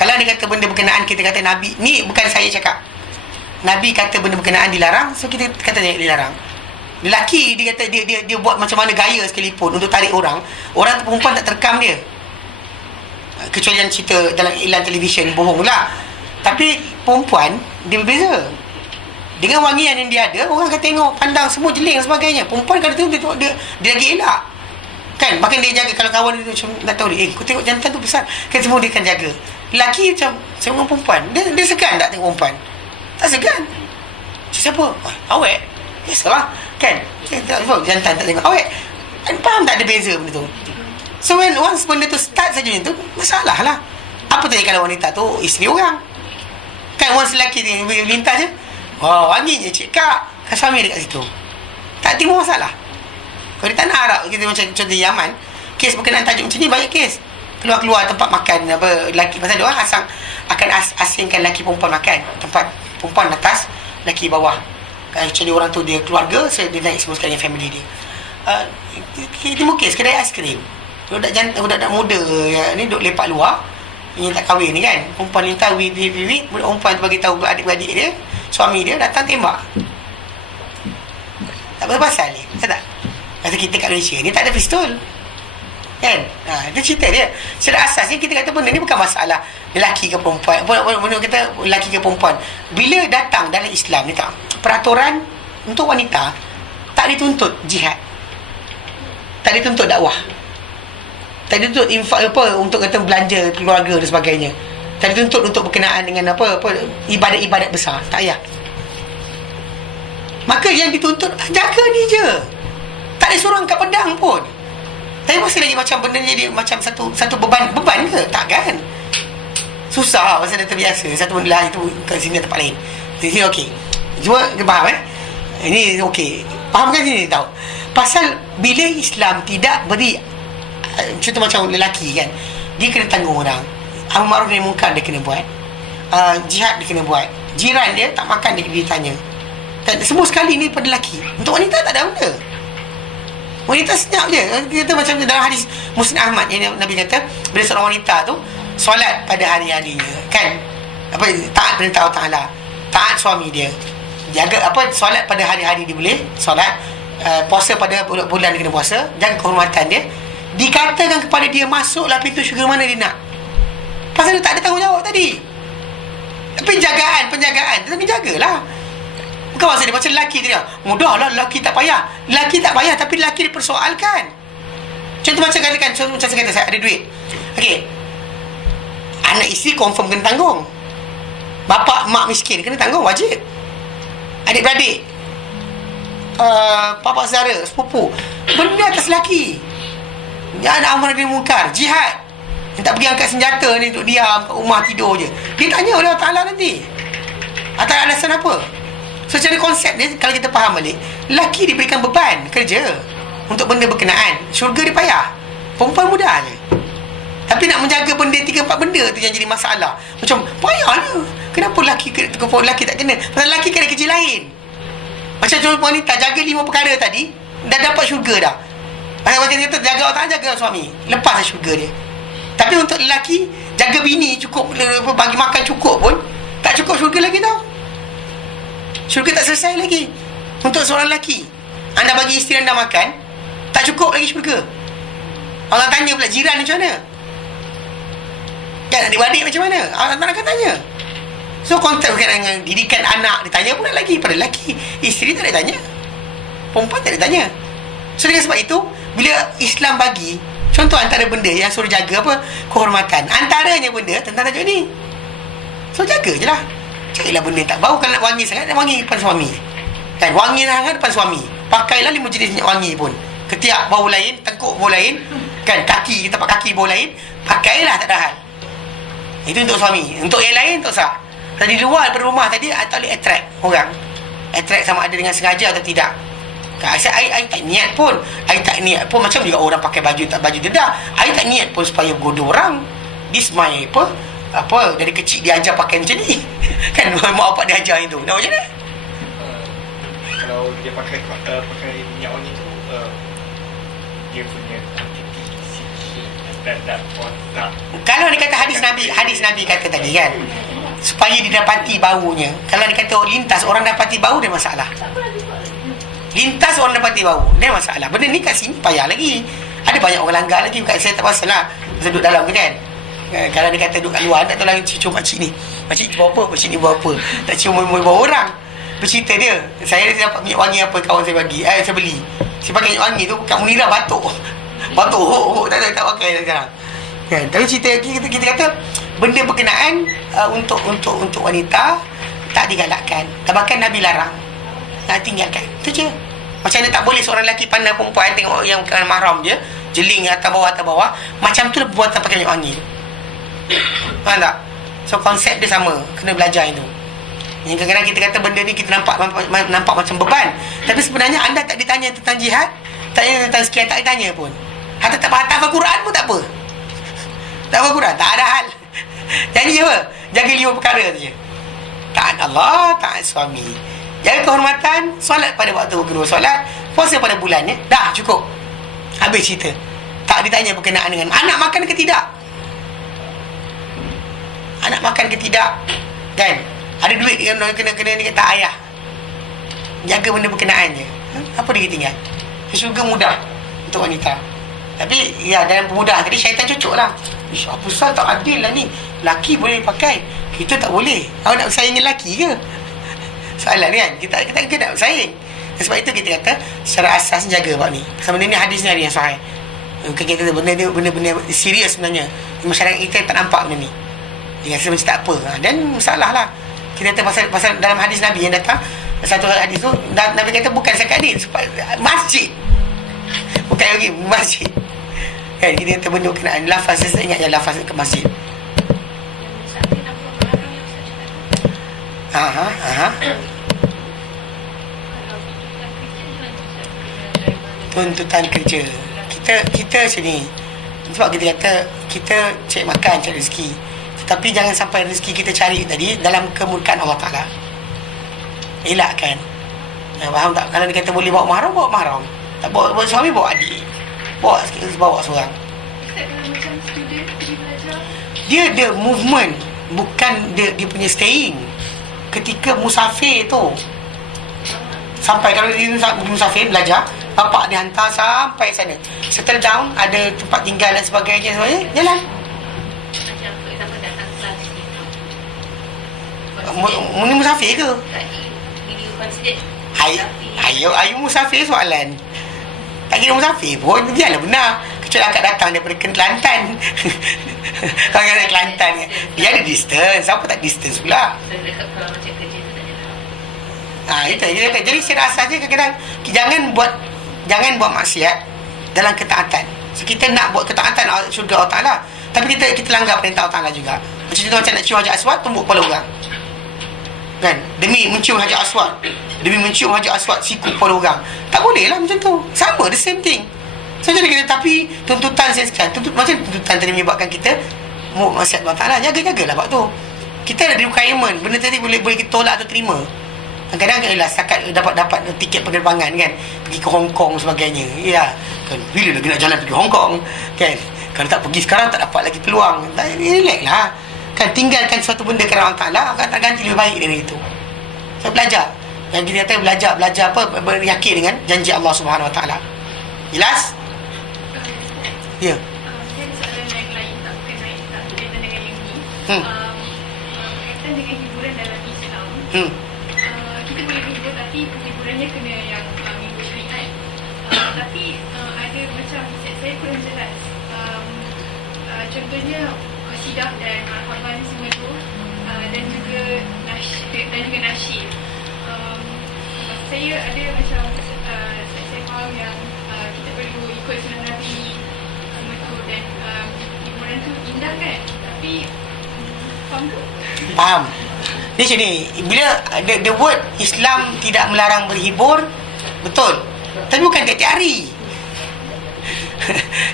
Kalau anda kata benda berkenaan, kita kata Nabi ni, bukan saya cakap, Nabi kata benda berkenaan dilarang, so kita kata dilarang. Lelaki dia kata dia buat macam mana gaya sekalipun untuk tarik orang tu, perempuan tak terekam dia, kecuali yang cerita dalam iklan televisyen bohong pula. Tapi perempuan dia berbeza. Dengan wangian yang dia ada, orang akan tengok, pandang semua jeling dan sebagainya. Perempuan kalau tengok dia lagi elak kan, bahkan dia jaga. Kalau kawan dia macam nak tahu dia, kau tengok jantan tu besar kan, semua dia akan jaga. Lelaki macam dengan perempuan, dia segan tak tengok perempuan? Tak segan. Siapa? Awet. Biasalah kan, jantan tak tengok awet. Faham tak ada beza benda tu? So when once benda tu start saja tu, masalah lah. Apa tadi kalau wanita tu isteri orang kan, once lelaki ni lintas je, wangi je cik kak, kan suami dekat situ, tak timbul masalah. Kalau di tanah Arab kita macam contoh Yaman, kes berkenaan tajuk macam ni banyak kes. Keluar-keluar tempat makan apa, lelaki, pasal dia orang akan asingkan lelaki perempuan makan, tempat perempuan atas, lelaki bawah. Actually orang tu dia keluarga, so dia naik semua sekali family dia. Timbul kes kedai aiskrim, budak muda ni duk lepak luar, yang tak kahwin ni kan, perempuan lintas wit, budak perempuan tu bagi tahu adik-beradik dia, suami dia datang tembak. Tak pasal ni, tahu tak? Kata kita kat Malaysia ni tak ada pistol kan, itu cerita dia. Secara asasnya kita kata benda ni bukan masalah lelaki ke perempuan, benda kata lelaki ke perempuan. Bila datang dalam Islam ni, tak, peraturan untuk wanita tak dituntut jihad, tak dituntut dakwah, tak dituntut infak apa untuk kata belanja keluarga dan sebagainya, tak dituntut untuk berkenaan dengan apa ibadat-ibadat besar, tak payah. Maka yang dituntut jaga ni je, tak ada suruh angkat pedang pun. Tapi masih lagi macam benda jadi macam satu beban ke? Tak kan? Susah pasal dah terbiasa. Satu benda lah itu kat sini tempat lain. Di sini okey. Cuma faham ini okey. Faham kan sini tahu? Pasal bila Islam tidak beri, contoh macam lelaki kan, dia kena tanggung orang. Amar ma'ruf nahi munkar dia kena buat. Jihad dia kena buat. Jiran dia tak makan dia ditanya. Dan semua sekali ni pada lelaki. Untuk wanita tak ada benda. Wanita senyap je. Kita macam dalam hadis Musnad Ahmad yang Nabi kata, bila seorang wanita tu solat pada hari-harinya kan, taat perintah Allah Ta'ala, taat suami dia, jaga solat pada hari-hari dia boleh solat, puasa pada bulan dia kena puasa, jaga kehormatan dia, dikatakan kepada dia masuklah pintu syurga mana dia nak. Pasal dia tak ada tanggungjawab tadi. Penjagaan dia kena jagalah. Bukan maksud dia macam lelaki tu dia, mudahlah lelaki tak payah. Lelaki tak payah, tapi lelaki dipersoalkan. Contoh macam katakan, macam saya kata saya ada duit, okey, anak isteri confirm kena tanggung, bapak mak miskin kena tanggung, wajib. Adik-beradik, bapa saudara, sepupu, benda atas lelaki. Dia anak amar nahi munkar, jihad. Dia tak pergi angkat senjata ni untuk diam kat rumah tidur je. Dia tanya oleh Allah Ta'ala nanti atas alasan apa. So secara konsep ni, kalau kita faham balik, lelaki diberikan beban kerja untuk benda berkenaan. Syurga dia payah, perempuan mudah je. Tapi nak menjaga benda 3-4 benda tu yang jadi masalah. Macam payahlah, kenapa lelaki tak kena? Pasal lelaki kena kerja lain. Macam contoh wanita jaga 5 perkara tadi, dah dapat syurga dah. Macam kata jaga Allah Ta'ala, jaga suami, lepas dah syurga dia. Tapi untuk lelaki, jaga bini cukup, bagi makan cukup pun tak cukup syurga lagi tau. Syurga tak selesai lagi. Untuk seorang lelaki, anda bagi isteri anda makan, tak cukup lagi syurga. Allah tanya pula jiran macam mana, kan, adik-beradik macam mana, Allah tak akan tanya. So konteks berkaitan dengan didikan anak ditanya pula lagi pada lelaki. Isteri tak ada tanya, perempuan tak ada tanya. So dengan sebab itu, bila Islam bagi contoh antara benda yang suruh jaga kehormatan, antaranya benda tentang tajuk ni. So jaga je lah. Carilah benda tak bau. Kalau nak wangi sangat, wangi depan suami kan, wangi sangat depan suami. Pakailah 5 jenis minyak wangi pun. Ketiak bau lain, tengkuk bau lain kan, kaki, tapak kaki bau lain. Pakailah, tak ada hal. Itu untuk suami. Untuk yang lain tak usah. Tadi luar daripada rumah tadi, tak boleh attract orang. Attract sama ada dengan sengaja atau tidak. I tak niat pun. I tak niat pun. Macam juga orang pakai baju tak baju dedak, I tak niat pun supaya goda orang. This my dari kecil dia ajar pakai macam ni kan, mak bapak dia ajar itu. Nak macam mana? kalau dia pakai minyak wangi tu dia punya quantity sikit tak tak. Kalau dia kata hadis Nabi kata tadi kan, supaya didapati baunya. Kalau dia kata lintas orang dapati bau, dia masalah. Lintas orang dapati bau, dia masalah. Benda ni kat sini payah lagi. Ada banyak orang langgar lagi. Saya tak pasal lah duduk dalam tu kan. Kalau dia kata duduk kat luar, tak tahu lah cium makcik ni. Makcik buat apa? Makcik ni buat apa? Tak cium bau orang. Bercerita dia, saya dapat minyak wangi apa kawan saya bagi. Saya beli. Saya pakai minyak wangi tu, Kak Munirah batuk. Batuk, tak pakai sekarang. Kan? Tapi cerita kita kata benda berkenaan untuk wanita tak digalakkan. Bahkan Nabi larang. Nak tinggalkan. Itu je. Macam mana tak boleh seorang lelaki pandang perempuan tengok yang bukan mahram dia, jeling atas bawah. Macam tu lah perbuatan pakai minyak wangi tu. Faham tak? So konsep dia sama. Kena belajar itu. Yang kadang-kadang kita kata benda ni kita nampak macam beban. Tapi sebenarnya anda tak ditanya tentang jihad, tak tanya tentang sekian, tak ditanya pun. Hatta tak hafal Quran pun tak apa. Tak hafal Quran, tak ada hal. Jadi apa? Jaga 5 perkara saja. Taat Allah, taat suami. Jaga kehormatan, solat pada waktu kedua solat, puasa pada bulannya. Dah cukup. Habis cerita. Tak ditanya berkenaan dengan anak makan ke tidak. Anak makan ke tidak. Kan? Ada duit kena ni kata ayah. Jaga benda berkenaan je. Apa dia tinggal? Syurga mudah untuk wanita. Tapi ya dalam pemudah tadi syaitan cucuk lah. Ish, apa pasal tak adil lah ni. Laki boleh pakai, kita tak boleh. Awak nak bersaing dengan laki ke? Soalan ni kan, kita nak bersaing. Dan sebab itu kita kata secara asas jaga bab ni. Pasal benda ni hadis ni ada yang sahih. Kita kata benda ni benda serius sebenarnya. Masyarakat kita tak nampak benda ni. Dia rasa macam tak apa. Dan masalah lah. Kita kata pasal dalam hadis Nabi yang datang, satu hadis tu Nabi kata bukan zakat ni, masjid. Bukan lagi masjid. Kan kita kata benda berkenaan lafaz, saya ingat yang lafaz ke masjid. Tuntutan kerja. Kita macam ni. Sebab kita kata kita cari makan, cari rezeki. Tapi jangan sampai rezeki kita cari tadi dalam kemurkaan Allah Ta'ala. Elakkan. Faham tak? Kalau dia kata boleh bawa mahram. Tak bawa suami, bawa adik. Bawa seorang. Macam student pergi belajar. Dia ada movement. Bukan dia punya staying. Ketika musafir tu. Sampai kalau dia musafir belajar, bapak dia hantar sampai sana. Settle down, ada tempat tinggal dan sebagainya. Jalan. Mungkin musafir ke? Ayu musafir soalan. Tak kira musafir pun, dia lah benar. Kecuali akak datang daripada Kelantan. Kalau dari Kelantan, dia ada distance. Siapa tak distance pula? Itu. Jadi saya rasa je kadang-kadang jangan buat maksiat dalam ketaatan. So kita nak buat ketaatan syurga Allah Ta'ala, tapi kita langgar perintah Allah Ta'ala juga. Macam nak cium Hajar Aswad, tumbuk kepala orang. Kan? Demi mencium Hajar Aswad, siku kepala orang. Tak boleh lah macam tu. Sama, the same thing. So jadi kita, tapi tuntutan saya sekarang, macam tuntutan tadi menyebabkan kita maksiat Allah Ta'ala. Jaga-jagalah bab tu. Kita ada requirement. Benda tadi boleh kita tolak atau terima. Kadang-kadang setakat dapat tiket penerbangan kan, pergi ke Hong Kong sebagainya. Ya, kan bila lagi nak jalan pergi Hong Kong kan. Kalau tak pergi sekarang tak dapat lagi peluang. Relax lah. Kan tinggalkan suatu benda kerana Allah Ta'ala, akan tak ganti lebih baik dari itu. So belajar. Yang kita kata belajar apa, beryakin dengan janji Allah Subhanahu Wa Ta'ala. Jelas? Ya. Saya ada soalan yang lain tak berkaitan dengan yang ni. Berkaitan dengan hiburan dalam Islam. Kita boleh hibur, tapi hiburannya kena yang mengikut syariat. Tapi ada macam saya kurang jelas. Contohnya qasidah dan al-Quran semua tu, dan juga nasyid. Saya ada macam saya faham yang kita perlu ikut sunnah Nabi semua tu, dan hiburan tu indah kan, tapi faham tu? Faham. Dia macam ni, bila the word Islam tidak melarang berhibur, betul, tapi bukan tiap-tiap hari.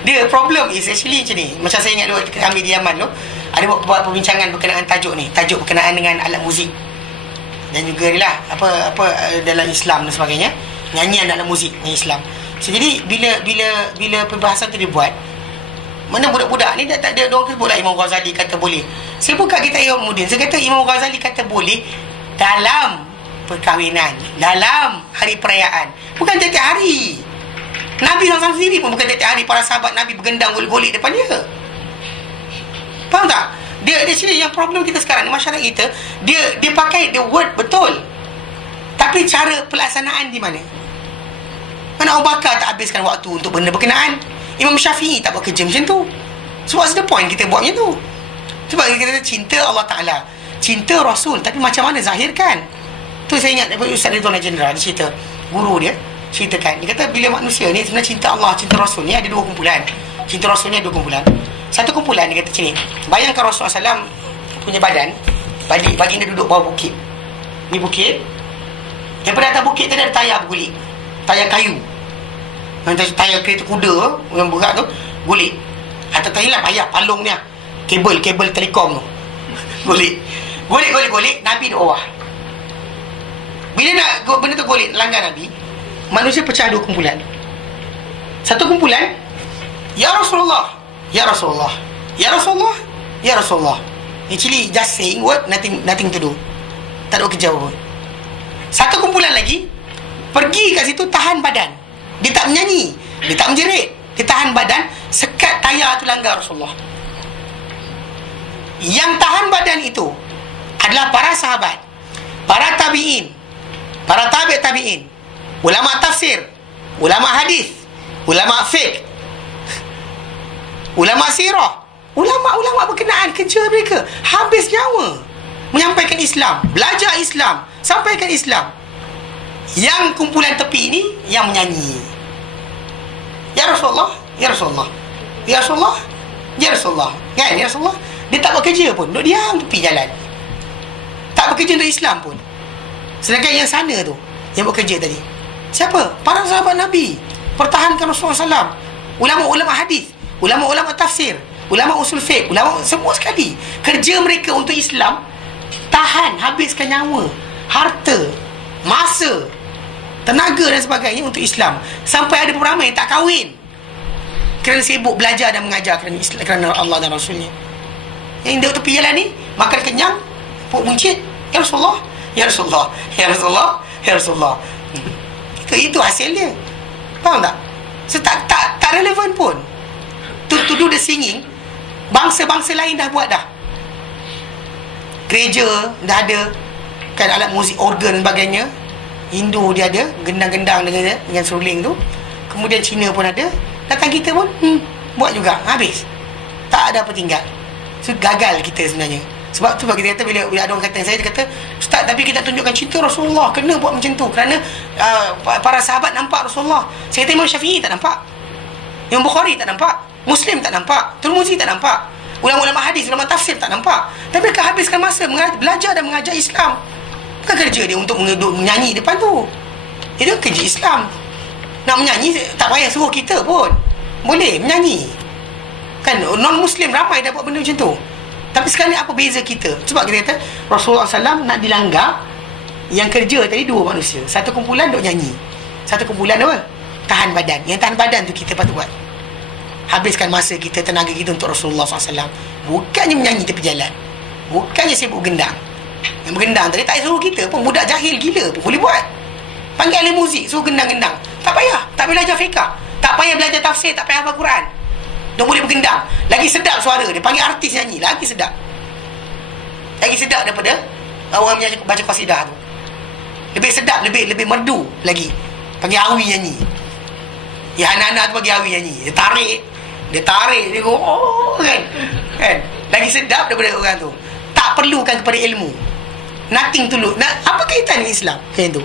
Dia problem is actually macam ni. Macam saya ingat dulu kami di Yaman tu, ada buat perbincangan berkenaan tajuk ni, tajuk berkenaan dengan alat muzik. dan juga ni lah dalam Islam dan sebagainya, nyanyian dalam muzik ni Islam. So, jadi bila perbahasan tu dibuat, mana budak-budak ni dah tak ada, orang sebut lah Imam Ghazali kata boleh. Saya buka kitab Ilmuddin, saya kata Imam Ghazali kata boleh dalam perkahwinan, dalam hari perayaan, bukan tiap-tiap hari. Nabi SAW sendiri pun bukan tiap-tiap hari para sahabat Nabi bergendang golik-golik depan dia. Faham tak? Dia sini yang problem kita sekarang ni, masyarakat kita, dia pakai the word betul, tapi cara pelaksanaan di mana? Mana Abu Bakar tak habiskan waktu untuk benda berkenaan, Imam Syafi'i tak buat kerja macam tu. So what's the point kita buat macam tu? Sebab kita cinta Allah Ta'ala, cinta Rasul, tapi macam mana zahirkan. Tu saya ingat daripada Ustaz Ridwan General, dia cerita, guru dia ceritakan, dia kata bila manusia ni sebenarnya cinta Allah, cinta Rasul ni ada dua kumpulan. Cinta Rasul ni ada dua kumpulan. Satu kumpulan dia kata macam ni, bayangkan Rasulullah SAW punya badan, baginda duduk bawah bukit. Ni bukit, daripada atas bukit tadi ada tayar bergulik, tayar kayu, tayar kereta kuda yang berat tu gulik. Atau tayar lah payah palung ni, kabel telekom tu gulik. Nabi duduk bawah. Bila nak benda tu gulik langgar Nabi, manusia pecah dua kumpulan. Satu kumpulan, Ya Rasulullah, Ya Rasulullah, Ya Rasulullah, Ya Rasulullah. Actually just saying word, nothing to do, tak ada kerja apa. Satu kumpulan lagi pergi kat situ tahan badan, dia tak menyanyi, dia tak menjerit, dia tahan badan, sekat tayar tu langgar Rasulullah. Yang tahan badan itu adalah para sahabat, para tabi'in, para tabi'in, ulama tafsir, ulama hadis, ulama fiqh, ulama sirah, ulama berkenaan, kerja mereka habis nyawa menyampaikan Islam, belajar Islam, sampaikan Islam. Yang kumpulan tepi ini yang menyanyi, Ya Rasulullah, Ya Rasulullah, Ya Rasulullah, Ya Rasulullah, kan, Ya Rasulullah. Dia tak buat kerja pun, duduk diam tepi jalan, tak bekerja untuk Islam pun. Sedangkan yang sana tu, yang bekerja tadi, siapa? Para sahabat Nabi, pertahankan Rasulullah SAW, ulama-ulama hadis, ulama-ulama tafsir, ulama usul fiqh, ulama semua sekali. Kerja mereka untuk Islam, tahan, habiskan nyawa, harta, masa, tenaga dan sebagainya untuk Islam. Sampai ada beberapa yang tak kahwin kerana sibuk belajar dan mengajar kerana Islam, kerana Allah dan Rasulnya. Yang duduk tepi jalan ni, makan kenyang, muncit, Ya Rasulullah, Ya Rasulullah, Ya Rasulullah, Ya Rasulullah. Itu hasilnya. Faham tak? So, tak relevan pun. To do the singing, bangsa-bangsa lain dah buat dah. Gereja dah ada kan alat muzik, organ dan sebagainya. Hindu dia ada gendang-gendang dengan seruling tu. Kemudian Cina pun ada. Datang kita pun buat juga, habis. Tak ada apa tinggal. So gagal kita sebenarnya. Sebab tu kita kata, bila ada orang kata, saya kata, Ustaz, tapi kita tunjukkan cinta Rasulullah, kena buat macam tu kerana para sahabat nampak Rasulullah. Saya kata Imam Syafi'i tak nampak, Imam Bukhari tak nampak, Muslim tak nampak, Tirmizi tak nampak, ulama-ulama hadis, ulama tafsir tak nampak. Tapi mereka habiskan masa belajar dan mengajar Islam. Bukan kerja dia untuk menyanyi depan tu. Itu kerja Islam. Nak menyanyi tak payah suruh kita pun, boleh menyanyi. Kan non-Muslim ramai dah buat benda macam tu. Tapi sekarang ni apa beza kita? Sebab kita kata Rasulullah SAW nak dilanggar. Yang kerja tadi dua manusia, satu kumpulan duk nyanyi, satu kumpulan apa? Tahan badan. Yang tahan badan tu kita patut buat, habiskan masa kita, tenaga kita untuk Rasulullah SAW. Bukannya menyanyi tepi jalan, bukannya sibuk gendang. Yang bergendang tadi tak payah suruh kita pun, budak jahil gila pun boleh buat. Panggil ahli muzik, suruh gendang-gendang, tak payah. Tak payah belajar fiqah, tak payah belajar tafsir, tak payah hafal Quran, dia boleh bergendang. Lagi sedap suara dia, panggil artis nyanyi, lagi sedap. Lagi sedap daripada orang yang baca qasidah tu. Lebih sedap, lebih merdu lagi. Panggil awi nyanyi. Ya, anak-anak tu panggil awi nyanyi, dia tarik, dia go, oh, kan lagi sedap daripada orang tu. Tak perlukan kepada ilmu, nothing to look. Apa kaitan dengan Islam macam tu?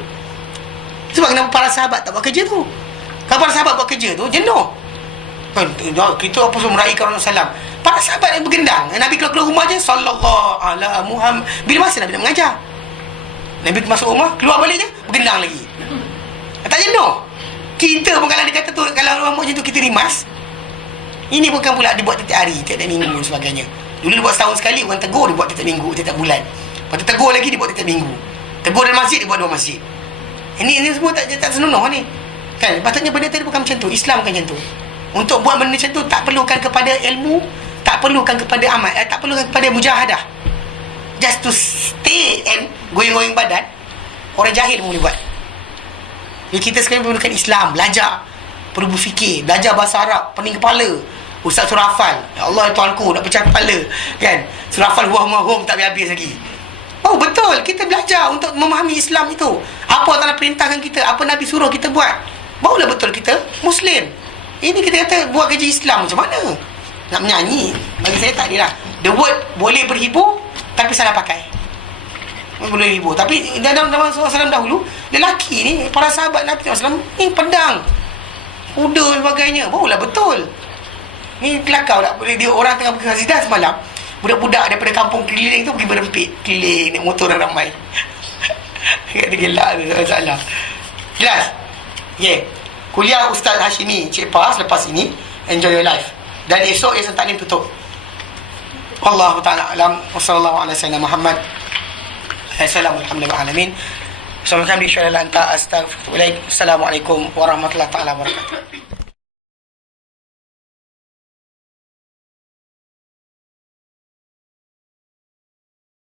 Sebab kenapa para sahabat tak buat kerja tu? Kalau para sahabat buat kerja tu, jenuh kan, kita apa semua meraihkan Rasulullah SAW. Para sahabat yang bergendang, Nabi keluar rumah je, Sallallahu ala Muhammad. Bila masa Nabi nak mengajar? Nabi masuk rumah, keluar balik je, bergendang lagi. Tak jenuh? Kita pun kalau dia kata tu, kalau orang buat macam tu, kita rimas. Ini bukan pula dia buat tiap hari, tiap minggu dan sebagainya. Dulu dia buat setahun sekali, orang tegur, dia buat tiap minggu, tiap bulan. Lepas tu tegur lagi, dia buat tiap minggu. Tebur dalam masjid, dia buat 2 masjid. Ini semua tak senonoh ni. Kan? Patutnya benda tadi bukan macam tu. Islam bukan macam tu. Untuk buat benda macam tu tak perlukan kepada ilmu, tak perlukan kepada amal, tak perlukan kepada mujahadah. Just to stay and goyang-goyang badan, orang jahil pun boleh buat. Jadi kita sekarang perlukan Islam, belajar, perlu berfikir, belajar bahasa Arab, pening kepala. Ustaz surah hafal, ya Allah ya Tuhanku, nak pecah kepala, kan? Surah hafal huam tak habis lagi. Oh betul, kita belajar untuk memahami Islam itu. Apa Allah perintahkan kita, apa Nabi suruh kita buat, barulah betul kita Muslim. Ini kita kata buat kerja Islam macam mana? Nak menyanyi, bagi saya tak adalah. The word boleh berhibur, tapi salah pakai. Boleh hibur. Tapi dalam SAW dahulu, lelaki ni, para sahabat Nabi SAW ni pedang, kuda dan sebagainya, barulah betul. Ni kelakar tak? Dia orang tengah pergi hasidah semalam, budak-budak daripada kampung keliling tu pergi berempit keliling, naik motor dan ramai. Kata gelak tu, salah. Jelas? Yeah. Kuliah Ustaz Hashimi Cik Pas lepas ini, enjoy your life. Dan esok Yayasan Taklim tutup. Wallahu ta'ala alam. Wassallallahu ala sayyidina Muhammad. Alhamdulillah. Assalamualaikum warahmatullahi wabarakatuh.